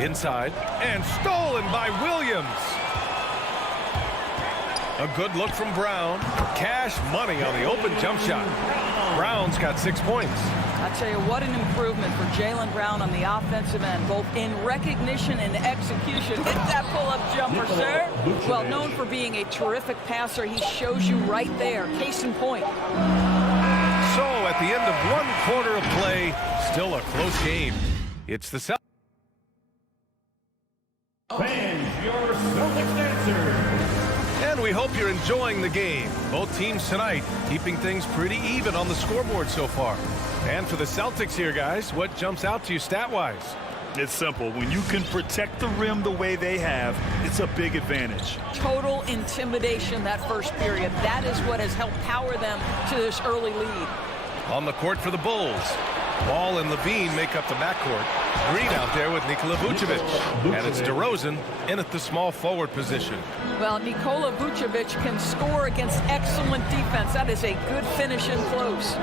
Inside. And stolen by Williams. A good look from Brown. Cash money on the open jump shot. Brown's got 6 points. I tell you, what an improvement for Jaylen Brown on the offensive end, both in recognition and execution. Hit that pull-up jumper, sir. Well, known for being a terrific passer, he shows you right there. Case in point. So, at the end of 1 quarter of play, still a close game. It's the Celtics. Fans, your Celtics answer. And we hope you're enjoying the game. Both teams tonight keeping things pretty even on the scoreboard so far. And for the Celtics here, guys, what jumps out to you stat-wise? It's simple. When you can protect the rim the way they have, it's a big advantage. Total intimidation that first period. That is what has helped power them to this early lead. On the court for the Bulls. Ball and Levine make up the backcourt. Green out there with Nikola Vucevic. And it's DeRozan in at the small forward position. Well, Nikola Vucevic can score against excellent defense. That is a good finish in close.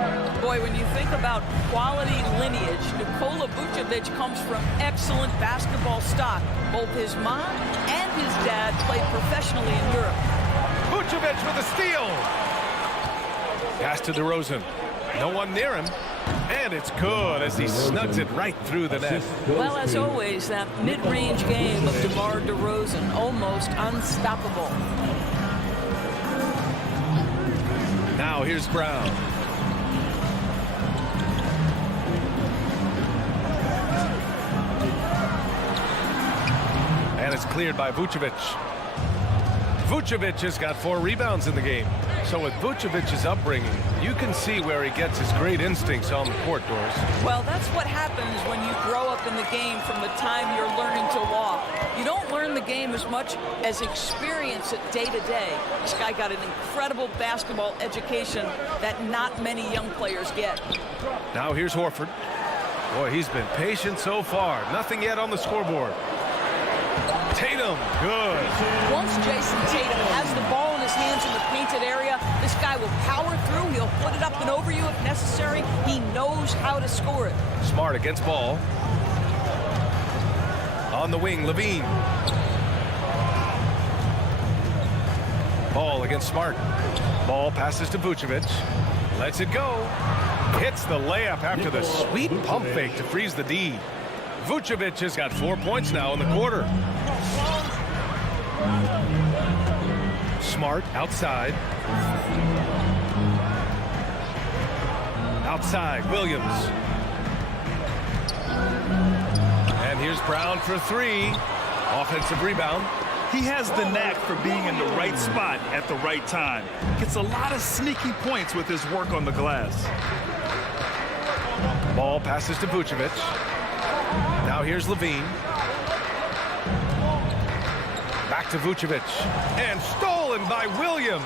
Boy, when you think about quality lineage, Nikola Vucevic comes from excellent basketball stock. Both his mom and his dad played professionally in Europe. Vucevic with a steal. Pass to DeRozan. No one near him. And it's good as he snugs it right through the net. Well, as always, that mid-range game of DeMar DeRozan, almost unstoppable. Now here's Brown. And it's cleared by Vucevic. Vucevic has got 4 rebounds in the game. So with Vucevic's upbringing, you can see where he gets his great instincts on the court, Doris. Well, that's what happens when you grow up in the game from the time you're learning to walk. You don't learn the game as much as experience it day to day. This guy got an incredible basketball education that not many young players get. Now here's Horford. Boy, he's been patient so far. Nothing yet on the scoreboard. Tatum, good. Once Jason Tatum has the ball in his hands in the painted area, this guy will power through. He'll put it up and over you if necessary. He knows how to score it. Smart against Ball. On the wing, Levine. Ball against Smart. Ball passes to Vucevic. Lets it go. Hits the layup after the sweet pump fake to freeze the D. Vucevic has got 4 points now in the quarter. Smart outside. Outside, Williams. And here's Brown for 3. Offensive rebound. He has the knack for being in the right spot at the right time. Gets a lot of sneaky points with his work on the glass. Ball passes to Vucevic. Now here's Levine. Back to Vucevic. And stolen by Williams.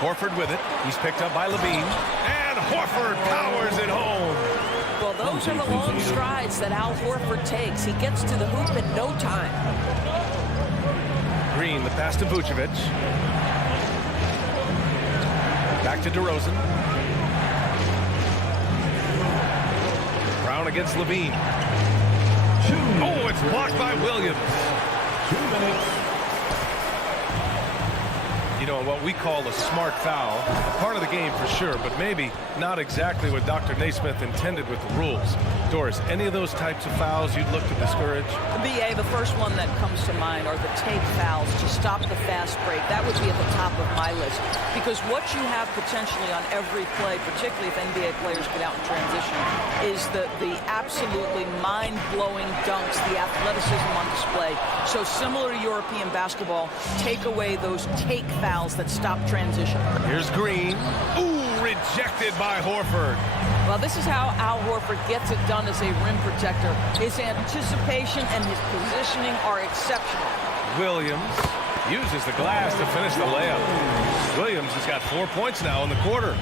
Horford with it. He's picked up by Levine. And Horford powers it home. Well, those are the long strides that Al Horford takes. He gets to the hoop in no time. Green, the pass to Vucevic. Back to DeRozan. Brown against Levine. Oh, it's blocked by Williams. you know, what we call a smart foul. Part of the game for sure, but maybe not exactly what Dr. Naismith intended with the rules. Doris, any of those types of fouls you'd look to discourage? BA, the first one that comes to mind are the take fouls to stop the fast break. That would be at the top of my list, because what you have potentially on every play, particularly if NBA players get out in transition, is the absolutely mind-blowing dunks, the athleticism on display. So similar to European basketball, take away those take fouls that stop transition. Here's Green. Ooh, rejected by Horford. Well, this is how Al Horford gets it done as a rim protector. His anticipation and his positioning are exceptional. Williams uses the glass to finish the layup. Williams has got 4 points now in the quarter.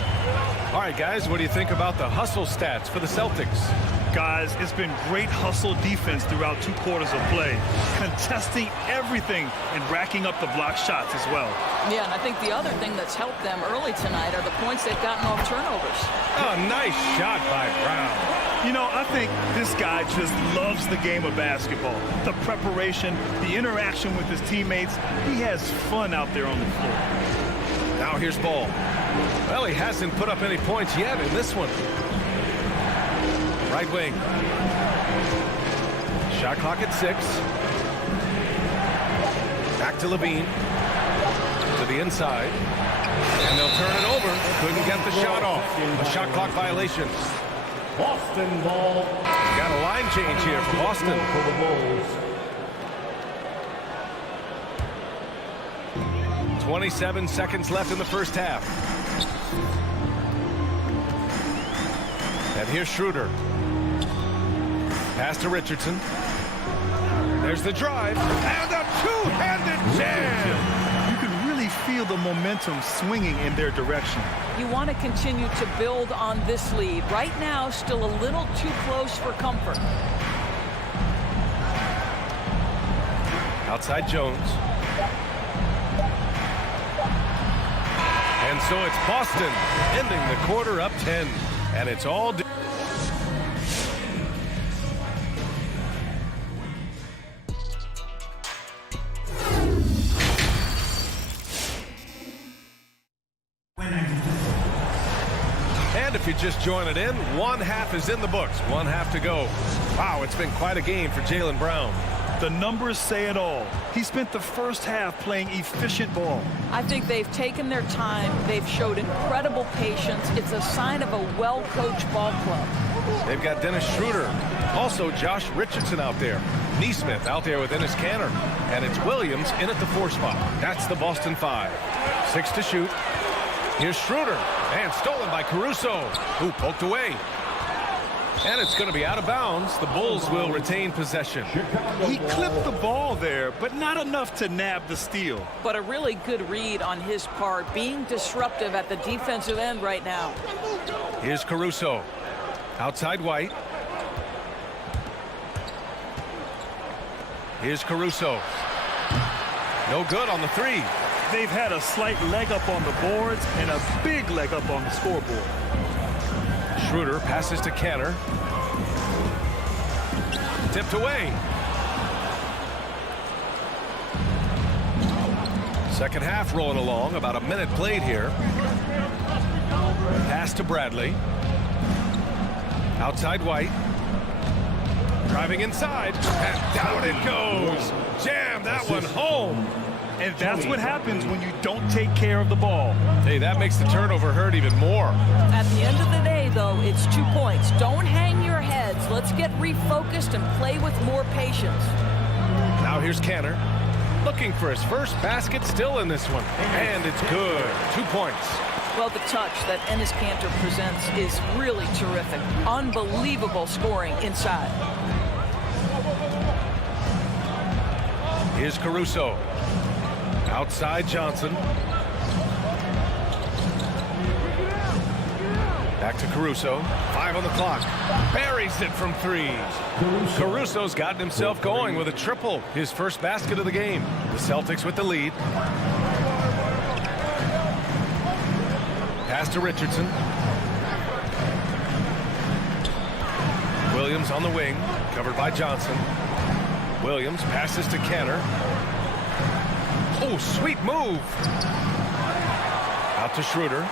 All right, guys, what do you think about the hustle stats for the Celtics? Guys, it's been great hustle defense throughout 2 quarters of play, contesting everything and racking up the block shots as well. Yeah, and I think the other thing that's helped them early tonight are the points they've gotten off turnovers. Oh, nice shot by Brown. You know, I think this guy just loves the game of basketball. The preparation, the interaction with his teammates. He has fun out there on the floor. Now here's Ball. Well, he hasn't put up any points yet in this one. Right wing. Shot clock at 6. Back to Levine. To the inside. And they'll turn it over. Couldn't get the shot off. A shot clock violation. Boston ball. Got a line change here for Boston. For the Bulls. 27 seconds left in the first half. And here's Schroeder. Pass to Richardson. There's the drive. And a two-handed jam. You can really feel the momentum swinging in their direction. You want to continue to build on this lead. Right now, still a little too close for comfort. Outside Jones. And so it's Boston ending the quarter up 10. And it's all... And if you just join it in, 1 half is in the books. 1 half to go. Wow, it's been quite a game for Jaylen Brown. The numbers say it all. He spent the first half playing efficient ball. I think they've taken their time. They've showed incredible patience. It's a sign of a well-coached ball club. They've got Dennis Schroeder. Also Josh Richardson out there. Neesmith out there with Enes Kanter. And it's Williams in at the 4 spot. That's the Boston 5. 6 to shoot. Here's Schroeder. And stolen by Caruso, who poked away. And it's going to be out of bounds. The Bulls will retain possession. He clipped the ball there, but not enough to nab the steal. But a really good read on his part, being disruptive at the defensive end right now. Here's Caruso. Outside White. Here's Caruso. No good on the 3. They've had a slight leg up on the boards and a big leg up on the scoreboard. Schroeder passes to Kanter. Tipped away. Second half rolling along. About a minute played here. Pass to Bradley. Outside White. Driving inside. And down it goes. Jam that one home. And that's what happens when you don't take care of the ball. Hey, that makes the turnover hurt even more. At the end of the day, though, it's 2 points. Don't hang your heads. Let's get refocused and play with more patience. Now here's Kanter. Looking for his first basket still in this one. And it's good. 2 points. Well, the touch that Enes Kanter presents is really terrific. Unbelievable scoring inside. Here's Caruso. Outside Johnson. Back to Caruso. 5 on the clock. Buries it from 3. Caruso's gotten himself going with a triple. His first basket of the game. The Celtics with the lead. Pass to Richardson. Williams on the wing. Covered by Johnson. Williams passes to Kanter. Oh, sweet move. Out to Schroeder.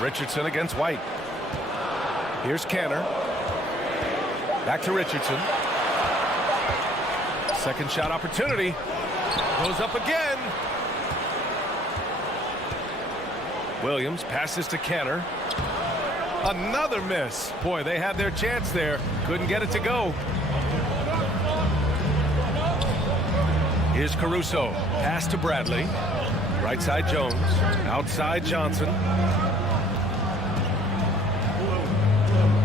Richardson against White. Here's Canner. Back to Richardson. Second shot opportunity. Goes up again. Williams passes to Canner. Another miss. Boy, they had their chance there. Couldn't get it to go. Here's Caruso. Pass to Bradley. Right side Jones. Outside Johnson.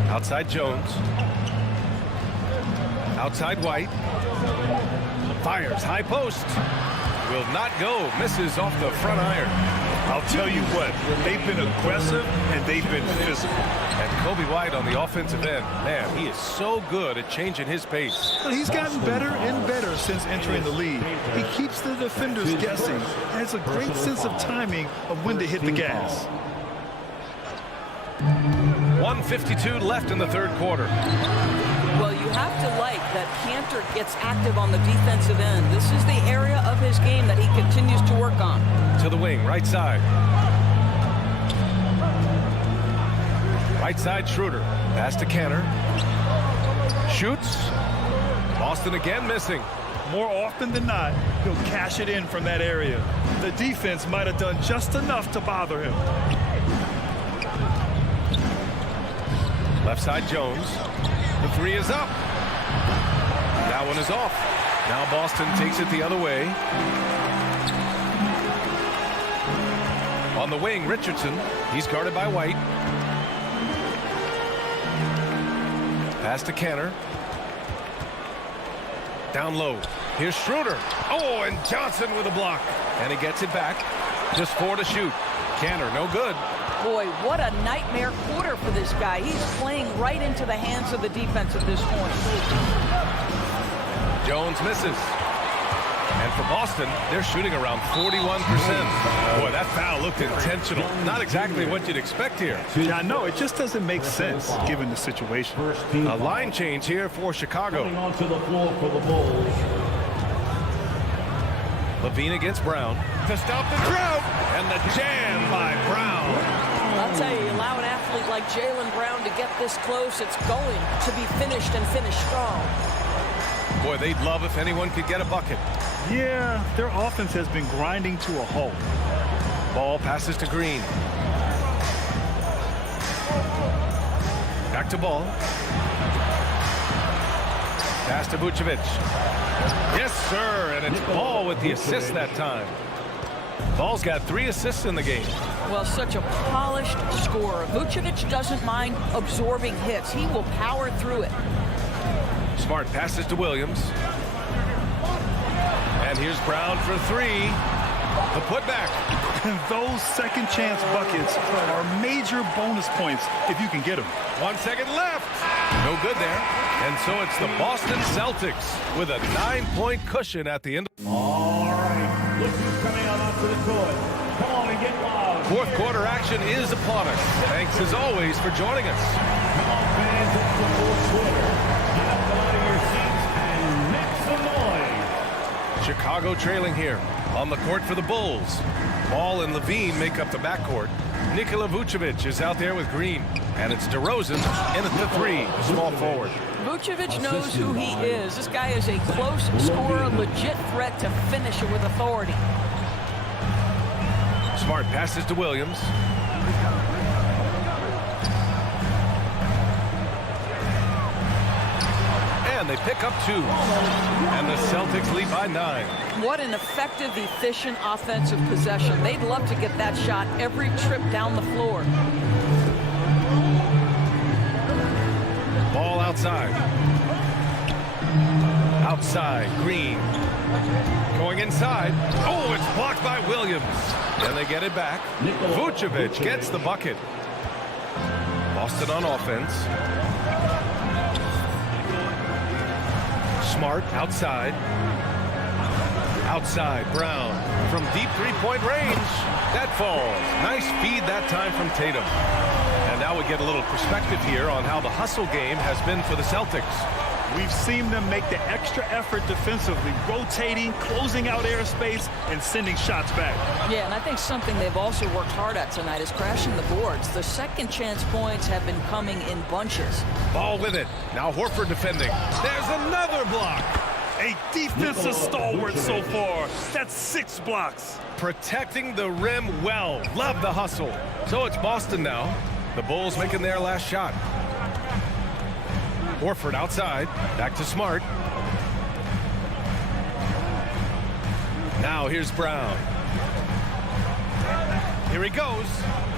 Outside Jones. Outside White. Fires. High post. Will not go. Misses off the front iron. I'll tell you what, they've been aggressive and they've been physical. And Kobe White on the offensive end, man, he is so good at changing his pace. Well, he's gotten better and better since entering the league. He keeps the defenders guessing, has a great sense of timing of when to hit the gas. 1:52 left in the third quarter. Well, you have to like that Cantor gets active on the defensive end. This is the area of his game that he continues to work on. To the wing, right side. Right side, Schroeder. Pass to Canner. Shoots. Boston again missing. More often than not, he'll cash it in from that area. The defense might have done just enough to bother him. Left side, Jones. The three is up. That one is off. Now Boston takes it the other way. On the wing, Richardson. He's guarded by White. Pass to Canner. Down low. Here's Schroeder. Oh, and Johnson with a block. And he gets it back. Just 4 to shoot. Canner, no good. Boy, what a nightmare quarter for this guy. He's playing right into the hands of the defense at this point. Jones misses. And for Boston, they're shooting around 41%. Boy, that foul looked intentional. Not exactly what you'd expect here. Yeah, I know. It just doesn't make sense given the situation. A line change here for Chicago. Onto the floor for the Bulls. Levine against Brown. To stop the drought. And the jam by Brown. I'll tell you, allow an athlete like Jaylen Brown to get this close, it's going to be finished and finished strong. Boy, they'd love if anyone could get a bucket. Yeah, their offense has been grinding to a halt. Ball passes to Green. Back to Ball. Pass to Vucevic. Yes, sir, and it's Ball with the assist that time. Ball's got 3 assists in the game. Well, such a polished scorer. Vucevic doesn't mind absorbing hits. He will power through it. Smart passes to Williams. And here's Brown for 3. The putback. Those second chance buckets are major bonus points if you can get them. 1 second left. No good there. And so it's the Boston Celtics with a 9-point cushion at the end. All right, look who's coming out onto the court. Come on and get loud. Fourth quarter action is upon us. Thanks as always for joining us. Come on, fans, it's the fourth quarter. Get up out of your seats and make some noise. Chicago trailing here. On the court for the Bulls. Ball and Levine make up the backcourt. Nikola Vucevic is out there with Green. And it's DeRozan in at the 3, small forward. Vucevic knows who he is. This guy is a close scorer, legit threat to finish it with authority. Smart passes to Williams. And they pick up 2. And the Celtics lead by 9. What an effective, efficient offensive possession. They'd love to get that shot every trip down the floor. Ball outside. Outside, Green. Going inside. Oh, it's blocked by Williams. And they get it back. Vucevic gets the bucket. Boston on offense. Smart outside. Outside, Brown. From deep three-point range. That falls. Nice feed that time from Tatum. And now we get a little perspective here on how the hustle game has been for the Celtics. We've seen them make the extra effort defensively, rotating, closing out airspace, and sending shots back. Yeah, and I think something they've also worked hard at tonight is crashing the boards. The second chance points have been coming in bunches. Ball with it. Now Horford defending. There's another block. A defensive stalwart so far. That's 6 blocks. Protecting the rim well. Love the hustle. So it's Boston now. The Bulls making their last shot. Horford outside. Back to Smart. Now here's Brown. Here he goes.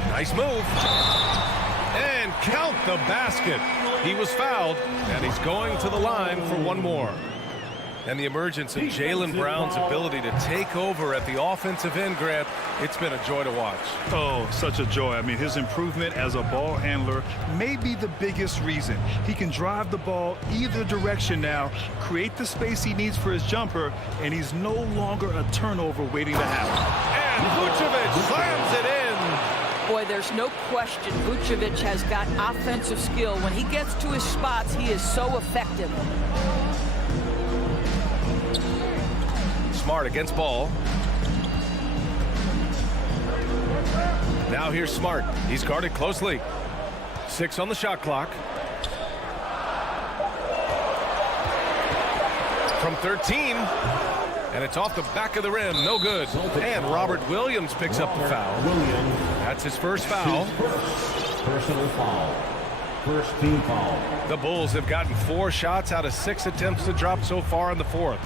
Nice move. And count the basket. He was fouled, and he's going to the line for one more. And the emergence of Jaylen Brown's ability to take over at the offensive end, Grant, it's been a joy to watch. Oh, such a joy. I mean, his improvement as a ball handler may be the biggest reason. He can drive the ball either direction now, create the space he needs for his jumper, and he's no longer a turnover waiting to happen. And Vucevic slams it in. Boy, there's no question Vucevic has got offensive skill. When he gets to his spots, he is so effective. Smart against Ball. Now here's Smart. He's guarded closely. 6 on the shot clock. From 13. And it's off the back of the rim. No good. And Robert Williams picks up the foul. That's his first foul. Personal foul. First team foul. The Bulls have gotten 4 shots out of 6 attempts to drop so far in the fourth.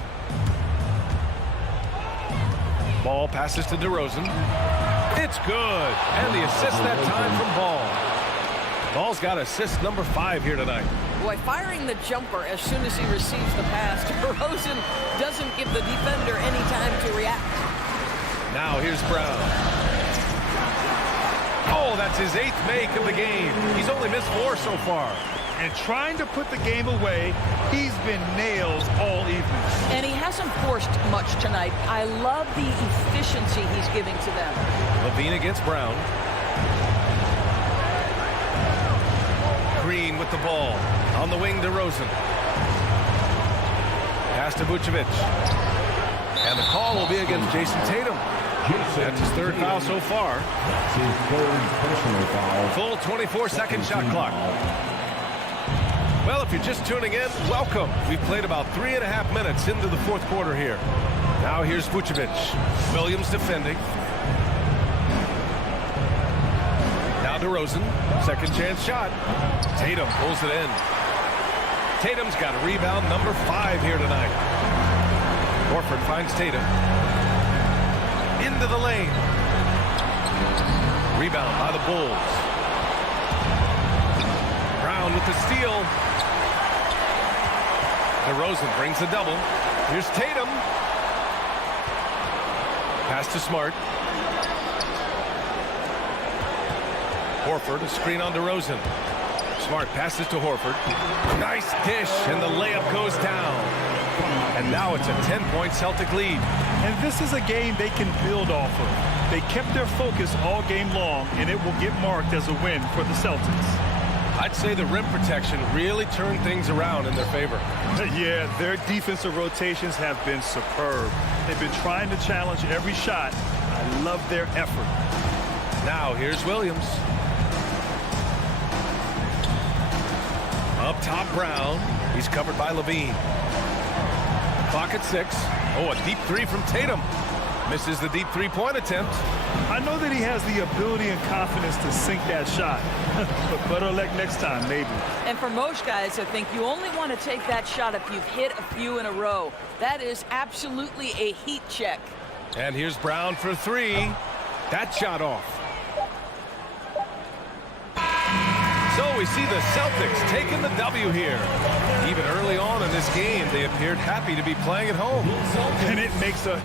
Ball passes to DeRozan. It's good. And the assist that time from Ball. Ball's got assist number 5 here tonight. Boy, firing the jumper as soon as he receives the pass. DeRozan doesn't give the defender any time to react. Now here's Brown. Oh, that's his 8th make of the game. He's only missed 4 so far. And trying to put the game away, he's been nails all evening. And he hasn't forced much tonight. I love the efficiency he's giving to them. Levine against Brown. Green with the ball. On the wing, DeRozan. Pass to Vucevic. And the call will be against Jason Tatum. That's his 3rd foul so far. That's his 3rd personal foul. Full 24-second shot clock. Well, if you're just tuning in, welcome. We've played about 3.5 minutes into the fourth quarter here. Now here's Vucevic. Williams defending. Now DeRozan. Second chance shot. Tatum pulls it in. Tatum's got rebound number 5 here tonight. Horford finds Tatum. Into the lane. Rebound by the Bulls. Brown with the steal. DeRozan brings the double. Here's Tatum. Pass to Smart. Horford, a screen on DeRozan. Smart passes to Horford. Nice dish, and the layup goes down. And now it's a 10-point Celtic lead. And this is a game they can build off of. They kept their focus all game long, and it will get marked as a win for the Celtics. I'd say the rim protection really turned things around in their favor. Yeah, their defensive rotations have been superb. They've been trying to challenge every shot. I love their effort. Now here's Williams. Up top, Brown. He's covered by Levine. Clock at 6. Oh, a deep 3 from Tatum. Misses the deep 3-point attempt. I know that he has the ability and confidence to sink that shot. But better luck next time, maybe. And for most guys, I think you only want to take that shot if you've hit a few in a row. That is absolutely a heat check. And here's Brown for 3. That shot off. So we see the Celtics taking the W here. Even early on in this game, they appeared happy to be playing at home. And it makes a